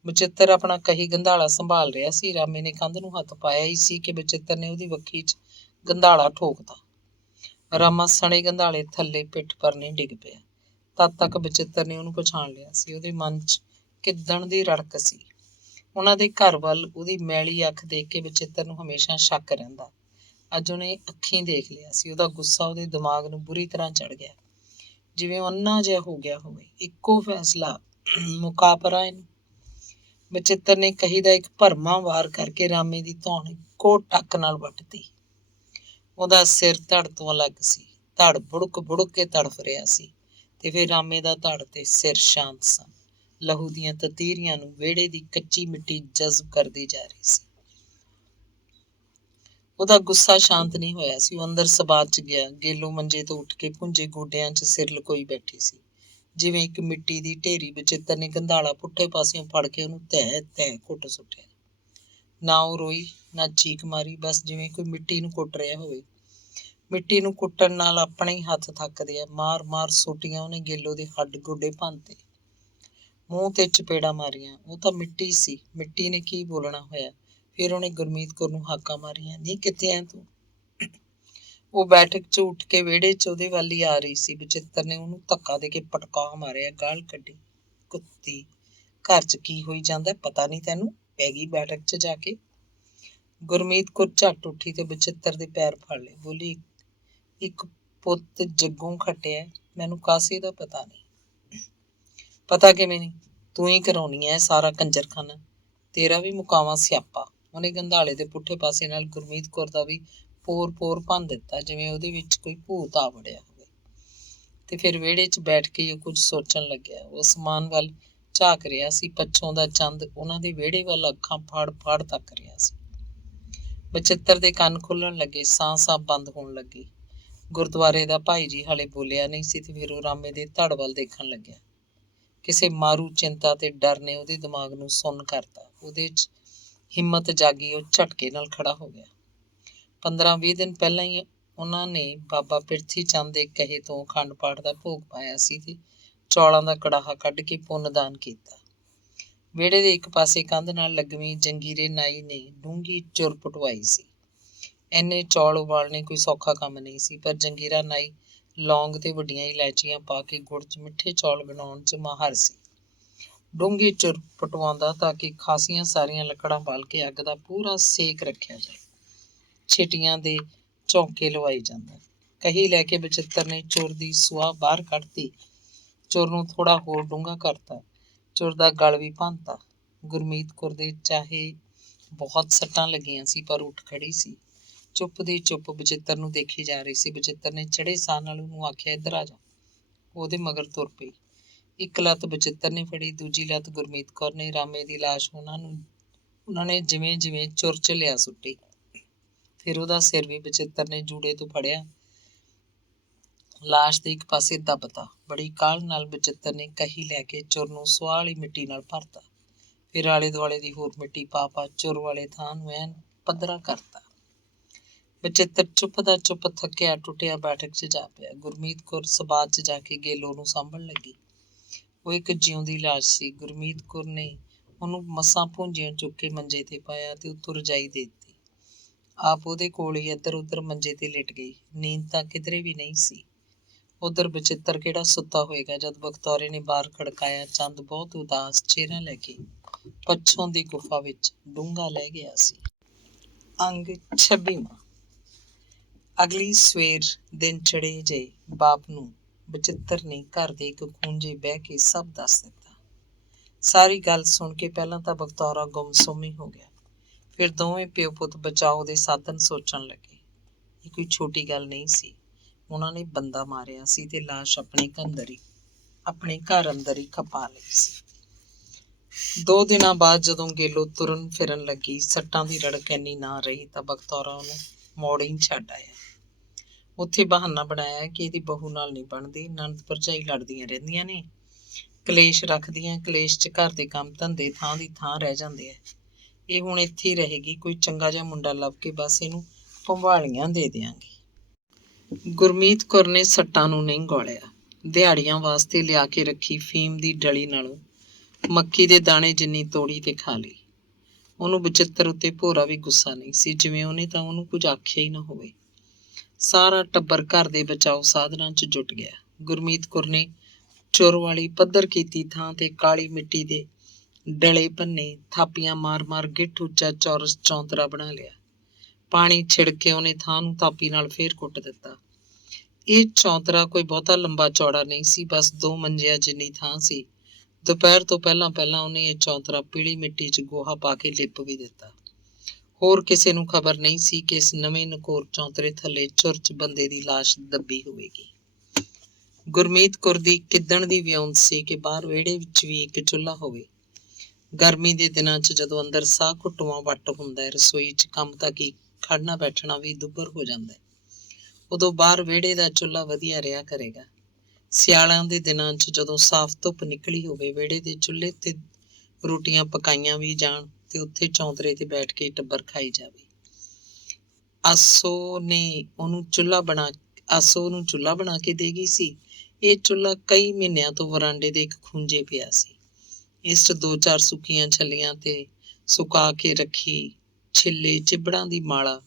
ਬਚਿੱਤਰ ਆਪਣਾ ਕਹੀ ਗੰਧਾਲਾ ਸੰਭਾਲ ਰਿਹਾ ਸੀ। ਰਾਮੇ ਨੇ ਕੰਧ ਨੂੰ ਹੱਥ ਪਾਇਆ ਹੀ ਸੀ ਕਿ ਬਚਿੱਤਰ ਨੇ ਉਹਦੀ ਵੱਖੀ 'ਚ ਗੰਧਾਲਾ ਠੋਕਤਾ। ਰਾਮਾ ਸਣੇ ਗੰਧਾਲੇ ਥੱਲੇ ਪਿੱਠ ਪਰਨੇ ਡਿੱਗ ਪਿਆ। ਤਦ ਤੱਕ ਬਚਿੱਤਰ ਨੇ ਉਹਨੂੰ ਪਛਾਣ ਲਿਆ ਸੀ। ਉਹਦੇ ਮਨ 'ਚ ਕਿੱਦਣ ਦੀ ਰੜਕ ਸੀ। ਉਹਨਾਂ ਦੇ ਘਰ ਵੱਲ ਉਹਦੀ ਮੈਲੀ ਅੱਖ ਦੇਖ ਕੇ ਬਚਿੱਤਰ ਨੂੰ ਹਮੇਸ਼ਾ ਸ਼ੱਕ ਰਹਿੰਦਾ। ਅੱਜ ਉਹਨੇ ਅੱਖੀਂ ਦੇਖ ਲਿਆ ਸੀ। ਉਹਦਾ ਗੁੱਸਾ ਉਹਦੇ ਦਿਮਾਗ ਨੂੰ ਬੁਰੀ ਤਰ੍ਹਾਂ ਚੜ੍ਹ ਗਿਆ, ਜਿਵੇਂ ਉਹ ਅੰਨਾ ਜਿਹਾ ਹੋ ਗਿਆ ਹੋਵੇ। ਇੱਕੋ ਫੈਸਲਾ ਮੁਕਾ ਪਰਾਂ ਇਹਨੂੰ। ਬਚਿੱਤਰ ਨੇ ਕਹੀ ਦਾ ਇੱਕ ਭਰਮਾ ਵਾਰ ਕਰਕੇ ਰਾਮੇ ਦੀ ਧੌਣ ਇੱਕੋ ਟੱਕ ਨਾਲ ਵੱਢਤੀ। ਉਹਦਾ ਸਿਰ ਧੜ ਤੋਂ ਅਲੱਗ ਸੀ। ਧੜ ਬੁੜਕ ਕੇ ਤੜਫ ਰਿਹਾ ਸੀ ਤੇ ਫਿਰ ਰਾਮੇ ਦਾ ਧੜ ਤੇ ਸਿਰ ਸ਼ਾਂਤ ਸਨ। ਲਹੂ ਦੀਆਂ ਤਤੀਰੀਆਂ ਨੂੰ ਵਿਹੜੇ ਦੀ ਕੱਚੀ ਮਿੱਟੀ ਜਜ਼ਬ ਕਰਦੀ ਜਾ ਰਹੀ ਸੀ। ਉਹਦਾ ਗੁੱਸਾ ਸ਼ਾਂਤ ਨਹੀਂ ਹੋਇਆ ਸੀ। ਉਹ ਅੰਦਰ ਸਬਾਤ 'ਚ ਗਿਆ। ਗੇਲੋ ਮੰਜੇ ਤੋਂ ਉੱਠ ਕੇ ਪੁੰਜੇ ਗੋਡਿਆਂ 'ਚ ਸਿਰ ਲਕੋਈ ਬੈਠੀ ਸੀ, ਜਿਵੇਂ ਇੱਕ ਮਿੱਟੀ ਦੀ ਢੇਰੀ। ਬਚਿੱਤਰ ਨੇ ਗੰਧਾਲਾ ਪੁੱਠੇ ਪਾਸਿਓਂ ਫੜ ਕੇ ਉਹਨੂੰ ਤਹਿ ਘੁੱਟ ਸੁੱਟਿਆ। ਨਾ ਉਹ ਰੋਈ, ਨਾ ਚੀਕ ਮਾਰੀ, ਬਸ ਜਿਵੇਂ ਕੋਈ ਮਿੱਟੀ ਨੂੰ ਕੁੱਟ ਰਿਹਾ ਹੋਵੇ। ਮਿੱਟੀ ਨੂੰ ਕੁੱਟਣ ਨਾਲ ਆਪਣੇ ਹੀ ਹੱਥ ਥੱਕਦੇ ਆ। ਮਾਰ ਸੋਟੀਆਂ ਉਹਨੇ ਗੇਲੋ ਦੇ ਹੱਡ ਗੋਡੇ ਭੰਨਤੇ, ਮੂੰਹ ਤੇ ਚਪੇੜਾਂ ਮਾਰੀਆਂ। ਉਹ ਤਾਂ ਮਿੱਟੀ ਸੀ, ਮਿੱਟੀ ਨੇ ਕੀ ਬੋਲਣਾ ਹੋਇਆ। ਫਿਰ ਉਹਨੇ ਗੁਰਮੀਤ ਕੌਰ ਨੂੰ ਹਾਕਾਂ ਮਾਰੀਆਂ, ਨਹੀਂ ਕਿੱਥੇ ਐ ਤੂੰ। ਉਹ ਬੈਠਕ 'ਚ ਉੱਠ ਕੇ ਵਿਹੜੇ 'ਚ ਉਹਦੇ ਵੱਲ ਹੀ ਆ ਰਹੀ ਸੀ। ਬਚਿੱਤਰ ਨੇ ਉਹਨੂੰ ਧੱਕਾ ਦੇ ਕੇ ਪਟਕਾ ਮਾਰਿਆ, ਗਾਲ ਕੱਢੀ। ਕੁੱਤੀ, ਘਰ 'ਚ ਕੀ ਹੋਈ ਜਾਂਦਾ ਪਤਾ ਨਹੀਂ ਤੈਨੂੰ? ਪੈ ਗਈ ਬੈਠਕ 'ਚ ਜਾ ਕੇ। ਗੁਰਮੀਤ ਕੌਰ ਝੱਟ ਉੱਠੀ ਤੇ ਬਚਿੱਤਰ ਦੇ ਪੈਰ ਫੜ ਲਏ। ਬੋਲੀ, ਇੱਕ ਪੁੱਤ ਜੱਗੋਂ ਖੱਟਿਆ, ਮੈਨੂੰ ਕਾਸੇ ਦਾ ਪਤਾ ਨਹੀਂ। ਪਤਾ ਕਿਵੇਂ ਨਹੀਂ? ਤੂੰ ਹੀ ਕਰਾਉਣੀ ਐ ਸਾਰਾ ਕੰਜਰਖਾਨਾ, ਤੇਰਾ ਵੀ ਮੁਕਾਵਾਂ ਸਿਆਪਾ। ਉਹਨੇ ਗੰਧਾਲੇ ਦੇ ਪੁੱਠੇ ਪਾਸੇ ਨਾਲ ਗੁਰਮੀਤ ਕੌਰ ਦਾ ਵੀ ਪੋਰ ਭੰਨ ਦਿੱਤਾ, ਜਿਵੇਂ ਉਹਦੇ ਵਿੱਚ ਕੋਈ ਭੂਤ ਆ ਵੜਿਆ ਹੋਵੇ। ਤੇ ਫਿਰ ਵਿਹੜੇ 'ਚ ਬੈਠ ਕੇ ਉਹ ਕੁਝ ਸੋਚਣ ਲੱਗਿਆ। ਉਹ ਅਸਮਾਨ ਵੱਲ ਝਾਕ ਰਿਹਾ ਸੀ। ਪੱਛੋਂ ਦਾ ਚੰਦ ਉਹਨਾਂ ਦੇ ਵਿਹੜੇ ਵੱਲ ਅੱਖਾਂ ਫਾੜ ਤੱਕ ਰਿਹਾ ਸੀ। ਬਚਿੱਤਰ ਦੇ ਕੰਨ ਖੁੱਲ੍ਹਣ ਲੱਗੇ, ਸਾਹ ਬੰਦ ਹੋਣ ਲੱਗੀ। ਗੁਰਦੁਆਰੇ ਦਾ ਭਾਈ ਜੀ ਹਾਲੇ ਬੋਲਿਆ ਨਹੀਂ ਸੀ ਤੇ ਫਿਰ ਉਹ ਰਾਮੇ ਦੇ ਧੜ ਵੱਲ ਦੇਖਣ ਲੱਗਿਆ। ਕਿਸੇ ਮਾਰੂ ਚਿੰਤਾ ਤੇ ਡਰ ਨੇ ਉਹਦੇ ਦਿਮਾਗ ਨੂੰ ਸੁੰਨ ਕਰਤਾ। ਉਹਦੇ 'ਚ ਹਿੰਮਤ ਜਾਗੀ। ਉਹ ਝਟਕੇ ਨਾਲ ਖੜਾ ਹੋ ਗਿਆ। 15-20 ਦਿਨ ਪਹਿਲਾਂ ਹੀ ਉਹਨਾਂ ਨੇ ਬਾਬਾ ਪਿਰਥੀ ਚੰਦ ਦੇ ਕਹੇ ਤੋਂ ਅਖੰਡ ਪਾਠ ਦਾ ਭੋਗ ਪਾਇਆ ਸੀ ਤੇ ਚੌਲਾਂ ਦਾ ਕੜਾਹਾ ਕੱਢ ਕੇ ਪੁੰਨਦਾਨ ਕੀਤਾ। ਵਿਹੜੇ ਦੇ ਇੱਕ ਪਾਸੇ ਕੰਧ ਨਾਲ ਲੱਗਵੀਂ ਜੰਗੀਰੇ ਨਾਈ ਨੇ ਡੂੰਘੀ ਚੁਰ ਪੁਟਵਾਈ ਸੀ। ਇੰਨੇ ਚੌਲ ਉਬਾਲਣੇ ਕੋਈ ਸੌਖਾ ਕੰਮ ਨਹੀਂ ਸੀ, ਪਰ ਜੰਗੀਰਾ ਨਾਈ ਲੌਂਗ ਤੇ ਵੱਡੀਆਂ ਇਲਾਇਚੀਆਂ ਪਾ ਕੇ ਗੁੜ 'ਚ ਮਿੱਠੇ ਚੌਲ ਬਣਾਉਣ 'ਚ ਮਾਹਰ ਸੀ। ਡੂੰਘੀ ਚੁਰ ਪਟਵਾਉਂਦਾ ਤਾਂ ਕਿ ਖਾਸੀਆਂ ਸਾਰੀਆਂ ਲੱਕੜਾਂ ਬਾਲ ਕੇ ਅੱਗ ਦਾ ਪੂਰਾ ਸੇਕ ਰੱਖਿਆ ਜਾਏ। ਛਿਟੀਆਂ ਦੇ ਝੌਂਕੇ ਲਵਾਈ ਜਾਂਦਾ। ਕਹੀ ਲੈ ਕੇ ਬਚਿੱਤਰ ਨੇ ਚੁਰ ਦੀ ਸੁਆਹ ਬਾਹਰ ਕੱਢਤੀ। ਚੁਰ ਨੂੰ ਥੋੜ੍ਹਾ ਹੋਰ ਡੂੰਘਾ ਕਰਤਾ। ਚੁਰ ਦਾ ਗਲ ਵੀ ਭੰਨਤਾ। ਗੁਰਮੀਤ ਕੌਰ ਦੇ ਚਾਹੇ ਬਹੁਤ ਸੱਟਾਂ ਲੱਗੀਆਂ ਸੀ, ਪਰ ਉੱਠ ਖੜੀ ਸੀ। ਚੁੱਪ ਦੀ ਚੁੱਪ ਬਚਿੱਤਰ ਨੂੰ ਦੇਖੀ ਜਾ ਰਹੀ ਸੀ। ਬਚਿੱਤਰ ਨੇ ਚੜ੍ਹੇ ਸਾਹ ਨਾਲ ਉਹਨੂੰ ਆਖਿਆ, ਇੱਧਰ ਆ ਜਾ। ਉਹਦੇ ਮਗਰ ਤੁਰ ਪਈ। ਇੱਕ ਲੱਤ ਬਚਿੱਤਰ ਨੇ ਫੜੀ, ਦੂਜੀ ਲੱਤ ਗੁਰਮੀਤ ਕੌਰ ਨੇ। ਰਾਮੇ ਦੀ ਲਾਸ਼ ਉਹਨਾਂ ਨੇ ਜਿਵੇਂ ਚੁਰ 'ਚ ਲਿਆ ਸੁੱਟੀ। ਫਿਰ ਉਹਦਾ ਸਿਰ ਵੀ ਬਚਿੱਤਰ ਨੇ ਜੂੜੇ ਤੋਂ ਫੜਿਆ, ਲਾਸ਼ ਦੇ ਇੱਕ ਪਾਸੇ ਦੱਬਤਾ। ਬੜੀ ਕਾਹਲ ਨਾਲ ਬਚਿੱਤਰ ਨੇ ਕਹੀ ਲੈ ਕੇ ਚੁਰ ਨੂੰ ਸੁਆਹ ਵਾਲੀ ਮਿੱਟੀ ਨਾਲ ਭਰਤਾ। ਫਿਰ ਆਲੇ ਦੁਆਲੇ ਦੀ ਹੋਰ ਮਿੱਟੀ ਪਾ ਚੁਰ ਵਾਲੇ ਥਾਂ ਨੂੰ ਐਨ ਪੱਧਰਾ ਕਰਤਾ। ਬਚਿੱਤਰ ਚੁੱਪ ਦਾ ਚੁੱਪ, ਥੱਕਿਆ ਟੁੱਟਿਆ ਬੈਠਕ 'ਚ ਜਾ ਪਿਆ। ਗੁਰਮੀਤ ਕੌਰ ਸਬਾਤ 'ਚ ਜਾ ਕੇ ਗੇਲੋ ਨੂੰ ਸਾਂਭਣ ਲੱਗੀ। ਉਹ ਇੱਕ ਜਿਉਂਦੀ ਲਾਸ਼ ਸੀ। ਗੁਰਮੀਤ ਕੌਰ ਨੇ ਉਹਨੂੰ ਮਸਾਂ ਭੁੰਜਿਆਂ ਚੁੱਕ ਕੇ ਮੰਜੇ ਤੇ ਪਾਇਆ ਤੇ ਉੱਤੋਂ ਰਜਾਈ ਦੇ ਦਿੱਤੀ। ਆਪ ਉਹਦੇ ਕੋਲ ਹੀ ਇੱਧਰ ਉੱਧਰ ਮੰਜੇ ਤੇ ਲਿਟ ਗਈ। ਨੀਂਦ ਤਾਂ ਕਿਧਰੇ ਵੀ ਨਹੀਂ ਸੀ। ਉੱਧਰ ਬਚਿੱਤਰ ਕਿਹੜਾ ਸੁੱਤਾ ਹੋਏਗਾ। ਜਦ ਬਖਤੌਰੇ ਨੇ ਬਾਹਰ ਖੜਕਾਇਆ, ਚੰਦ ਬਹੁਤ ਉਦਾਸ ਚਿਹਰਾ ਲੈ ਕੇ ਪੱਛੋਂ ਦੀ ਗੁਫਾ ਵਿੱਚ ਡੂੰਘਾ ਲੈ ਗਿਆ ਸੀ। ਅੰਗ 26ਵਾਂ। ਅਗਲੀ ਸਵੇਰ ਦਿਨ ਚੜ੍ਹੇ ਜੇ ਬਾਪ ਨੂੰ ਬਚਿੱਤਰ ਨੇ ਘਰ ਦੇ ਇੱਕ ਖੂੰਜੇ ਬਹਿ ਕੇ ਸਭ ਦੱਸ ਦਿੱਤਾ। ਸਾਰੀ ਗੱਲ ਸੁਣ ਕੇ ਪਹਿਲਾਂ ਤਾਂ ਬਖਤੌਰਾ ਗੁੰਮਸੁੰਮ ਹੀ ਹੋ ਗਿਆ। ਫਿਰ ਦੋਵੇਂ ਪਿਓ ਪੁੱਤ ਬਚਾਓ ਦੇ ਸਾਧਨ ਸੋਚਣ ਲੱਗੇ। ਇਹ ਕੋਈ ਛੋਟੀ ਗੱਲ ਨਹੀਂ ਸੀ। ਉਹਨਾਂ ਨੇ ਬੰਦਾ ਮਾਰਿਆ ਸੀ ਤੇ ਲਾਸ਼ ਆਪਣੇ ਘਰ ਅੰਦਰ ਹੀ ਖਪਾ ਲਈ ਸੀ। 2 ਦਿਨਾਂ ਬਾਅਦ ਜਦੋਂ ਗੇਲੋ ਤੁਰਨ ਫਿਰਨ ਲੱਗੀ, ਸੱਟਾਂ ਦੀ ਰੜਕ ਇੰਨੀ ਨਾ ਰਹੀ ਤਾਂ ਬਖਤੌਰਾ ਉਹਨੂੰ ਮੋੜ ਹੀ ਛੱਡ ਆਇਆ। ਉੱਥੇ ਬਹਾਨਾ ਬਣਾਇਆ ਕਿ ਇਹਦੀ ਬਹੂ ਨਾਲ ਨਹੀਂ ਬਣਦੀ, ਨਣਦ ਭਰਜਾਈ ਲੜਦੀਆਂ ਰਹਿੰਦੀਆਂ ਨੇ, ਕਲੇਸ਼ ਰੱਖਦੀਆਂ, ਕਲੇਸ਼ 'ਚ ਘਰ ਦੇ ਕੰਮ ਧੰਦੇ ਥਾਂ ਦੀ ਥਾਂ ਰਹਿ ਜਾਂਦੇ ਆ। ਇਹ ਹੁਣ ਇੱਥੇ ਹੀ ਰਹੇਗੀ, ਕੋਈ ਚੰਗਾ ਜਿਹਾ ਮੁੰਡਾ ਲੱਭ ਕੇ ਬਸ ਇਹਨੂੰ ਭੰਵਾਲੀਆਂ ਦੇ ਦਿਆਂਗੇ। ਗੁਰਮੀਤ ਕੌਰ ਨੇ ਸੱਟਾਂ ਨੂੰ ਨਹੀਂ ਗੋਲਿਆ। ਦਿਹਾੜੀਆਂ ਵਾਸਤੇ ਲਿਆ ਕੇ ਰੱਖੀ ਫੀਮ ਦੀ ਡਲੀ ਨਾਲੋਂ ਮੱਕੀ ਦੇ ਦਾਣੇ ਜਿੰਨੀ ਤੋੜੀ ਤੇ ਖਾ ਲਈ। ਉਹਨੂੰ ਬਚਿੱਤਰ ਉੱਤੇ ਭੋਰਾ ਵੀ ਗੁੱਸਾ ਨਹੀਂ ਸੀ, ਜਿਵੇਂ ਉਹਨੇ ਤਾਂ ਉਹਨੂੰ ਕੁਝ ਆਖਿਆ ਹੀ ਨਾ ਹੋਵੇ। ਸਾਰਾ ਟੱਬਰ ਘਰ ਦੇ ਬਚਾਓ ਸਾਧਨਾਂ 'ਚ ਜੁਟ ਗਿਆ। ਗੁਰਮੀਤ ਕੌਰ ਨੇ ਚੁਰ ਵਾਲੀ ਪੱਧਰ ਕੀਤੀ ਥਾਂ ਤੇ ਕਾਲੀ ਮਿੱਟੀ ਦੇ ਡਲੇ ਭੰਨੇ, ਥਾਪੀਆਂ ਮਾਰ ਗਿੱਠ ਉੱਚਾ ਚੌਰਸ ਚੌਂਤਰਾ ਬਣਾ ਲਿਆ। ਪਾਣੀ ਛਿੜਕ ਕੇ ਉਹਨੇ ਥਾਂ ਨੂੰ ਥਾਪੀ ਨਾਲ ਫੇਰ ਕੁੱਟ ਦਿੱਤਾ। ਇਹ ਚੌਂਤਰਾ ਕੋਈ ਬਹੁਤਾ ਲੰਬਾ ਚੌੜਾ ਨਹੀਂ ਸੀ, ਬਸ 2 ਮੰਜਿਆਂ ਜਿੰਨੀ ਥਾਂ ਸੀ। ਦੁਪਹਿਰ ਤੋਂ ਪਹਿਲਾਂ ਉਹਨੇ ਇਹ ਚੌਂਤਰਾ ਪੀਲੀ ਮਿੱਟੀ 'ਚ ਗੋਹਾ ਪਾ ਕੇ ਲਿਪ ਵੀ ਦਿੱਤਾ। ਹੋਰ ਕਿਸੇ ਨੂੰ ਖਬਰ ਨਹੀਂ ਸੀ ਕਿ ਇਸ ਨਵੇਂ ਨਕੋਰ ਚੌਂਤਰੇ ਥੱਲੇ ਚੁਰ 'ਚ ਬੰਦੇ ਦੀ ਲਾਸ਼ ਦੱਬੀ ਹੋਵੇਗੀ। ਗੁਰਮੀਤ ਕੌਰ ਦੀ ਕਿੱਦਣ ਦੀ ਵਿਉਂਤ ਸੀ ਕਿ ਬਾਹਰ ਵਿਹੜੇ ਵਿੱਚ ਵੀ ਇੱਕ ਚੁੱਲ੍ਹਾ ਹੋਵੇ। ਗਰਮੀ ਦੇ ਦਿਨਾਂ 'ਚ ਜਦੋਂ ਅੰਦਰ ਸਾਹ ਘੁੱਟਵਾਂ ਵੱਟ ਹੁੰਦਾ ਹੈ, ਰਸੋਈ 'ਚ ਕੰਮ ਤਾਂ ਕੀ ਖੜਨਾ ਬੈਠਣਾ ਵੀ ਦੁੱਭਰ ਹੋ ਜਾਂਦਾ ਹੈ। ਉਦੋਂ ਬਾਹਰ ਵਿਹੜੇ ਦਾ ਚੁੱਲ੍ਹਾ ਵਧੀਆ ਰਿਹਾ ਕਰੇਗਾ। ਸਿਆਲਾਂ ਦੇ ਦਿਨਾਂ 'ਚ ਜਦੋਂ ਸਾਫ਼ ਧੁੱਪ ਨਿਕਲੀ ਹੋਵੇ, ਵਿਹੜੇ ਦੇ ਚੁੱਲ੍ਹੇ ਤੇ ਰੋਟੀਆਂ ਪਕਾਈਆਂ ਵੀ ਜਾਣ ਤੇ ਉੱਥੇ ਚੌਂਤਰੇ ਤੇ ਬੈਠ ਕੇ ਟੱਬਰ ਖਾਈ ਜਾਵੇ। ਆਸੋ ਉਹਨੂੰ ਚੁੱਲ੍ਹਾ ਬਣਾ ਕੇ ਦੇ ਗਈ ਸੀ। ਇਹ ਚੁੱਲ੍ਹਾ ਕਈ ਮਹੀਨਿਆਂ ਤੋਂ ਵਰਾਂਡੇ ਦੇ ਇੱਕ ਖੂੰਜੇ ਪਿਆ ਸੀ। ਇਸ 'ਚ 2-4 ਸੁੱਕੀਆਂ ਛੱਲੀਆਂ ਤੇ ਸੁਕਾ ਕੇ ਰੱਖੀ ਛਿੱਲੇ ਚਿੱਬੜਾਂ ਦੀ ਮਾਲਾ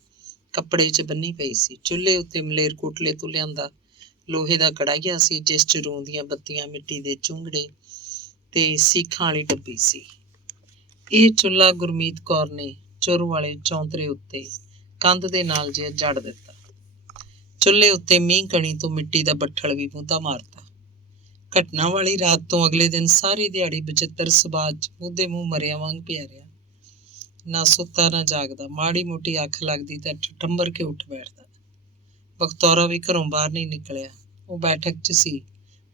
ਕੱਪੜੇ 'ਚ ਬੰਨੀ ਪਈ ਸੀ। ਚੁੱਲ੍ਹੇ ਉੱਤੇ ਮਲੇਰਕੋਟਲੇ ਤੋਂ ਲਿਆਂਦਾ ਲੋਹੇ ਦਾ ਕੜਾਹੀਆ ਸੀ, ਜਿਸ 'ਚ ਰੂੰ ਦੀਆਂ ਬੱਤੀਆਂ, ਮਿੱਟੀ ਦੇ ਚੁੰਗੜੇ ਤੇ ਸੀਖਾਂ ਵਾਲੀ ਡੱਬੀ ਸੀ। ਇਹ ਚੁੱਲ੍ਹਾ ਗੁਰਮੀਤ ਕੌਰ ਨੇ ਚੁਰ ਵਾਲੇ ਚੌਂਤਰੇ ਉੱਤੇ ਕੰਧ ਦੇ ਨਾਲ ਜਿਹਾ ਜੜ ਦਿੱਤਾ। ਚੁੱਲ੍ਹੇ ਉੱਤੇ ਮੀਂਹ ਕਣੀ ਤੋਂ ਮਿੱਟੀ ਦਾ ਬੱਠਲ ਵੀ ਮੂੰਹਤਾ ਮਾਰਤਾ। ਘਟਨਾ ਵਾਲੀ ਰਾਤ ਤੋਂ ਅਗਲੇ ਦਿਨ ਸਾਰੀ ਦਿਹਾੜੀ ਬਚਿੱਤਰ ਸੁਭਾਅ 'ਚ ਮੂੰਹ ਮੂੰਹ ਮਰਿਆ ਵਾਂਗ ਪਿਆ ਰਿਹਾ। ਨਾ ਸੁੱਤਾ ਨਾ ਜਾਗਦਾ। ਮਾੜੀ ਮੋਟੀ ਅੱਖ ਲੱਗਦੀ ਤਾਂ ਠੰਬਰ ਕੇ ਉੱਠ ਬੈਠਦਾ। ਬਖਤੌਰਾ ਵੀ ਘਰੋਂ ਬਾਹਰ ਨਹੀਂ ਨਿਕਲਿਆ। ਉਹ ਬੈਠਕ 'ਚ ਸੀ।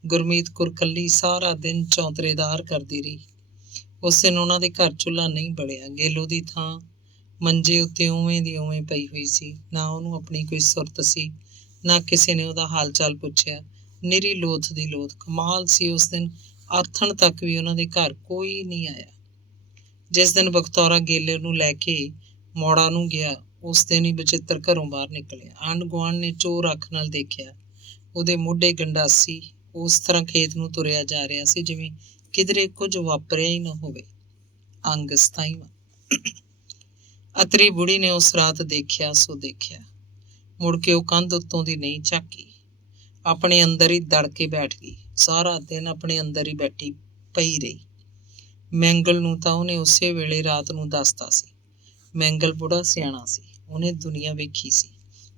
ਗੁਰਮੀਤ ਕੌਰ ਇਕੱਲੀ ਸਾਰਾ ਦਿਨ ਚੌਂਤਰੇਦਾਰ ਕਰਦੀ ਰਹੀ। ਉਸ ਦਿਨ ਉਹਨਾਂ ਦੇ ਘਰ ਚੁੱਲ੍ਹਾ ਨਹੀਂ ਬਲਿਆ। ਗੇਲੋ ਦੀ ਥਾਂ ਮੰਜੇ ਉੱਤੇ ਉਵੇਂ ਦੀ ਉਵੇਂ ਪਈ ਹੋਈ ਸੀ। ਨਾ ਉਹਨੂੰ ਆਪਣੀ ਕੋਈ ਸੁਰਤ ਸੀ, ਨਾ ਕਿਸੇ ਨੇ ਉਹਦਾ ਹਾਲ ਚਾਲ ਪੁੱਛਿਆ। ਨਿਰੀ ਲੋਥ ਦੀ ਲੋਥ। ਕਮਾਲ ਸੀ, ਉਸ ਦਿਨ ਆਥਣ ਤੱਕ ਵੀ ਉਹਨਾਂ ਦੇ ਘਰ ਕੋਈ ਨਹੀਂ ਆਇਆ। ਜਿਸ ਦਿਨ ਬਖਤੌਰਾ ਗੇਲੇ ਨੂੰ ਲੈ ਕੇ ਮੋੜਾ ਨੂੰ ਗਿਆ, ਉਸ ਦਿਨ ਹੀ ਬਚਿੱਤਰ ਘਰੋਂ ਬਾਹਰ ਨਿਕਲਿਆ। ਆਂਢ ਗੁਆਂਢ ਨੇ ਚੋਰ ਅੱਖ ਨਾਲ ਦੇਖਿਆ। ਉਹਦੇ ਮੋਢੇ ਗੰਡਾਸੀ ਉਸ ਤਰ੍ਹਾਂ ਖੇਤ ਨੂੰ ਤੁਰਿਆ ਜਾ ਰਿਹਾ ਸੀ ਜਿਵੇਂ ਕਿਧਰੇ ਕੁਝ ਵਾਪਰਿਆ ਹੀ ਨਾ ਹੋਵੇ। ਅੰਗ 27ਵਾਂ। ਅਤਰੀ ਬੁੜੀ ਨੇ ਉਸ ਰਾਤ ਦੇਖਿਆ ਸੋ ਦੇਖਿਆ। ਮੁੜ ਕੇ ਉਹ ਕੰਧ ਉੱਤੋਂ ਦੀ ਨਹੀਂ ਝਾਕੀ। ਆਪਣੇ ਅੰਦਰ ਹੀ ਦੜ ਕੇ ਬੈਠ ਗਈ। ਸਾਰਾ ਦਿਨ ਆਪਣੇ ਅੰਦਰ ਹੀ ਬੈਠੀ ਪਈ ਰਹੀ। ਮੈਂਗਲ ਨੂੰ ਤਾਂ ਉਹਨੇ ਉਸੇ ਵੇਲੇ ਰਾਤ ਨੂੰ ਦੱਸਤਾ ਸੀ। ਮੈਂਗਲ ਬੁੜਾ ਸਿਆਣਾ ਸੀ। ਉਹਨੇ ਦੁਨੀਆ ਵੇਖੀ ਸੀ।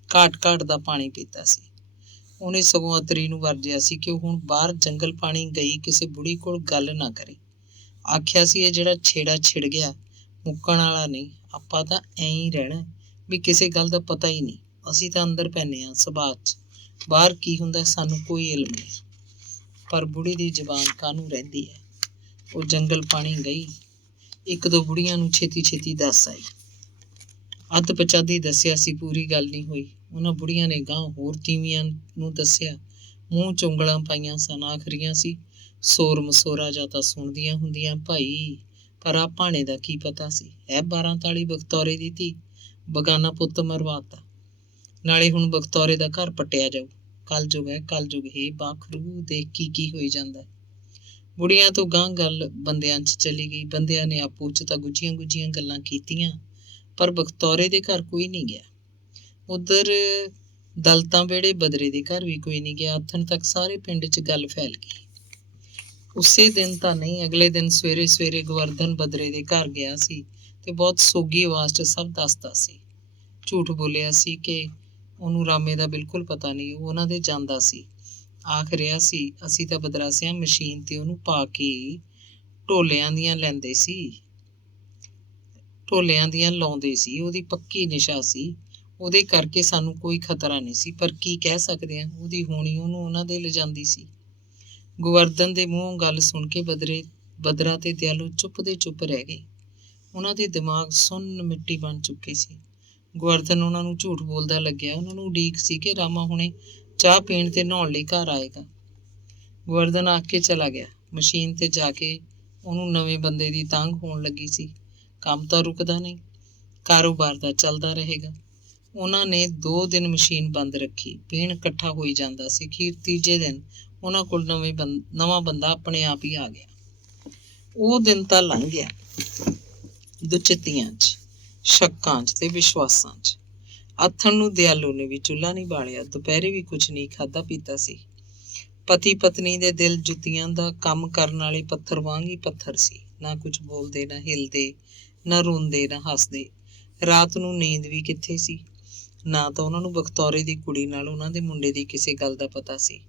ਘਾਟ ਘਾਟ ਦਾ ਪਾਣੀ ਪੀਤਾ ਸੀ। ਉਹਨੇ ਸਗੋਂ ਅਤਰੀ ਨੂੰ ਵਰਜਿਆ ਸੀ ਕਿ ਉਹ ਹੁਣ ਬਾਹਰ ਜੰਗਲ ਪਾਣੀ ਗਈ ਕਿਸੇ ਬੁੜੀ ਕੋਲ ਗੱਲ ਨਾ ਕਰੇ। ਆਖਿਆ ਸੀ ਇਹ ਜਿਹੜਾ ਛੇੜਾ ਛਿੜ ਗਿਆ ਮੁੱਕਣ ਵਾਲਾ ਨਹੀਂ। ਆਪਾਂ ਤਾਂ ਐਂ ਹੀ ਰਹਿਣਾ ਵੀ ਕਿਸੇ ਗੱਲ ਦਾ ਪਤਾ ਹੀ ਨਹੀਂ। ਅਸੀਂ ਤਾਂ ਅੰਦਰ ਪੈਂਦੇ ਹਾਂ ਸੁਭਾਅ 'ਚ। ਬਾਹਰ ਕੀ ਹੁੰਦਾ ਸਾਨੂੰ ਕੋਈ ਇਲਮ ਨਹੀਂ। ਪਰ ਬੁੜੀ ਦੀ ਜ਼ਬਾਨ ਕਾਹਨੂੰ ਰਹਿੰਦੀ ਹੈ। ਉਹ ਜੰਗਲ ਪਾਣੀ ਗਈ। ਇੱਕ ਦੋ ਬੁੜੀਆਂ ਨੂੰ ਛੇਤੀ ਛੇਤੀ ਦੱਸ ਆਈ। ਅੱਧ ਪਚਾਦੀ ਦੱਸਿਆ ਸੀ, ਪੂਰੀ ਗੱਲ ਨਹੀਂ ਹੋਈ। ਉਹਨਾਂ ਬੁੜੀਆਂ ਨੇ ਗਾਂਹ ਹੋਰ ਤੀਵੀਆਂ ਨੂੰ ਦੱਸਿਆ। ਮੂੰਹ 'ਚ ਉਂਗਲਾਂ ਪਾਈਆਂ ਸਨ। ਆਖਰੀਆਂ ਸੀ ਸੋਰ ਮਸੋਰਾ ਜਾਂ ਤਾਂ ਸੁਣਦੀਆਂ ਹੁੰਦੀਆਂ ਭਾਈ, ਪਰ ਆ ਭਾਣੇ ਦਾ ਕੀ ਪਤਾ ਸੀ। 12 ਤਾਲੀ ਬਖਤੌਰੇ ਦੀ ਧੀ, ਬਗਾਨਾ ਪੁੱਤ ਮਰਵਾਤਾ। ਨਾਲੇ ਹੁਣ ਬਖਤੌਰੇ ਦਾ ਘਰ ਪੱਟਿਆ ਜਾਊ। ਕਲਯੁਗ ਹੈ ਕਲਯੁਗ। ਹੇ ਬਾਖਰੂ ਦੇਖ ਕੀ ਹੋਈ ਜਾਂਦਾ। ਬੁੜੀਆਂ ਤੋਂ ਗਾਂਹ ਗੱਲ ਬੰਦਿਆਂ 'ਚ ਚਲੀ ਗਈ। ਬੰਦਿਆਂ ਨੇ ਆਪੋ 'ਚ ਤਾਂ ਗੁੱਝੀਆਂ ਗੁੱਝੀਆਂ ਗੱਲਾਂ ਕੀਤੀਆਂ, ਪਰ ਬਖਤੌਰੇ ਦੇ ਘਰ ਕੋਈ ਨਹੀਂ ਗਿਆ। ਉਧਰ ਦਲਤਾਂ ਵੇੜੇ ਬਦਰੇ ਦੇ ਘਰ ਵੀ ਕੋਈ ਨਹੀਂ ਗਿਆ। ਆਥਣ ਤੱਕ ਸਾਰੇ ਪਿੰਡ 'ਚ ਗੱਲ ਫੈਲ ਗਈ। ਉਸੇ ਦਿਨ ਤਾਂ ਨਹੀਂ, ਅਗਲੇ ਦਿਨ ਸਵੇਰੇ ਸਵੇਰੇ ਗੋਵਰਧਨ ਬਦਰੇ ਦੇ ਘਰ ਗਿਆ ਸੀ ਤੇ ਬਹੁਤ ਸੋਗੀ ਆਵਾਜ਼ 'ਚ ਸਭ ਦੱਸਦਾ ਸੀ। ਝੂਠ ਬੋਲਿਆ ਸੀ ਕਿ ਉਹਨੂੰ ਰਾਮੇ ਦਾ ਬਿਲਕੁਲ ਪਤਾ ਨਹੀਂ, ਉਹ ਉਹਨਾਂ ਦੇ ਜਾਂਦਾ ਸੀ। ਆਖ ਰਿਹਾ ਸੀ ਅਸੀਂ ਤਾਂ ਬਦਰਾਸਿਆਂ ਮਸ਼ੀਨ ਤੇ ਉਹਨੂੰ ਪਾ ਕੇ ਢੋਲਿਆਂ ਦੀਆਂ ਲੈਂਦੇ ਸੀ, ਢੋਲਿਆਂ ਦੀਆਂ ਲਾਉਂਦੇ ਸੀ। ਉਹਦੀ ਪੱਕੀ ਨਿਸ਼ਾ ਸੀ, ਉਹਦੇ ਕਰਕੇ ਸਾਨੂੰ ਕੋਈ ਖਤਰਾ ਨਹੀਂ ਸੀ। ਪਰ ਕੀ ਕਹਿ ਸਕਦੇ ਹਾਂ, ਉਹਦੀ ਹੋਣੀ ਉਹਨੂੰ ਉਹਨਾਂ ਦੇ ਲਿਜਾਂਦੀ ਸੀ। ਗੋਵਰਧਨ ਦੇ ਮੂੰਹੋਂ ਗੱਲ ਸੁਣ ਕੇ ਬਦਰਾ ਤੇ ਦਿਆਲੂ ਚੁੱਪ ਦੇ ਚੁੱਪ ਰਹਿ ਗਏ। ਉਹਨਾਂ ਦੇ ਦਿਮਾਗ ਸੁੰਨ ਮਿੱਟੀ ਬਣ ਚੁੱਕੇ ਸੀ। ਗੋਵਰਧਨ ਉਹਨਾਂ ਨੂੰ ਝੂਠ ਬੋਲਦਾ ਲੱਗਿਆ। ਉਹਨਾਂ ਨੂੰ ਉਡੀਕ ਸੀ ਕਿ ਰਾਮਾ ਹੁਣੇ ਚਾਹ ਪੀਣ ਤੇ ਨਹਾਉਣ ਲਈ ਘਰ ਆਏਗਾ। ਗੋਵਰਧਨ ਆਖ ਕੇ ਚਲਾ ਗਿਆ। ਮਸ਼ੀਨ ਤੇ ਜਾ ਕੇ ਉਹਨੂੰ ਨਵੇਂ ਬੰਦੇ ਦੀ ਤਾਂਘ ਹੋਣ ਲੱਗੀ ਸੀ। ਕੰਮ ਤਾਂ ਰੁਕਦਾ ਨਹੀਂ, ਕਾਰੋਬਾਰ ਦਾ ਚੱਲਦਾ ਰਹੇਗਾ। ਉਹਨਾਂ ਨੇ 2 ਦਿਨ ਮਸ਼ੀਨ ਬੰਦ ਰੱਖੀ। ਪੀਣ ਇਕੱਠਾ ਹੋਈ ਜਾਂਦਾ ਸੀ। ਅਖੀਰ ਤੀਜੇ ਦਿਨ ਉਹਨਾਂ ਕੋਲ ਨਵਾਂ ਬੰਦਾ ਆਪਣੇ ਆਪ ਹੀ ਆ ਗਿਆ। ਉਹ ਦਿਨ ਤਾਂ ਲੰਘ ਗਿਆ ਦੁਚਿੱਤੀਆਂ 'ਚ, ਸ਼ੱਕਾਂ 'ਚ ਤੇ ਵਿਸ਼ਵਾਸਾਂ 'ਚ। ਆਥਣ ਨੂੰ ਦਿਆਲੂ ਨੇ ਵੀ ਚੁੱਲ੍ਹਾ ਨਹੀਂ ਬਾਲਿਆ। ਦੁਪਹਿਰੇ ਵੀ ਕੁਛ ਨਹੀਂ ਖਾਧਾ ਪੀਤਾ ਸੀ। ਪਤੀ ਪਤਨੀ ਦੇ ਦਿਲ ਜੁੱਤੀਆਂ ਦਾ ਕੰਮ ਕਰਨ ਵਾਲੇ ਪੱਥਰ ਵਾਂਗ ਹੀ ਪੱਥਰ ਸੀ। ਨਾ ਕੁਛ ਬੋਲਦੇ, ਨਾ ਹਿਲਦੇ, ਨਾ ਰੋਂਦੇ, ਨਾ ਹੱਸਦੇ। ਰਾਤ ਨੂੰ ਨੀਂਦ ਵੀ ਕਿੱਥੇ ਸੀ। ਨਾ ਤਾਂ ਉਹਨਾਂ ਨੂੰ ਬਖਤੌਰੇ ਦੀ ਕੁੜੀ ਨਾਲ ਉਹਨਾਂ ਦੇ ਮੁੰਡੇ ਦੀ ਕਿਸੇ ਗੱਲ ਦਾ ਪਤਾ ਸੀ,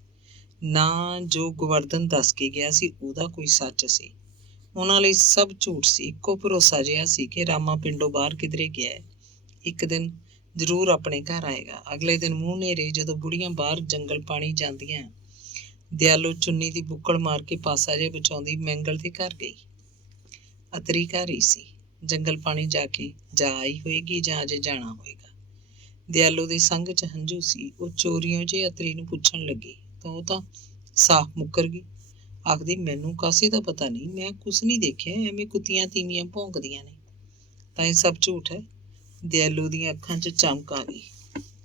ਨਾ ਜੋ ਗੋਵਰਧਨ ਦੱਸ ਕੇ ਗਿਆ ਸੀ ਉਹਦਾ ਕੋਈ ਸੱਚ ਸੀ। ਉਹਨਾਂ ਲਈ ਸਭ ਝੂਠ ਸੀ। ਇੱਕੋ ਭਰੋਸਾ ਜਿਹਾ ਸੀ ਕਿ ਰਾਮਾ ਪਿੰਡੋਂ ਬਾਹਰ ਕਿਧਰੇ ਗਿਆ ਹੈ। ਇੱਕ ਦਿਨ ਜ਼ਰੂਰ ਆਪਣੇ ਘਰ ਆਏਗਾ। ਅਗਲੇ ਦਿਨ ਮੂੰਹ ਹਨੇਰੇ ਜਦੋਂ ਬੁੜੀਆਂ ਬਾਹਰ ਜੰਗਲ ਪਾਣੀ ਜਾਂਦੀਆਂ, ਦਿਆਲੂ ਚੁੰਨੀ ਦੀ ਬੁੱਕਲ ਮਾਰ ਕੇ ਪਾਸਾ ਜਿਹਾ ਬਚਾਉਂਦੀ ਮੈਂਗਲ ਦੇ ਘਰ ਗਈ। ਅਤਰੀ ਘਰ ਹੀ ਸੀ। ਜੰਗਲ ਪਾਣੀ ਜਾ ਕੇ ਜਾ ਆਈ ਹੋਏਗੀ ਜਾਂ ਅਜੇ ਜਾਣਾ ਹੋਏਗਾ। ਦਿਆਲੂ ਦੇ ਸੰਗ 'ਚ ਹੰਝੂ ਸੀ। ਉਹ ਚੋਰੀਆਂ ਜੇ ਅਤਰੀ ਨੂੰ ਪੁੱਛਣ ਲੱਗੀ ਤਾਂ ਉਹ ਤਾਂ ਸਾਫ਼ ਮੁੱਕਰ ਗਈ। ਆਖਦੀ ਮੈਨੂੰ ਕਾਸੇ ਦਾ ਪਤਾ ਨਹੀਂ, ਮੈਂ ਕੁਛ ਨਹੀਂ ਦੇਖਿਆ, ਐਵੇਂ ਕੁੱਤੀਆਂ ਤੀਵੀਆਂ ਭੌਂਕਦੀਆਂ ਨੇ। ਤਾਂ ਇਹ ਸਭ ਝੂਠ ਹੈ। ਦਿਆਲੂ ਦੀਆਂ ਅੱਖਾਂ 'ਚ ਚਮਕ ਆ ਗਈ।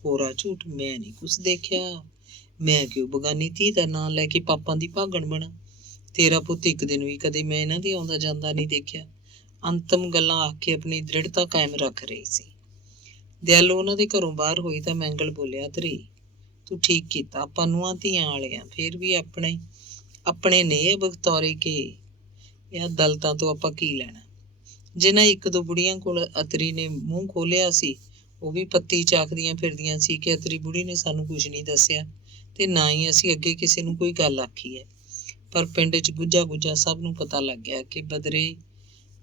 ਕੋਰਾ ਝੂਠ। ਮੈਂ ਨਹੀਂ ਕੁਛ ਦੇਖਿਆ। ਮੈਂ ਕਿਉਂ ਬਗਾਨੀ ਧੀ ਦਾ ਨਾਂ ਲੈ ਕੇ ਪਾਪਾਂ ਦੀ ਭਾਗਣ ਬਣਾ। ਤੇਰਾ ਪੁੱਤ ਇੱਕ ਦਿਨ ਵੀ ਕਦੇ ਮੈਂ ਇਹਨਾਂ ਦੇ ਆਉਂਦਾ ਜਾਂਦਾ ਨਹੀਂ ਦੇਖਿਆ। ਅੰਤਮ ਗੱਲਾਂ ਆਖ ਕੇ ਆਪਣੀ ਦ੍ਰਿੜਤਾ ਕਾਇਮ ਰੱਖ ਰਹੀ ਸੀ। ਦਿਆਲੂ ਉਹਨਾਂ ਦੇ ਘਰੋਂ ਬਾਹਰ ਹੋਈ ਤਾਂ ਮੈਂਗਲ ਬੋਲਿਆ ਅਤਰੀ ਤੂੰ ਠੀਕ ਕੀਤਾ। ਆਪਾਂ ਨੂੰਹਾਂ ਧੀਆਂ ਵਾਲੇ ਆ, ਫਿਰ ਵੀ ਆਪਣੇ ਨੇ ਬਖਤੌਰੇ ਕੇ ਕਿਹਾ ਦਲਤਾਂ ਤੋਂ ਆਪਾਂ ਕੀ ਲੈਣਾ। ਜਿਨ੍ਹਾਂ ਇੱਕ ਦੋ ਬੁੜੀਆਂ ਕੋਲ ਅਤਰੀ ਨੇ ਮੂੰਹ ਖੋਲਿਆ ਸੀ ਉਹ ਵੀ ਪੱਤੀ ਚਾਖਦੀਆਂ ਫਿਰਦੀਆਂ ਸੀ ਕਿ ਅਤਰੀ ਬੁੜੀ ਨੇ ਸਾਨੂੰ ਕੁਝ ਨਹੀਂ ਦੱਸਿਆ ਤੇ ਨਾ ਹੀ ਅਸੀਂ ਅੱਗੇ ਕਿਸੇ ਨੂੰ ਕੋਈ ਗੱਲ ਆਖੀ ਹੈ। ਪਰ ਪਿੰਡ 'ਚ ਗੁੱਜਾ ਸਭ ਨੂੰ ਪਤਾ ਲੱਗ ਗਿਆ ਕਿ ਬਦਰੇ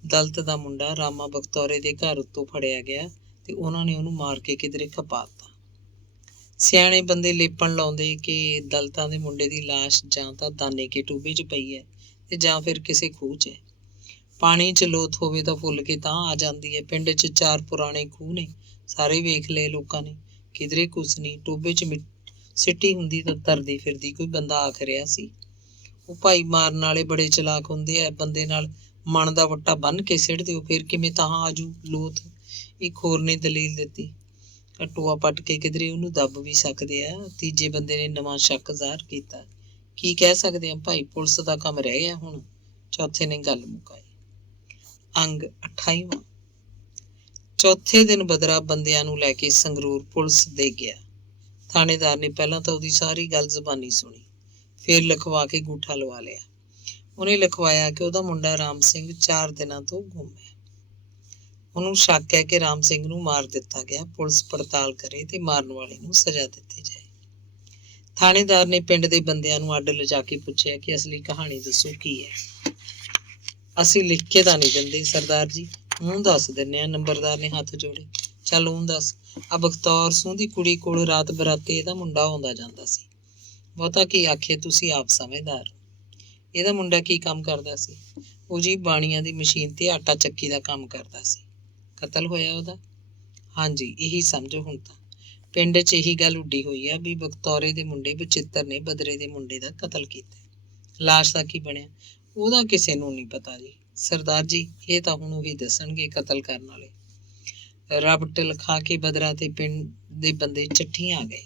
ਦਲਤ ਦਾ ਮੁੰਡਾ ਰਾਮਾ ਬਖਤੌਰੇ ਦੇ ਘਰ ਉੱਤੋਂ ਫੜਿਆ ਗਿਆ ਤੇ ਉਹਨਾਂ ਨੇ ਉਹਨੂੰ ਮਾਰ ਕੇ ਕਿਧਰੇ ਖਪਾ ਦਿੱਤਾ। ਸਿਆਣੇ ਬੰਦੇ ਲੇਪਣ ਲਾਉਂਦੇ ਕਿ ਦਲਤਾਂ ਦੇ ਮੁੰਡੇ ਦੀ ਲਾਸ਼ ਜਾਂ ਤਾਂ ਦਾਨੇ ਕੇ ਟੋਭੇ 'ਚ ਪਈ ਹੈ ਤੇ ਜਾਂ ਫਿਰ ਕਿਸੇ ਖੂਹ 'ਚ ਹੈ। ਪਾਣੀ 'ਚ ਲੋਥ ਹੋਵੇ ਤਾਂ ਫੁੱਲ ਕੇ ਤਾਂ ਆ ਜਾਂਦੀ ਹੈ। ਪਿੰਡ 'ਚ 4 ਪੁਰਾਣੇ ਖੂਹ ਨੇ, ਸਾਰੇ ਵੇਖ ਲਏ ਲੋਕਾਂ ਨੇ, ਕਿਧਰੇ ਕੁਛ ਨਹੀਂ। ਟੋਭੇ 'ਚ ਸਿੱਟੀ ਹੁੰਦੀ ਤਾਂ ਤਰਦੀ ਫਿਰਦੀ ਕੋਈ ਬੰਦਾ ਆਖ ਰਿਹਾ ਸੀ। ਉਹ ਭਾਈ ਮਾਰਨ ਵਾਲੇ ਬੜੇ ਚਲਾਕ ਹੁੰਦੇ ਆ, ਬੰਦੇ ਨਾਲ ਮਣ ਦਾ ਵੱਟਾ ਬੰਨ੍ਹ ਕੇ ਸਿੱਟ ਦਿਓ ਫਿਰ ਕਿਵੇਂ ਤਾਂ ਆਜੂ ਲੋਥ। ਇੱਕ ਹੋਰ ਨੇ ਦਲੀਲ ਦਿੱਤੀ, ਟੋਆ ਪੱਟ ਕੇ ਕਿਧਰੇ ਉਹਨੂੰ ਦੱਬ ਵੀ ਸਕਦੇ ਆ। ਤੀਜੇ ਬੰਦੇ ਨੇ ਨਵਾਂ ਸ਼ੱਕ ਜ਼ਾਹਰ ਕੀਤਾ, ਕੀ ਕਹਿ ਸਕਦੇ ਆ ਭਾਈ, ਪੁਲਿਸ ਦਾ ਕੰਮ ਰਹਿ ਗਿਆ ਹੁਣ। ਚੌਥੇ ਨੇ ਗੱਲ ਮੁਕਾਈ। ਅੰਗ 28ਵਾਂ। ਚੌਥੇ ਦਿਨ ਬਦਰਾ ਬੰਦਿਆਂ ਨੂੰ ਲੈ ਕੇ ਸੰਗਰੂਰ ਪੁਲਿਸ ਦੇ ਗਿਆ। ਥਾਣੇਦਾਰ ਨੇ ਪਹਿਲਾਂ ਤਾਂ ਉਹਦੀ ਸਾਰੀ ਗੱਲ ਜ਼ਬਾਨੀ ਸੁਣੀ, ਫਿਰ ਲਿਖਵਾ ਕੇ ਗੂਠਾ ਲਵਾ ਲਿਆ। ਉਹਨੇ ਲਿਖਵਾਇਆ ਕਿ ਉਹਦਾ ਮੁੰਡਾ ਰਾਮ ਸਿੰਘ 4 ਦਿਨਾਂ ਤੋਂ ਗੁੰਮ ਹੈ। ਉਹਨੂੰ ਸ਼ੱਕ ਹੈ ਕਿ ਰਾਮ ਸਿੰਘ ਨੂੰ ਮਾਰ ਦਿੱਤਾ ਗਿਆ। ਪੁਲਿਸ ਪੜਤਾਲ ਕਰੇ ਤੇ ਮਾਰਨ ਵਾਲੇ ਨੂੰ ਸਜ਼ਾ ਦਿੱਤੀ ਜਾਏ। ਥਾਣੇਦਾਰ ਨੇ ਪਿੰਡ ਦੇ ਬੰਦਿਆਂ ਨੂੰ ਅੱਡ ਲਿਜਾ ਕੇ ਪੁੱਛਿਆ ਕਿ ਅਸਲੀ ਕਹਾਣੀ ਦੱਸੋ ਕੀ ਹੈ। ਅਸੀਂ ਲਿਖ ਕੇ ਤਾਂ ਨਹੀਂ ਦਿੰਦੇ ਸਰਦਾਰ ਜੀ, ਊਂ ਦੱਸ ਦਿੰਦੇ ਆ। ਨੰਬਰਦਾਰ ਨੇ ਹੱਥ ਜੋੜੇ। ਚੱਲ ਊਂ ਦੱਸ। ਆ ਬਖਤੌਰ ਸੂੰ ਦੀ ਕੁੜੀ ਕੋਲ ਰਾਤ ਬਰਾਤੇ ਇਹਦਾ ਮੁੰਡਾ ਆਉਂਦਾ ਜਾਂਦਾ ਸੀ। ਬਹੁਤਾ ਕੀ ਆਖੇ, ਤੁਸੀਂ ਆਪ ਸਮਝਦਾਰ। ਇਹਦਾ ਮੁੰਡਾ ਕੀ ਕੰਮ ਕਰਦਾ ਸੀ? ਉਹ ਜੀ ਬਾਣੀਆਂ ਦੀ ਮਸ਼ੀਨ ਤੇ ਆਟਾ ਚੱਕੀ ਦਾ ਕੰਮ ਕਰਦਾ ਸੀ। ਕਤਲ ਹੋਇਆ ਉਹਦਾ? ਹਾਂਜੀ, ਇਹੀ ਸਮਝੋ ਹੁਣ ਤਾਂ। ਪਿੰਡ 'ਚ ਇਹੀ ਗੱਲ ਉੱਡੀ ਹੋਈ ਆ ਵੀ ਬਖਤੌਰੇ ਦੇ ਮੁੰਡੇ ਬਚਿੱਤਰ ਨੇ ਬਦਰੇ ਦੇ ਮੁੰਡੇ ਦਾ ਕਤਲ ਕੀਤਾ। ਲਾਸ਼ ਦਾ ਕੀ ਬਣਿਆ ਉਹਦਾ ਕਿਸੇ ਨੂੰ ਨਹੀਂ ਪਤਾ ਜੀ। ਸਰਦਾਰ ਜੀ, ਇਹ ਤਾਂ ਹੁਣ ਉਹੀ ਦੱਸਣਗੇ ਕਤਲ ਕਰਨ ਵਾਲੇ। ਰਬਟ ਲਿਖਾ ਕੇ ਬਦਰਾ ਤੇ ਪਿੰਡ ਦੇ ਬੰਦੇ ਚੱਠੀਆਂ ਆ ਗਏ।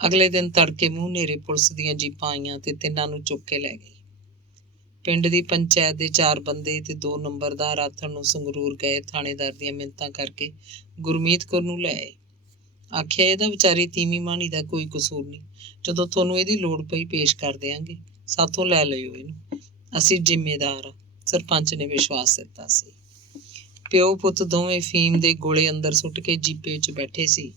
ਅਗਲੇ ਦਿਨ ਤੜਕੇ ਮੂੰਹ ਨੇਰੇ ਪੁਲਿਸ ਦੀਆਂ ਜੀਪਾਂ ਆਈਆਂ ਤੇ ਤਿੰਨਾਂ ਨੂੰ ਚੁੱਕ ਕੇ ਲੈ ਗਈ। ਪਿੰਡ ਦੀ ਪੰਚਾਇਤ ਦੇ 4 ਬੰਦੇ ਤੇ 2 ਨੰਬਰਦਾਰ ਆਥਣ ਨੂੰ ਸੰਗਰੂਰ ਗਏ। ਥਾਣੇਦਾਰ ਦੀਆਂ ਮਿੰਨਤਾਂ ਕਰਕੇ ਗੁਰਮੀਤ ਕੌਰ ਨੂੰ ਲੈ ਆਏ। ਆਖਿਆ ਇਹਦਾ ਵਿਚਾਰੀ ਤੀਵੀਂ ਮਾਣੀ ਦਾ ਕੋਈ ਕਸੂਰ ਨਹੀਂ, ਜਦੋਂ ਤੁਹਾਨੂੰ ਇਹਦੀ ਲੋੜ ਪਈ ਪੇਸ਼ ਕਰ ਦਿਆਂਗੇ, ਸਾਥੋਂ ਲੈ ਲਿਓ ਇਹਨੂੰ, ਅਸੀਂ ਜ਼ਿੰਮੇਦਾਰ ਆ। ਸਰਪੰਚ ਨੇ ਵਿਸ਼ਵਾਸ ਦਿੱਤਾ ਸੀ। ਪਿਓ ਪੁੱਤ ਦੋਵੇਂ ਫੀਮ ਦੇ ਗੋਲੇ ਅੰਦਰ ਸੁੱਟ ਕੇ ਜੀਪੇ 'ਚ ਬੈਠੇ ਸੀ।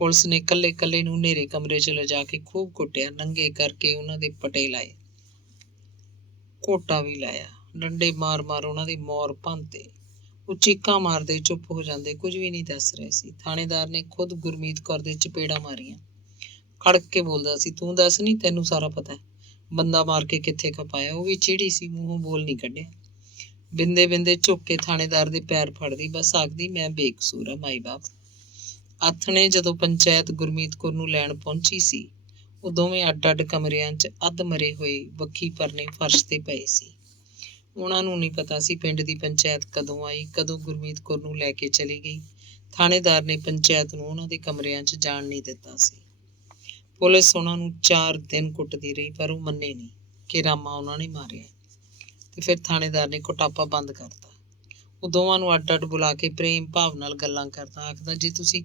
ਪੁਲਿਸ ਨੇ ਕੱਲੇ ਨੂੰ ਹਨੇਰੇ ਕਮਰੇ 'ਚ ਲਿਜਾ ਕੇ ਖੂਬ ਕੁੱਟਿਆ, ਨੰਗੇ ਕਰਕੇ ਉਹਨਾਂ ਦੇ ਪਟੇ ਲਾਏ, ਘੋਟਾ ਵੀ ਲਾਇਆ, ਡੰਡੇ ਮਾਰ ਉਹਨਾਂ ਦੇ ਮੌਰ ਭੰਨਤੇ। ਉਹ ਚੀਕਾਂ ਮਾਰਦੇ ਚੁੱਪ ਹੋ ਜਾਂਦੇ, ਕੁਝ ਵੀ ਨਹੀਂ ਦੱਸ ਰਹੇ ਸੀ। ਥਾਣੇਦਾਰ ਨੇ ਖੁਦ ਗੁਰਮੀਤ ਕੌਰ ਦੇ ਚਪੇੜਾਂ ਮਾਰੀਆਂ। ਖੜਕ ਕੇ ਬੋਲਦਾ ਸੀ, ਤੂੰ ਦੱਸ, ਨਹੀਂ ਤੈਨੂੰ ਸਾਰਾ ਪਤਾ? ਬੰਦਾ ਮਾਰ ਕੇ ਕਿੱਥੇ ਖਪਾਇਆ? ਉਹ ਵੀ ਚਿੜੀ ਸੀ, ਮੂੰਹੋਂ ਬੋਲ ਨਹੀਂ ਕੱਢਿਆ। ਬਿੰਦੇ ਝੁੱਕ ਕੇ ਥਾਣੇਦਾਰ ਦੇ ਪੈਰ ਫੜਦੀ, ਬਸ ਆਖਦੀ, ਮੈਂ ਬੇਕਸੂਰ ਆ ਮਾਈ ਬਾਪ। ਆਥਣੇ ਜਦੋਂ ਪੰਚਾਇਤ ਗੁਰਮੀਤ ਕੌਰ ਨੂੰ ਲੈਣ ਪਹੁੰਚੀ ਸੀ, ਉਹ ਦੋਵੇਂ ਅੱਡ ਕਮਰਿਆਂ 'ਚ ਅੱਧ ਮਰੇ ਹੋਏ ਵੱਖੀ ਪਰਨੇ ਫਰਸ਼ ਤੇ ਪਏ ਸੀ। ਉਹਨਾਂ ਨੂੰ ਨਹੀਂ ਪਤਾ ਸੀ ਪਿੰਡ ਦੀ ਪੰਚਾਇਤ ਕਦੋਂ ਆਈ, ਕਦੋਂ ਗੁਰਮੀਤ ਕੌਰ ਨੂੰ ਲੈ ਕੇ ਚਲੀ ਗਈ। ਥਾਣੇਦਾਰ ਨੇ ਪੰਚਾਇਤ ਨੂੰ ਉਹਨਾਂ ਦੇ ਕਮਰਿਆਂ 'ਚ ਜਾਣ ਨਹੀਂ ਦਿੱਤਾ ਸੀ। ਪੁਲਿਸ ਉਹਨਾਂ ਨੂੰ 4 ਦਿਨ ਕੁੱਟਦੀ ਰਹੀ, ਪਰ ਉਹ ਮੰਨੇ ਨਹੀਂ ਕਿ ਰਾਮਾ ਉਹਨਾਂ ਨੇ ਮਾਰਿਆ। ਤੇ ਫਿਰ ਥਾਣੇਦਾਰ ਨੇ ਕੁਟਾਪਾ ਬੰਦ ਕਰਤਾ। ਉਹ ਦੋਵਾਂ ਨੂੰ ਅੱਡ ਬੁਲਾ ਕੇ ਪ੍ਰੇਮ ਭਾਵ ਨਾਲ ਗੱਲਾਂ ਕਰਦਾ, ਆਖਦਾ, ਜੇ ਤੁਸੀਂ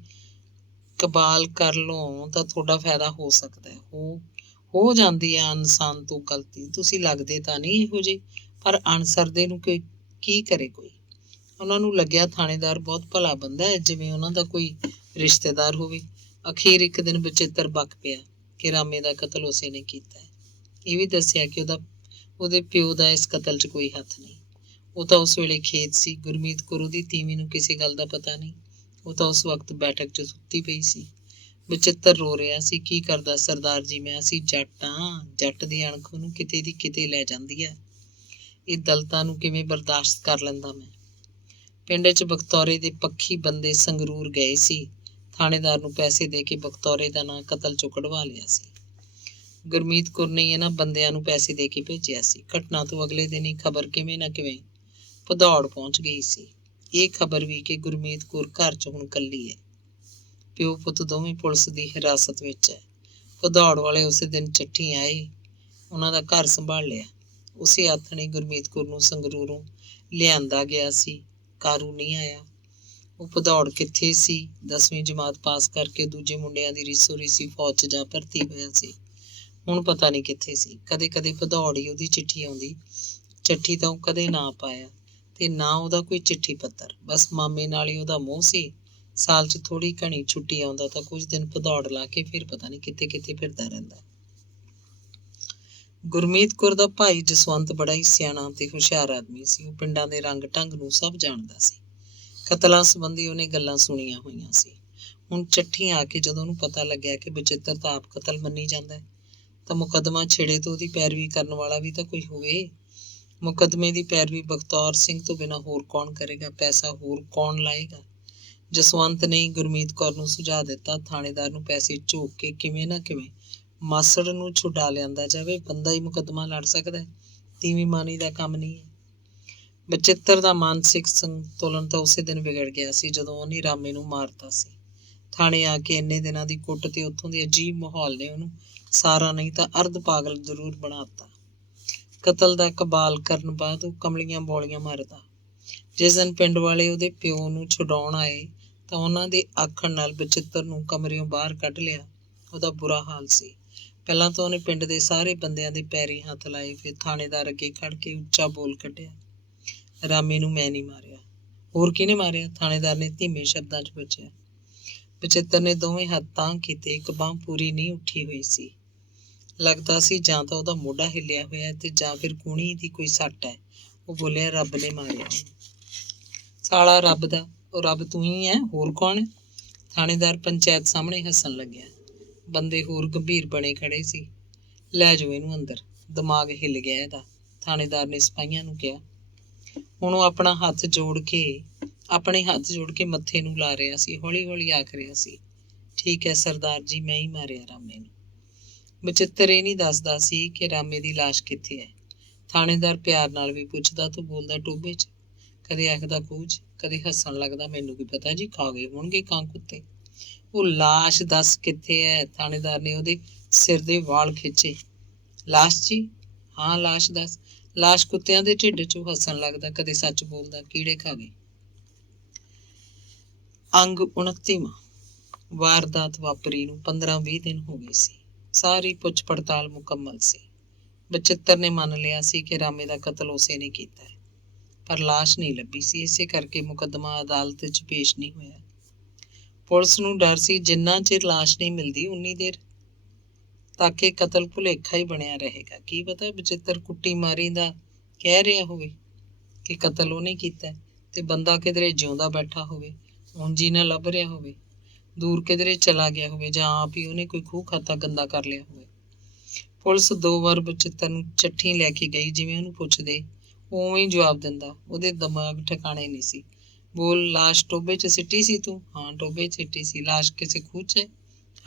ਕਬਾਲ ਕਰ ਲਓ ਤਾਂ ਤੁਹਾਡਾ ਫਾਇਦਾ ਹੋ ਸਕਦਾ ਹੈ। ਹੋ ਜਾਂਦੀ ਹੈ ਇਨਸਾਨ ਤੋਂ ਗਲਤੀ, ਤੁਸੀਂ ਲੱਗਦੇ ਤਾਂ ਨਹੀਂ ਇਹੋ ਜਿਹੇ, ਪਰ ਅਣਸਰਦੇ ਨੂੰ ਕੀ ਕਰੇ ਕੋਈ। ਉਹਨਾਂ ਨੂੰ ਲੱਗਿਆ ਥਾਣੇਦਾਰ ਬਹੁਤ ਭਲਾ ਬੰਦਾ ਹੈ, ਜਿਵੇਂ ਉਹਨਾਂ ਦਾ ਕੋਈ ਰਿਸ਼ਤੇਦਾਰ ਹੋਵੇ। ਅਖੀਰ ਇੱਕ ਦਿਨ ਬਚਿੱਤਰ ਬਕ ਪਿਆ ਕਿ ਰਾਮੇ ਦਾ ਕਤਲ ਉਸੇ ਨੇ ਕੀਤਾ ਹੈ। ਇਹ ਵੀ ਦੱਸਿਆ ਕਿ ਉਹਦੇ ਪਿਓ ਦਾ ਇਸ ਕਤਲ 'ਚ ਕੋਈ ਹੱਥ ਨਹੀਂ। ਉਹ ਤਾਂ ਉਸ ਵੇਲੇ ਖੇਤ ਸੀ। ਗੁਰਮੀਤ ਕੌਰ ਉਹਦੀ ਤੀਵੀਂ ਨੂੰ ਕਿਸੇ ਗੱਲ ਦਾ ਪਤਾ ਨਹੀਂ, ਉਹ ਤਾਂ ਉਸ ਵਕਤ ਬੈਠਕ 'ਚ ਸੁੱਤੀ ਪਈ ਸੀ। ਬਚਿੱਤਰ ਰੋ ਰਿਹਾ ਸੀ, ਕੀ ਕਰਦਾ ਸਰਦਾਰ ਜੀ, ਮੈਂ ਅਸੀਂ ਜੱਟ ਹਾਂ, ਜੱਟ ਦੀ ਅਣਖ ਉਹਨੂੰ ਕਿਤੇ ਦੀ ਕਿਤੇ ਲੈ ਜਾਂਦੀ ਹੈ। ਇਹ ਦਲਤਾਂ ਨੂੰ ਕਿਵੇਂ ਬਰਦਾਸ਼ਤ ਕਰ ਲੈਂਦਾ ਮੈਂ। ਪਿੰਡ 'ਚ ਬਖਤੌਰੇ ਦੇ ਪੱਖੀ ਬੰਦੇ ਸੰਗਰੂਰ ਗਏ ਸੀ। ਥਾਣੇਦਾਰ ਨੂੰ ਪੈਸੇ ਦੇ ਕੇ ਬਖਤੌਰੇ ਦਾ ਨਾਂ ਕਤਲ 'ਚੋਂ ਕਢਵਾ ਲਿਆ ਸੀ। ਗੁਰਮੀਤ ਕੌਰ ਨੇ ਇਹਨਾਂ ਬੰਦਿਆਂ ਨੂੰ ਪੈਸੇ ਦੇ ਕੇ ਭੇਜਿਆ ਸੀ। ਘਟਨਾ ਤੋਂ ਅਗਲੇ ਦਿਨ ਹੀ ਖਬਰ ਕਿਵੇਂ ਨਾ ਕਿਵੇਂ ਭਦੌੜ ਪਹੁੰਚ ਗਈ ਸੀ। ਇਹ ਖਬਰ ਵੀ ਕਿ ਗੁਰਮੀਤ ਕੌਰ ਘਰ 'ਚ ਹੁਣ ਇਕੱਲੀ ਹੈ। ਪਿਓ ਪੁੱਤ ਦੋਵੇਂ ਪੁਲਿਸ ਦੀ ਹਿਰਾਸਤ ਵਿੱਚ ਹੈ। ਭਦੌੜ ਵਾਲੇ ਉਸੇ ਦਿਨ ਚੱਠੀ ਆਏ, ਉਹਨਾਂ ਦਾ ਘਰ ਸੰਭਾਲ ਲਿਆ। ਉਸੇ ਆਥਣੇ ਗੁਰਮੀਤ ਕੌਰ ਨੂੰ ਸੰਗਰੂਰੋਂ ਲਿਆਂਦਾ ਗਿਆ ਸੀ। ਕਾਰੂ ਨਹੀਂ ਆਇਆ। ਉਹ ਭਦੌੜ ਕਿੱਥੇ ਸੀ? 10ਵੀਂ ਜਮਾਤ ਪਾਸ ਕਰਕੇ ਦੂਜੇ ਮੁੰਡਿਆਂ ਦੀ ਰੀਸੋ ਰੀਸੀ ਫੌਜ 'ਚ ਜਾ ਭਰਤੀ ਹੋਇਆ ਸੀ। ਹੁਣ ਪਤਾ ਨਹੀਂ ਕਿੱਥੇ ਸੀ। ਕਦੇ ਭਦੌੜ ਹੀ ਉਹਦੀ ਚਿੱਠੀ ਆਉਂਦੀ, ਚੱਠੀ ਤਾਂ ਉਹ ਕਦੇ ਨਾ ਪਾਇਆ ਤੇ ਨਾ ਉਹਦਾ ਕੋਈ ਚਿੱਠੀ ਪੱਤਰ। ਬਸ ਮਾਮੇ ਨਾਲ ਹੀ ਉਹਦਾ ਮੋਹ ਸੀ। ਸਾਲ 'ਚ ਥੋੜ੍ਹੀ ਘਣੀ ਛੁੱਟੀ ਆਉਂਦਾ ਤਾਂ ਕੁਝ ਦਿਨ ਭਦੌੜ ਲਾ ਕੇ ਫਿਰ ਪਤਾ ਨਹੀਂ ਕਿੱਥੇ ਕਿੱਥੇ ਫਿਰਦਾ ਰਹਿੰਦਾ। ਗੁਰਮੀਤ ਕੌਰ ਦਾ ਭਾਈ ਜਸਵੰਤ ਬੜਾ ਹੀ ਸਿਆਣਾ ਤੇ ਹੁਸ਼ਿਆਰ ਆਦਮੀ ਸੀ। ਉਹ ਪਿੰਡਾਂ ਦੇ ਰੰਗ ਢੰਗ ਨੂੰ ਸਭ ਜਾਣਦਾ ਸੀ। ਕਤਲਾਂ ਸੰਬੰਧੀ ਉਹਨੇ ਗੱਲਾਂ ਸੁਣੀਆਂ ਹੋਈਆਂ ਸੀ। ਹੁਣ ਚੱਠੀ ਆ ਕੇ ਜਦੋਂ ਉਹਨੂੰ ਪਤਾ ਲੱਗਿਆ ਕਿ ਬਚਿੱਤਰ ਤਾਂ ਆਪ ਕਤਲ ਮੰਨੀ ਜਾਂਦਾ ਹੈ ਤਾਂ ਮੁਕੱਦਮਾ ਛਿੜੇ ਤੋਂ ਉਹਦੀ ਪੈਰਵੀ ਕਰਨ ਵਾਲਾ ਵੀ ਤਾਂ ਕੋਈ ਹੋਵੇ। ਮੁਕੱਦਮੇ ਦੀ ਪੈਰਵੀ ਬਖਤੌਰ ਸਿੰਘ ਤੋਂ ਬਿਨਾਂ ਹੋਰ ਕੌਣ ਕਰੇਗਾ? ਪੈਸਾ ਹੋਰ ਕੌਣ ਲਾਏਗਾ? ਜਸਵੰਤ ਨੇ ਗੁਰਮੀਤ ਕੌਰ ਨੂੰ ਸੁਝਾਅ ਦਿੱਤਾ, ਥਾਣੇਦਾਰ ਨੂੰ ਪੈਸੇ ਝੋਕ ਕੇ ਕਿਵੇਂ ਨਾ ਕਿਵੇਂ ਮਾਸੜ ਨੂੰ ਛੁਡਾ ਲਿਆਂਦਾ ਜਾਵੇ। ਬੰਦਾ ਹੀ ਮੁਕੱਦਮਾ ਲੜ ਸਕਦਾ ਹੈ, ਤੀਵੀਂ ਮਾਨੀ ਦਾ ਕੰਮ ਨਹੀਂ ਹੈ। ਬਚਿੱਤਰ ਦਾ ਮਾਨਸਿਕ ਸੰਤੁਲਨ ਤਾਂ ਉਸੇ ਦਿਨ ਵਿਗੜ ਗਿਆ ਸੀ ਜਦੋਂ ਉਹਨੇ ਰਾਮੇ ਨੂੰ ਮਾਰਤਾ ਸੀ। ਥਾਣੇ ਆ ਕੇ ਇੰਨੇ ਦਿਨਾਂ ਦੀ ਕੁੱਟ ਤੇ ਉੱਥੋਂ ਦੇ ਅਜੀਬ ਮਾਹੌਲ ਨੇ ਉਹਨੂੰ ਸਾਰਾ ਨਹੀਂ ਤਾਂ ਅਰਧ ਪਾਗਲ ਜ਼ਰੂਰ ਬਣਾਤਾ। ਕਤਲ ਦਾ ਕਬਾਲ ਕਰਨ ਬਾਅਦ ਉਹ ਕਮਲੀਆਂ ਬੋਲੀਆਂ ਮਾਰਦਾ। ਜਿਸ ਦਿਨ ਪਿੰਡ ਵਾਲੇ ਉਹਦੇ ਪਿਓ ਨੂੰ ਛੁਡਾਉਣ ਆਏ ਤਾਂ ਉਹਨਾਂ ਦੇ ਆਖਣ ਨਾਲ ਬਚਿੱਤਰ ਨੂੰ ਕਮਰਿਓਂ ਬਾਹਰ ਕੱਢ ਲਿਆ। ਉਹਦਾ ਬੁਰਾ ਹਾਲ ਸੀ। ਪਹਿਲਾਂ ਤਾਂ ਉਹਨੇ ਪਿੰਡ ਦੇ ਸਾਰੇ ਬੰਦਿਆਂ ਦੇ ਪੈਰੀਂ ਹੱਥ ਲਾਏ, ਫਿਰ ਥਾਣੇਦਾਰ ਅੱਗੇ ਖੜ ਕੇ ਉੱਚਾ ਬੋਲ ਕੱਢਿਆ, ਰਾਮੇ ਨੂੰ ਮੈਂ ਨਹੀਂ ਮਾਰਿਆ। ਹੋਰ ਕਿਹਨੇ ਮਾਰਿਆ? ਥਾਣੇਦਾਰ ਨੇ ਧੀਮੇ ਸ਼ਬਦਾਂ 'ਚ ਪੁੱਛਿਆ। ਬਚਿੱਤਰ ਨੇ ਦੋਵੇਂ ਹੱਥ ਤਾਂਹ ਕੀਤੇ, ਇੱਕ ਬਾਂਹ ਪੂਰੀ ਨਹੀਂ ਉੱਠੀ ਹੋਈ ਸੀ। ਲੱਗਦਾ ਸੀ ਜਾਂ ਤਾਂ ਉਹਦਾ ਮੋਢਾ ਹਿੱਲਿਆ ਹੋਇਆ ਤੇ ਜਾਂ ਫਿਰ ਕੂਹਣੀ ਦੀ ਕੋਈ ਸੱਟ ਹੈ। ਉਹ ਬੋਲਿਆ, ਰੱਬ ਨੇ ਮਾਰਿਆ। ਸਾਲਾ ਰੱਬ ਦਾ, ਉਹ ਰੱਬ ਤੂੰ ਹੀ ਹੈ, ਹੋਰ ਕੌਣ ਹੈ? ਥਾਣੇਦਾਰ ਪੰਚਾਇਤ ਸਾਹਮਣੇ ਹੱਸਣ ਲੱਗਿਆ। ਬੰਦੇ ਹੋਰ ਗੰਭੀਰ ਬਣੇ ਖੜੇ ਸੀ। ਲੈ ਜਾਓ ਇਹਨੂੰ ਅੰਦਰ, ਦਿਮਾਗ ਹਿੱਲ ਗਿਆ ਇਹਦਾ, ਥਾਣੇਦਾਰ ਨੇ ਸਿਪਾਹੀਆਂ ਨੂੰ ਕਿਹਾ। ਹੁਣ ਉਹ ਆਪਣੇ ਹੱਥ ਜੋੜ ਕੇ ਮੱਥੇ ਨੂੰ ਲਾ ਰਿਹਾ ਸੀ। ਹੌਲੀ ਹੌਲੀ ਆਖ ਰਿਹਾ ਸੀ, ਠੀਕ ਹੈ ਸਰਦਾਰ ਜੀ, ਮੈਂ ਹੀ ਮਾਰਿਆ ਰਾਮੇ ਨੂੰ। ਬਚਿੱਤਰ ਇਹ ਨਹੀਂ ਦੱਸਦਾ ਸੀ ਕਿ ਰਾਮੇ ਦੀ ਲਾਸ਼ ਕਿੱਥੇ ਹੈ। ਥਾਣੇਦਾਰ ਪਿਆਰ ਨਾਲ ਵੀ ਪੁੱਛਦਾ ਤਾਂ ਬੋਲਦਾ, ਟੋਭੇ 'ਚ। ਕਦੇ ਆਖਦਾ ਖੂਹ 'ਚ, ਕਦੇ ਹੱਸਣ ਲੱਗਦਾ, ਮੈਨੂੰ ਕੀ ਪਤਾ ਜੀ, ਖਾ ਗਏ ਹੋਣਗੇ ਕਾਂ ਕੁੱਤੇ। ਉਹ ਲਾਸ਼ ਦੱਸ ਕਿੱਥੇ ਹੈ? ਥਾਣੇਦਾਰ ਨੇ ਉਹਦੇ ਸਿਰ ਦੇ ਵਾਲ ਖਿੱਚੇ। ਲਾਸ਼ ਜੀ? ਹਾਂ ਲਾਸ਼ ਦੱਸ। ਲਾਸ਼ ਕੁੱਤਿਆਂ ਦੇ ਢਿੱਡ 'ਚੋਂ। ਹੱਸਣ ਲੱਗਦਾ, ਕਦੇ ਸੱਚ ਬੋਲਦਾ, ਕੀੜੇ ਖਾ ਗਏ। ਅੰਗ 29ਵਾਂ। ਵਾਰਦਾਤ ਵਾਪਰੀ ਨੂੰ 15-20 ਦਿਨ ਹੋ ਗਏ ਸੀ। ਸਾਰੀ ਪੁੱਛ ਪੜਤਾਲ ਮੁਕੰਮਲ ਸੀ। ਬਚਿੱਤਰ ਨੇ ਮੰਨ ਲਿਆ ਸੀ ਕਿ ਰਾਮੇ ਦਾ ਕਤਲ ਉਸੇ ਨੇ ਕੀਤਾ ਹੈ, ਪਰ ਲਾਸ਼ ਨਹੀਂ ਲੱਭੀ ਸੀ। ਇਸੇ ਕਰਕੇ ਮੁਕੱਦਮਾ ਅਦਾਲਤ 'ਚ ਪੇਸ਼ ਨਹੀਂ ਹੋਇਆ। ਪੁਲਿਸ ਨੂੰ ਡਰ ਸੀ ਜਿੰਨਾ ਚਿਰ ਲਾਸ਼ ਨਹੀਂ ਮਿਲਦੀ ਉਨੀ ਦੇਰ ਤੱਕ ਇਹ ਕਤਲ ਭੁਲੇਖਾ ਹੀ ਬਣਿਆ ਰਹੇਗਾ। ਕੀ ਪਤਾ ਬਚਿੱਤਰ ਕੁੱਟੀ ਮਾਰੀ ਦਾ ਕਹਿ ਰਿਹਾ ਹੋਵੇ ਕਿ ਕਤਲ ਉਹਨੇ ਕੀਤਾ ਤੇ ਬੰਦਾ ਕਿਧਰੇ ਜਿਉਂਦਾ ਬੈਠਾ ਹੋਵੇ, ਉਂਝ ਹੀ ਨਾ ਲੱਭ ਰਿਹਾ ਹੋਵੇ, ਦੂਰ ਕਿਧਰੇ ਚਲਾ ਗਿਆ ਹੋਵੇ, ਜਾਂ ਆਪ ਹੀ ਉਹਨੇ ਕੋਈ ਖੂਹ ਖਾਤਾ ਗੰਦਾ ਕਰ ਲਿਆ ਹੋਵੇ। ਪੁਲਿਸ 2 ਵਾਰ ਬਚਿੱਤਰ ਨੂੰ ਚੱਠੀ ਲੈ ਕੇ ਗਈ। ਜਿਵੇਂ ਉਹਨੂੰ ਪੁੱਛਦੇ ਉਵੇਂ ਹੀ ਜਵਾਬ ਦਿੰਦਾ। ਉਹਦੇ ਦਿਮਾਗ ਠਿਕਾਣੇ ਨਹੀਂ ਸੀ। ਬੋਲ, ਲਾਸ਼ ਟੋਭੇ 'ਚ ਸਿੱਟੀ ਸੀ ਤੂੰ? ਹਾਂ ਟੋਭੇ 'ਚ ਸਿੱਟੀ ਸੀ। ਲਾਸ਼ ਕਿਸੇ ਖੂਹ 'ਚ ਹੈ?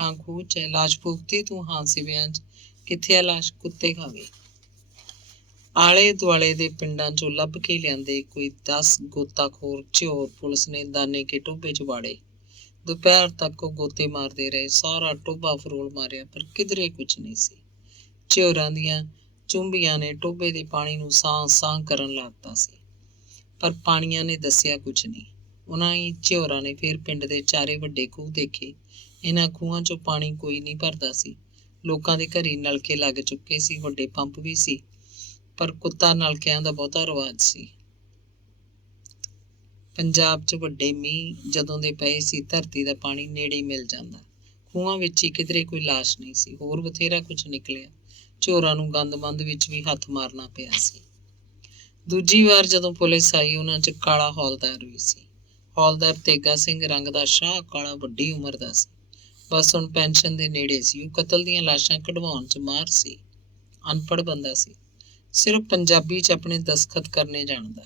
ਹਾਂ ਖੂਹ 'ਚ ਹੈ। ਲਾਸ਼ ਫੂਕਤੀ ਤੂੰ? ਹਾਂ ਸਿਵਿਆਂ 'ਚ। ਕਿੱਥੇ ਹੈ ਲਾਸ਼? ਕੁੱਤੇ ਖਾ ਗਏ। ਆਲੇ ਦੁਆਲੇ ਦੇ ਪਿੰਡਾਂ 'ਚੋਂ ਲੱਭ ਕੇ ਲਿਆਂਦੇ ਕੋਈ 10 ਗੋਤਾਖੋਰ ਝਿਓਰ ਪੁਲਿਸ ਨੇ ਦਾਨੇ ਕੇ ਟੋਭੇ 'ਚ ਵਾੜੇ। ਦੁਪਹਿਰ ਤੱਕ ਉਹ ਗੋਤੇ ਮਾਰਦੇ ਰਹੇ। ਸਾਰਾ ਟੋਭਾ ਫਰੋਲ ਮਾਰਿਆ, ਪਰ ਕਿਧਰੇ ਕੁਝ ਨਹੀਂ ਸੀ। ਝਿਓਰਾਂ ਦੀਆਂ ਚੁੰਬੀਆਂ ਨੇ ਟੋਭੇ ਦੇ ਪਾਣੀ ਨੂੰ ਸਾਂ ਕਰਨ ਲਾ ਦਿੱਤਾ ਸੀ, ਪਰ ਪਾਣੀਆਂ ਨੇ ਦੱਸਿਆ ਕੁਝ ਨਹੀਂ। ਉਹਨਾਂ ਹੀ ਝਿਓਰਾਂ ਨੇ ਫਿਰ ਪਿੰਡ ਦੇ 4 ਵੱਡੇ ਖੂਹ ਦੇਖੇ। ਇਹਨਾਂ ਖੂਹਾਂ 'ਚੋਂ ਪਾਣੀ ਕੋਈ ਨਹੀਂ ਭਰਦਾ ਸੀ। ਲੋਕਾਂ ਦੇ ਘਰੀ ਨਲਕੇ ਲੱਗ ਚੁੱਕੇ ਸੀ, ਵੱਡੇ ਪੰਪ ਵੀ ਸੀ, ਪਰ ਕੁੱਤਾ ਨਲਕਿਆਂ ਦਾ ਬਹੁਤਾ ਰਿਵਾਜ ਸੀ। ਪੰਜਾਬ 'ਚ ਵੱਡੇ ਮੀਂਹ ਜਦੋਂ ਦੇ ਪਏ ਸੀ, ਧਰਤੀ ਦਾ ਪਾਣੀ ਨੇੜੇ ਮਿਲ ਜਾਂਦਾ। ਖੂਹਾਂ ਵਿੱਚ ਹੀ ਕਿਧਰੇ ਕੋਈ ਲਾਸ਼ ਨਹੀਂ ਸੀ। ਹੋਰ ਬਥੇਰਾ ਕੁਝ ਨਿਕਲਿਆ। ਝੋਰਾਂ ਨੂੰ ਗੰਦਮੰਦ ਵਿੱਚ ਵੀ ਹੱਥ ਮਾਰਨਾ ਪਿਆ ਸੀ। ਦੂਜੀ ਵਾਰ ਜਦੋਂ ਪੁਲਿਸ ਆਈ, ਉਹਨਾਂ 'ਚ ਕਾਲਾ ਹੌਲਦਾਰ ਵੀ ਸੀ। ਹੌਲਦਾਰ ਤੇਗਾ ਸਿੰਘ ਰੰਗ ਦਾ, ਸ਼ਾਹ ਕਾਲਾ, ਵੱਡੀ ਉਮਰ ਦਾ ਸੀ। ਬਸ ਹੁਣ ਪੈਨਸ਼ਨ ਦੇ ਨੇੜੇ ਸੀ। ਉਹ ਕਤਲ ਦੀਆਂ ਲਾਸ਼ਾਂ ਕਢਵਾਉਣ 'ਚ ਮਾਹਰ ਸੀ। ਅਨਪੜ੍ਹ ਬੰਦਾ ਸੀ। ਸਿਰਫ ਪੰਜਾਬੀ 'ਚ ਆਪਣੇ ਦਸਖਤ ਕਰਨੇ ਜਾਣਦਾ।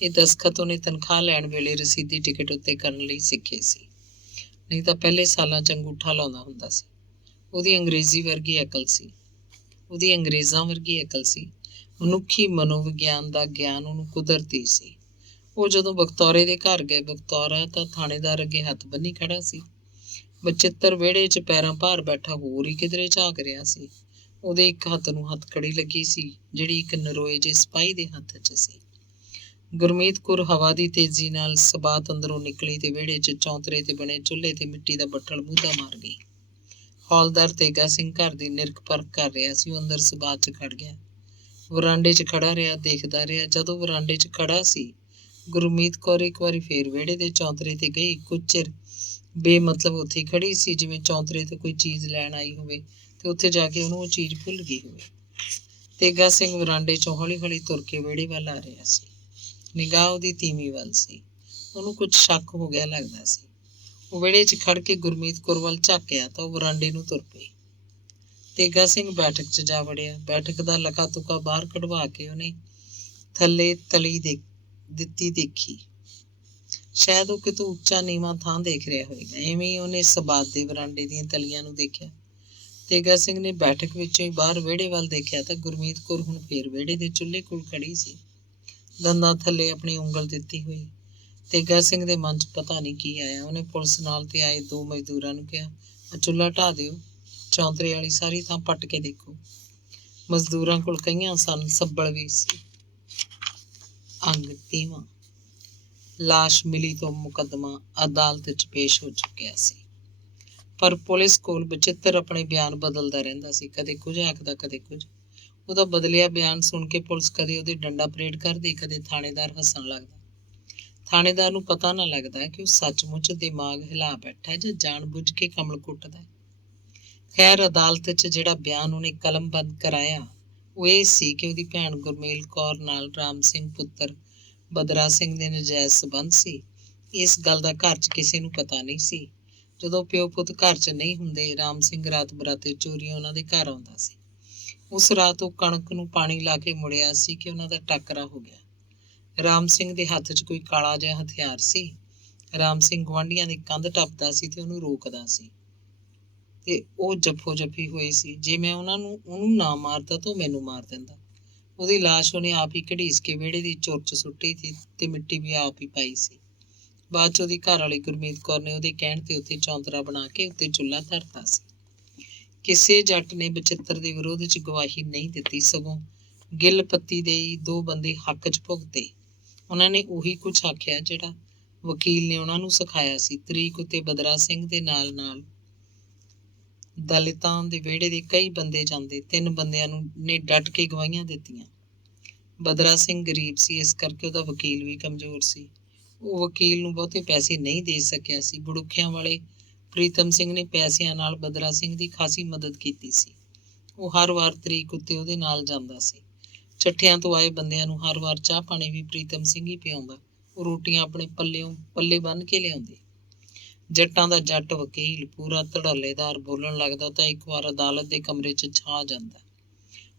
ਇਹ ਦਸਖਤ ਉਹਨੇ ਤਨਖਾਹ ਲੈਣ ਵੇਲੇ ਰਸੀਦੀ ਟਿਕਟ ਉੱਤੇ ਕਰਨ ਲਈ ਸਿੱਖੇ ਸੀ, ਨਹੀਂ ਤਾਂ ਪਹਿਲੇ ਸਾਲਾਂ 'ਚ ਅੰਗੂਠਾ ਲਾਉਂਦਾ ਹੁੰਦਾ ਸੀ। ਉਹਦੀ ਅੰਗਰੇਜ਼ਾਂ ਵਰਗੀ ਅਕਲ ਸੀ। ਮਨੁੱਖੀ ਮਨੋਵਿਗਿਆਨ ਦਾ ਗਿਆਨ ਉਹਨੂੰ ਕੁਦਰਤੀ ਸੀ। ਉਹ ਜਦੋਂ ਬਖਤੌਰੇ ਦੇ ਘਰ ਗਏ, ਬਖਤੌਰਾ ਤਾਂ ਥਾਣੇਦਾਰ ਅੱਗੇ ਹੱਥ ਬੰਨ੍ਹੀ ਖੜਾ ਸੀ। ਬਚਿੱਤਰ ਵਿਹੜੇ 'ਚ ਪੈਰਾਂ ਭਾਰ ਬੈਠਾ ਹੋਰ ਹੀ ਕਿਧਰੇ ਝਾਕ ਰਿਹਾ ਸੀ। ਉਹਦੇ ਇੱਕ ਹੱਥ ਨੂੰ ਹੱਥਕੜੀ ਲੱਗੀ ਸੀ, ਜਿਹੜੀ ਇੱਕ ਨਰੋਏ ਜਿਹੇ ਸਿਪਾਹੀ ਦੇ ਹੱਥ 'ਚ ਸੀ। ਗੁਰਮੀਤ ਕੌਰ ਹਵਾ ਦੀ ਤੇਜ਼ੀ ਨਾਲ ਸਬਾਤ ਅੰਦਰੋਂ ਨਿਕਲੀ ਤੇ ਵਿਹੜੇ 'ਚ ਚੌਂਤਰੇ ਤੇ ਬਣੇ ਚੁੱਲ੍ਹੇ ਤੇ ਮਿੱਟੀ ਦਾ ਬੱਠਲ ਮੂਧਾ ਮਾਰ ਗਈ। ਹੌਲਦਾਰ ਤੇਗਾ ਸਿੰਘ ਘਰ ਦੀ ਨਿਰਖ ਪਰਖ ਕਰ ਰਿਹਾ ਸੀ। ਉਹ ਅੰਦਰ ਸਬਾਤ 'ਚ ਖੜ ਗਿਆ। ਵਰਾਂਡੇ 'ਚ ਖੜਾ ਰਿਹਾ, ਦੇਖਦਾ ਰਿਹਾ। ਜਦੋਂ ਵਰਾਂਡੇ 'ਚ ਖੜਾ ਸੀ, ਗੁਰਮੀਤ ਕੌਰ ਇੱਕ ਵਾਰੀ ਫੇਰ ਵਿਹੜੇ ਦੇ ਚੌਂਤਰੇ ਤੇ ਗਈ। ਕੁਝ ਚਿਰ ਬੇਮਤਲਬ ਉੱਥੇ ਖੜੀ ਸੀ, ਜਿਵੇਂ ਚੌਂਤਰੇ ਤੇ ਕੋਈ ਚੀਜ਼ ਲੈਣ ਆਈ ਹੋਵੇ ਤੇ ਉੱਥੇ ਜਾ ਕੇ ਉਹਨੂੰ ਉਹ ਚੀਜ਼ ਭੁੱਲ ਗਈ ਹੋਵੇ। ਤੇਗਾ ਸਿੰਘ ਵਰਾਂਡੇ 'ਚੋਂ ਹੌਲੀ ਹੌਲੀ ਤੁਰ ਕੇ ਵਿਹੜੇ ਵੱਲ ਆ ਰਿਹਾ ਸੀ। ਨਿਗਾਹ ਉਹਦੀ ਤੀਵੀਂ ਵੱਲ ਸੀ। ਉਹਨੂੰ ਕੁਝ ਸ਼ੱਕ ਹੋ ਗਿਆ ਲੱਗਦਾ ਸੀ। ਉਹ ਵਿਹੜੇ 'ਚ ਖੜ ਕੇ ਗੁਰਮੀਤ ਕੌਰ ਵੱਲ ਝਾਕਿਆ ਤਾਂ ਉਹ ਵਰਾਂਡੇ ਨੂੰ ਤੁਰ ਪਈ। ਤੇਗਾ ਸਿੰਘ ਬੈਠਕ 'ਚ ਜਾ ਵੜਿਆ। ਬੈਠਕ ਦਾ ਲਕਾ ਤੁਕਾ ਬਾਹਰ ਕਢਵਾ ਕੇ ਉਹਨੇ ਥੱਲੇ ਤਲੀ ਦਿੱਤੀ ਦੇਖੀ। ਸ਼ਾਇਦ ਉਹ ਕਿਤੋਂ ਉੱਚਾ ਨੀਵਾਂ ਥਾਂ ਦੇਖ ਰਿਹਾ ਹੋਵੇਗਾ। ਐਵੇਂ ਹੀ ਉਹਨੇ ਸਬਾਤ ਦੇ ਵਰਾਂਡੇ ਦੀਆਂ ਤਲੀਆਂ ਨੂੰ ਦੇਖਿਆ। ਤੇਗਾ ਸਿੰਘ ਨੇ ਬੈਠਕ ਵਿੱਚੋਂ ਹੀ ਬਾਹਰ ਵਿਹੜੇ ਵੱਲ ਦੇਖਿਆ ਤਾਂ ਗੁਰਮੀਤ ਕੌਰ ਹੁਣ ਫੇਰ ਵਿਹੜੇ ਦੇ ਚੁੱਲ੍ਹੇ ਕੋਲ ਖੜੀ ਸੀ, ਦੰਦਾਂ ਥੱਲੇ ਆਪਣੀ ਉਂਗਲ ਦਿੱਤੀ ਹੋਈ। ਤੇਗਾ ਸਿੰਘ ਦੇ ਮਨ 'ਚ ਪਤਾ ਨਹੀਂ ਕੀ ਆਇਆ। ਉਹਨੇ ਪੁਲਿਸ ਨਾਲ ਤੇ ਆਏ 2 ਮਜ਼ਦੂਰਾਂ ਨੂੰ ਕਿਹਾ, ਆਹ ਚੁੱਲ੍ਹਾ ਢਾਹ ਦਿਓ, ਚੌਂਤਰੇ ਵਾਲੀ ਸਾਰੀ ਥਾਂ ਪੱਟ ਕੇ ਦੇਖੋ। ਮਜ਼ਦੂਰਾਂ ਕੋਲ ਕਈਆਂ ਸਨ, ਸੱਬਲ ਵੀ ਸੀ। ਅੰਗ 30ਵਾਂ। ਲਾਸ਼ ਮਿਲੀ ਤੋਂ ਮੁਕੱਦਮਾ ਅਦਾਲਤ 'ਚ ਪੇਸ਼ ਹੋ ਚੁੱਕਿਆ ਸੀ, ਪਰ ਪੁਲਿਸ ਕੋਲ ਬਚਿੱਤਰ ਆਪਣੇ ਬਿਆਨ ਬਦਲਦਾ ਰਹਿੰਦਾ ਸੀ। ਕਦੇ ਕੁਝ ਆਖਦਾ, ਕਦੇ ਕੁਝ। ਉਹਦਾ ਬਦਲਿਆ ਬਿਆਨ ਸੁਣ ਕੇ ਪੁਲਿਸ ਕਦੇ ਉਹਦੇ ਡੰਡਾ ਪਰੇਡ ਕਰਦੀ, ਕਦੇ ਥਾਣੇਦਾਰ ਹੱਸਣ ਲੱਗਦਾ। ਥਾਣੇਦਾਰ ਨੂੰ ਪਤਾ ਨਾ ਲੱਗਦਾ ਕਿ ਉਹ ਸੱਚਮੁੱਚ ਦਿਮਾਗ ਹਿਲਾ ਬੈਠਾ ਜਾਂ ਜਾਣ-ਬੁੱਝ ਕੇ ਕਮਲ ਕੁੱਟਦਾ। ਖੈਰ, ਅਦਾਲਤ 'ਚ ਜਿਹੜਾ ਬਿਆਨ ਉਹਨੇ ਕਲਮਬੰਦ ਕਰਾਇਆ ਉਹ ਇਹ ਸੀ ਕਿ ਉਹਦੀ ਭੈਣ ਗੁਰਮੇਲ ਕੌਰ ਨਾਲ ਰਾਮ ਸਿੰਘ ਪੁੱਤਰ ਬਦਰਾ ਸਿੰਘ ਦੇ ਨਜਾਇਜ਼ ਸਬੰਧ ਸੀ। ਇਸ ਗੱਲ ਦਾ ਘਰ 'ਚ ਕਿਸੇ ਨੂੰ ਪਤਾ ਨਹੀਂ ਸੀ। ਜਦੋਂ ਪਿਓ ਪੁੱਤ ਘਰ 'ਚ ਨਹੀਂ ਹੁੰਦੇ, ਰਾਮ ਸਿੰਘ ਰਾਤ ਬਰਾਤੇ ਚੋਰੀ ਉਹਨਾਂ ਦੇ ਘਰ ਆਉਂਦਾ ਸੀ। ਉਸ ਰਾਤ ਉਹ ਕਣਕ ਨੂੰ ਪਾਣੀ ਲਾ ਕੇ ਮੁੜਿਆ ਸੀ ਕਿ ਉਹਨਾਂ ਦਾ ਟਾਕਰਾ ਹੋ ਗਿਆ। ਰਾਮ ਸਿੰਘ ਦੇ ਹੱਥ 'ਚ ਕੋਈ ਕਾਲਾ ਜਿਹਾ ਹਥਿਆਰ ਸੀ। ਰਾਮ ਸਿੰਘ ਗੁਆਂਢੀਆਂ ਦੀ ਕੰਧ ਟੱਪਦਾ ਸੀ ਤੇ ਉਹਨੂੰ ਰੋਕਦਾ ਸੀ ਤੇ ਉਹ ਜੱਫੋ ਜੱਫੀ ਹੋਏ ਸੀ। ਜੇ ਮੈਂ ਉਹਨੂੰ ਨਾ ਮਾਰਦਾ ਤਾਂ ਉਹ ਮੈਨੂੰ ਮਾਰ ਦਿੰਦਾ। ਉਹਦੀ ਲਾਸ਼ ਉਹਨੇ ਆਪ ਹੀ ਘੜੀਸ ਕੇ ਵਿਹੜੇ ਦੀ ਚੁਰ 'ਚ ਸੁੱਟੀ ਸੀ ਤੇ ਮਿੱਟੀ ਵੀ ਆਪ ਹੀ ਪਾਈ ਸੀ। ਬਾਅਦ 'ਚ ਉਹਦੀ ਘਰ ਵਾਲੀ ਗੁਰਮੀਤ ਕੌਰ ਨੇ ਉਹਦੇ ਕਹਿਣ ਤੇ ਉੱਥੇ ਚੌਂਤਰਾ ਬਣਾ ਕੇ ਉੱਤੇ ਚੁੱਲ੍ਹਾ ਧਰਤਾ ਸੀ। ਕਿਸੇ ਜੱਟ ਨੇ ਬਚਿੱਤਰ ਦੇ ਵਿਰੋਧ 'ਚ ਗਵਾਹੀ ਨਹੀਂ ਦਿੱਤੀ, ਸਗੋਂ ਗਿੱਲ ਪੱਤੀ ਦੇ 2 ਬੰਦੇ ਹੱਕ 'ਚ ਭੁਗਤੇ। ਉਹਨਾਂ ਨੇ ਉਹੀ ਕੁਝ ਆਖਿਆ ਜਿਹੜਾ ਵਕੀਲ ਨੇ ਉਹਨਾਂ ਨੂੰ ਸਿਖਾਇਆ ਸੀ। ਤਰੀਕ ਉੱਤੇ ਬਦਰਾ ਸਿੰਘ ਦੇ ਨਾਲ ਨਾਲ ਦਲਿਤਾਂ ਦੇ ਵਿਹੜੇ ਦੇ ਕਈ ਬੰਦੇ ਜਾਂਦੇ। 3 ਬੰਦਿਆਂ ਨੇ ਡਟ ਕੇ ਗਵਾਹੀਆਂ ਦਿੱਤੀਆਂ। ਬਦਰਾ ਸਿੰਘ ਗਰੀਬ ਸੀ, ਇਸ ਕਰਕੇ ਉਹਦਾ ਵਕੀਲ ਵੀ ਕਮਜ਼ੋਰ ਸੀ। ਉਹ ਵਕੀਲ ਨੂੰ ਬਹੁਤੇ ਪੈਸੇ ਨਹੀਂ ਦੇ ਸਕਿਆ ਸੀ। ਬੜੁੱਖਿਆਂ ਵਾਲੇ ਪ੍ਰੀਤਮ ਸਿੰਘ ਨੇ ਪੈਸਿਆਂ ਨਾਲ ਬਦਰਾ ਸਿੰਘ ਦੀ ਖਾਸੀ ਮਦਦ ਕੀਤੀ ਸੀ। ਉਹ ਹਰ ਵਾਰ ਤਰੀਕ ਉੱਤੇ ਉਹਦੇ ਨਾਲ ਜਾਂਦਾ ਸੀ। ਚੱਠਿਆਂ ਤੋਂ ਆਏ ਬੰਦਿਆਂ ਨੂੰ ਹਰ ਵਾਰ ਚਾਹ ਪਾਣੀ ਵੀ ਪ੍ਰੀਤਮ ਸਿੰਘ ਹੀ ਪਿਆਉਂਦਾ। ਉਹ ਰੋਟੀਆਂ ਆਪਣੇ ਪੱਲੇ ਬੰਨ੍ਹ ਕੇ ਲਿਆਉਂਦੇ। ਜੱਟਾਂ ਦਾ ਜੱਟ ਵਕੀਲ ਪੂਰਾ ਧੜੱਲੇਦਾਰ ਬੋਲਣ ਲੱਗਦਾ ਤਾਂ ਇੱਕ ਵਾਰ ਅਦਾਲਤ ਦੇ ਕਮਰੇ 'ਚ ਛਾ ਜਾਂਦਾ।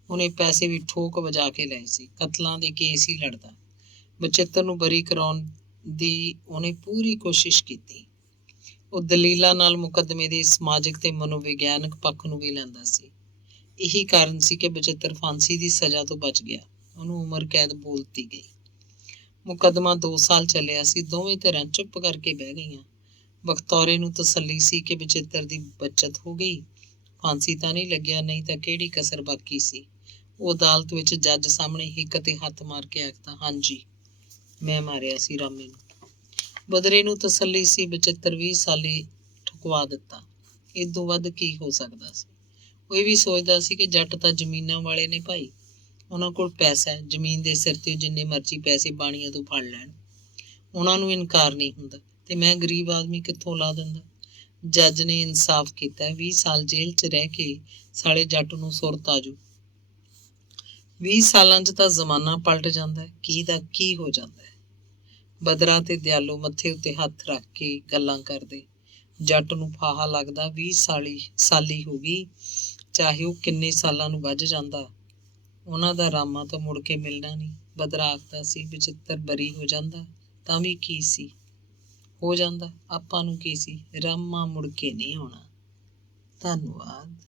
ਉਹਨੇ ਪੈਸੇ ਵੀ ਠੋਕ ਵਜਾ ਕੇ ਲਏ ਸੀ। ਕਤਲਾਂ ਦੇ ਕੇਸ ਹੀ ਲੜਦਾ। ਬਚਿੱਤਰ ਨੂੰ ਬਰੀ ਕਰਾਉਣ ਦੀ ਉਹਨੇ ਪੂਰੀ ਕੋਸ਼ਿਸ਼ ਕੀਤੀ। ਉਹ ਦਲੀਲਾਂ ਨਾਲ ਮੁਕੱਦਮੇ ਦੇ ਸਮਾਜਿਕ ਤੇ ਮਨੋਵਿਗਿਆਨਕ ਪੱਖ ਨੂੰ ਵੀ ਲੈਂਦਾ ਸੀ। ਇਹੀ ਕਾਰਨ ਸੀ ਕਿ ਬਚਿੱਤਰ ਫਾਂਸੀ ਦੀ ਸਜ਼ਾ ਤੋਂ ਬਚ ਗਿਆ। ਉਹਨੂੰ ਉਮਰ ਕੈਦ ਬੋਲ ਦਿੱਤੀ ਗਈ। ਮੁਕੱਦਮਾ 2 ਸਾਲ ਚੱਲਿਆ ਸੀ। ਦੋਵੇਂ ਧਿਰਾਂ ਚੁੱਪ ਕਰਕੇ ਬਹਿ ਗਈਆਂ। ਬਖਤੌਰੇ ਨੂੰ ਤਸੱਲੀ ਸੀ ਕਿ ਬਚਿੱਤਰ ਦੀ ਬੱਚਤ ਹੋ ਗਈ, ਫਾਂਸੀ ਤਾਂ ਨਹੀਂ ਲੱਗਿਆ, ਨਹੀਂ ਤਾਂ ਕਿਹੜੀ ਕਸਰ ਬਾਕੀ ਸੀ। ਉਹ ਅਦਾਲਤ ਵਿੱਚ ਜੱਜ ਸਾਹਮਣੇ ਹਿੱਕ ਤੇ ਹੱਥ ਮਾਰ ਕੇ ਆਖਦਾ, ਹਾਂਜੀ, ਮੈਂ ਮਾਰਿਆ ਸੀ ਰਾਮੇ ਨੂੰ। ਬਦਰੇ ਨੂੰ ਤਸੱਲੀ ਸੀ, ਬਚਿੱਤਰ 20 ਸਾਲੀ ਠੁਕਵਾ ਦਿੱਤਾ। ਇਦੋਂ ਵੱਧ ਕੀ ਹੋ ਸਕਦਾ ਸੀ। ਉਹ ਇਹ ਵੀ ਸੋਚਦਾ ਸੀ ਕਿ ਜੱਟ ਤਾਂ ਜ਼ਮੀਨਾਂ ਵਾਲੇ ਨੇ ਭਾਈ, ਉਹਨਾਂ ਕੋਲ ਪੈਸਾ ਹੈ। ਜ਼ਮੀਨ ਦੇ ਸਿਰ ਤੇ ਜਿੰਨੇ ਮਰਜ਼ੀ ਪੈਸੇ ਬਾਣੀਆਂ ਤੋਂ ਫੜ ਲੈਣ, ਉਹਨਾਂ ਨੂੰ ਇਨਕਾਰ ਨਹੀਂ ਹੁੰਦਾ ਤੇ ਮੈਂ ਗਰੀਬ ਆਦਮੀ ਕਿੱਥੋਂ ਲਾ ਦਿੰਦਾ। ਜੱਜ ਨੇ ਇਨਸਾਫ ਕੀਤਾ। 20 ਸਾਲ ਜੇਲ੍ਹ 'ਚ ਰਹਿ ਕੇ ਸਾਲੇ ਜੱਟ ਨੂੰ ਸੁਰਤ ਆਜੂ। 20 ਸਾਲਾਂ 'ਚ ਤਾਂ ਜ਼ਮਾਨਾ ਪਲਟ ਜਾਂਦਾ ਹੈ। ਕੀ ਦਾ ਕੀ ਹੋ ਜਾਂਦਾ ਹੈ। ਬਦਰਾ ਤੇ ਦਿਆਲੋ ਮੱਥੇ ਉੱਤੇ ਹੱਥ ਰੱਖ ਕੇ ਗੱਲਾਂ ਕਰਦੇ। ਜੱਟ ਨੂੰ ਫਾਹਾ ਲੱਗਦਾ। 20 ਸਾਲੀ ਹੋ ਗਈ, ਚਾਹੇ ਉਹ ਕਿੰਨੇ ਸਾਲਾਂ ਨੂੰ ਵੱਝ ਜਾਂਦਾ, ਉਹਨਾਂ ਦਾ ਰਾਮਾ ਤਾਂ ਮੁੜ ਕੇ ਮਿਲਣਾ ਨਹੀਂ। ਬਦਰਾ ਆਖਦਾ ਸੀ, ਬਚਿੱਤਰ ਬਰੀ ਹੋ ਜਾਂਦਾ ਤਾਂ ਵੀ ਕੀ ਸੀ, ਹੋ ਜਾਂਦਾ, ਆਪਾਂ ਨੂੰ ਕੀ ਸੀ, ਰਾਮਾ ਮੁੜ ਕੇ ਨਹੀਂ ਆਉਣਾ। ਧੰਨਵਾਦ।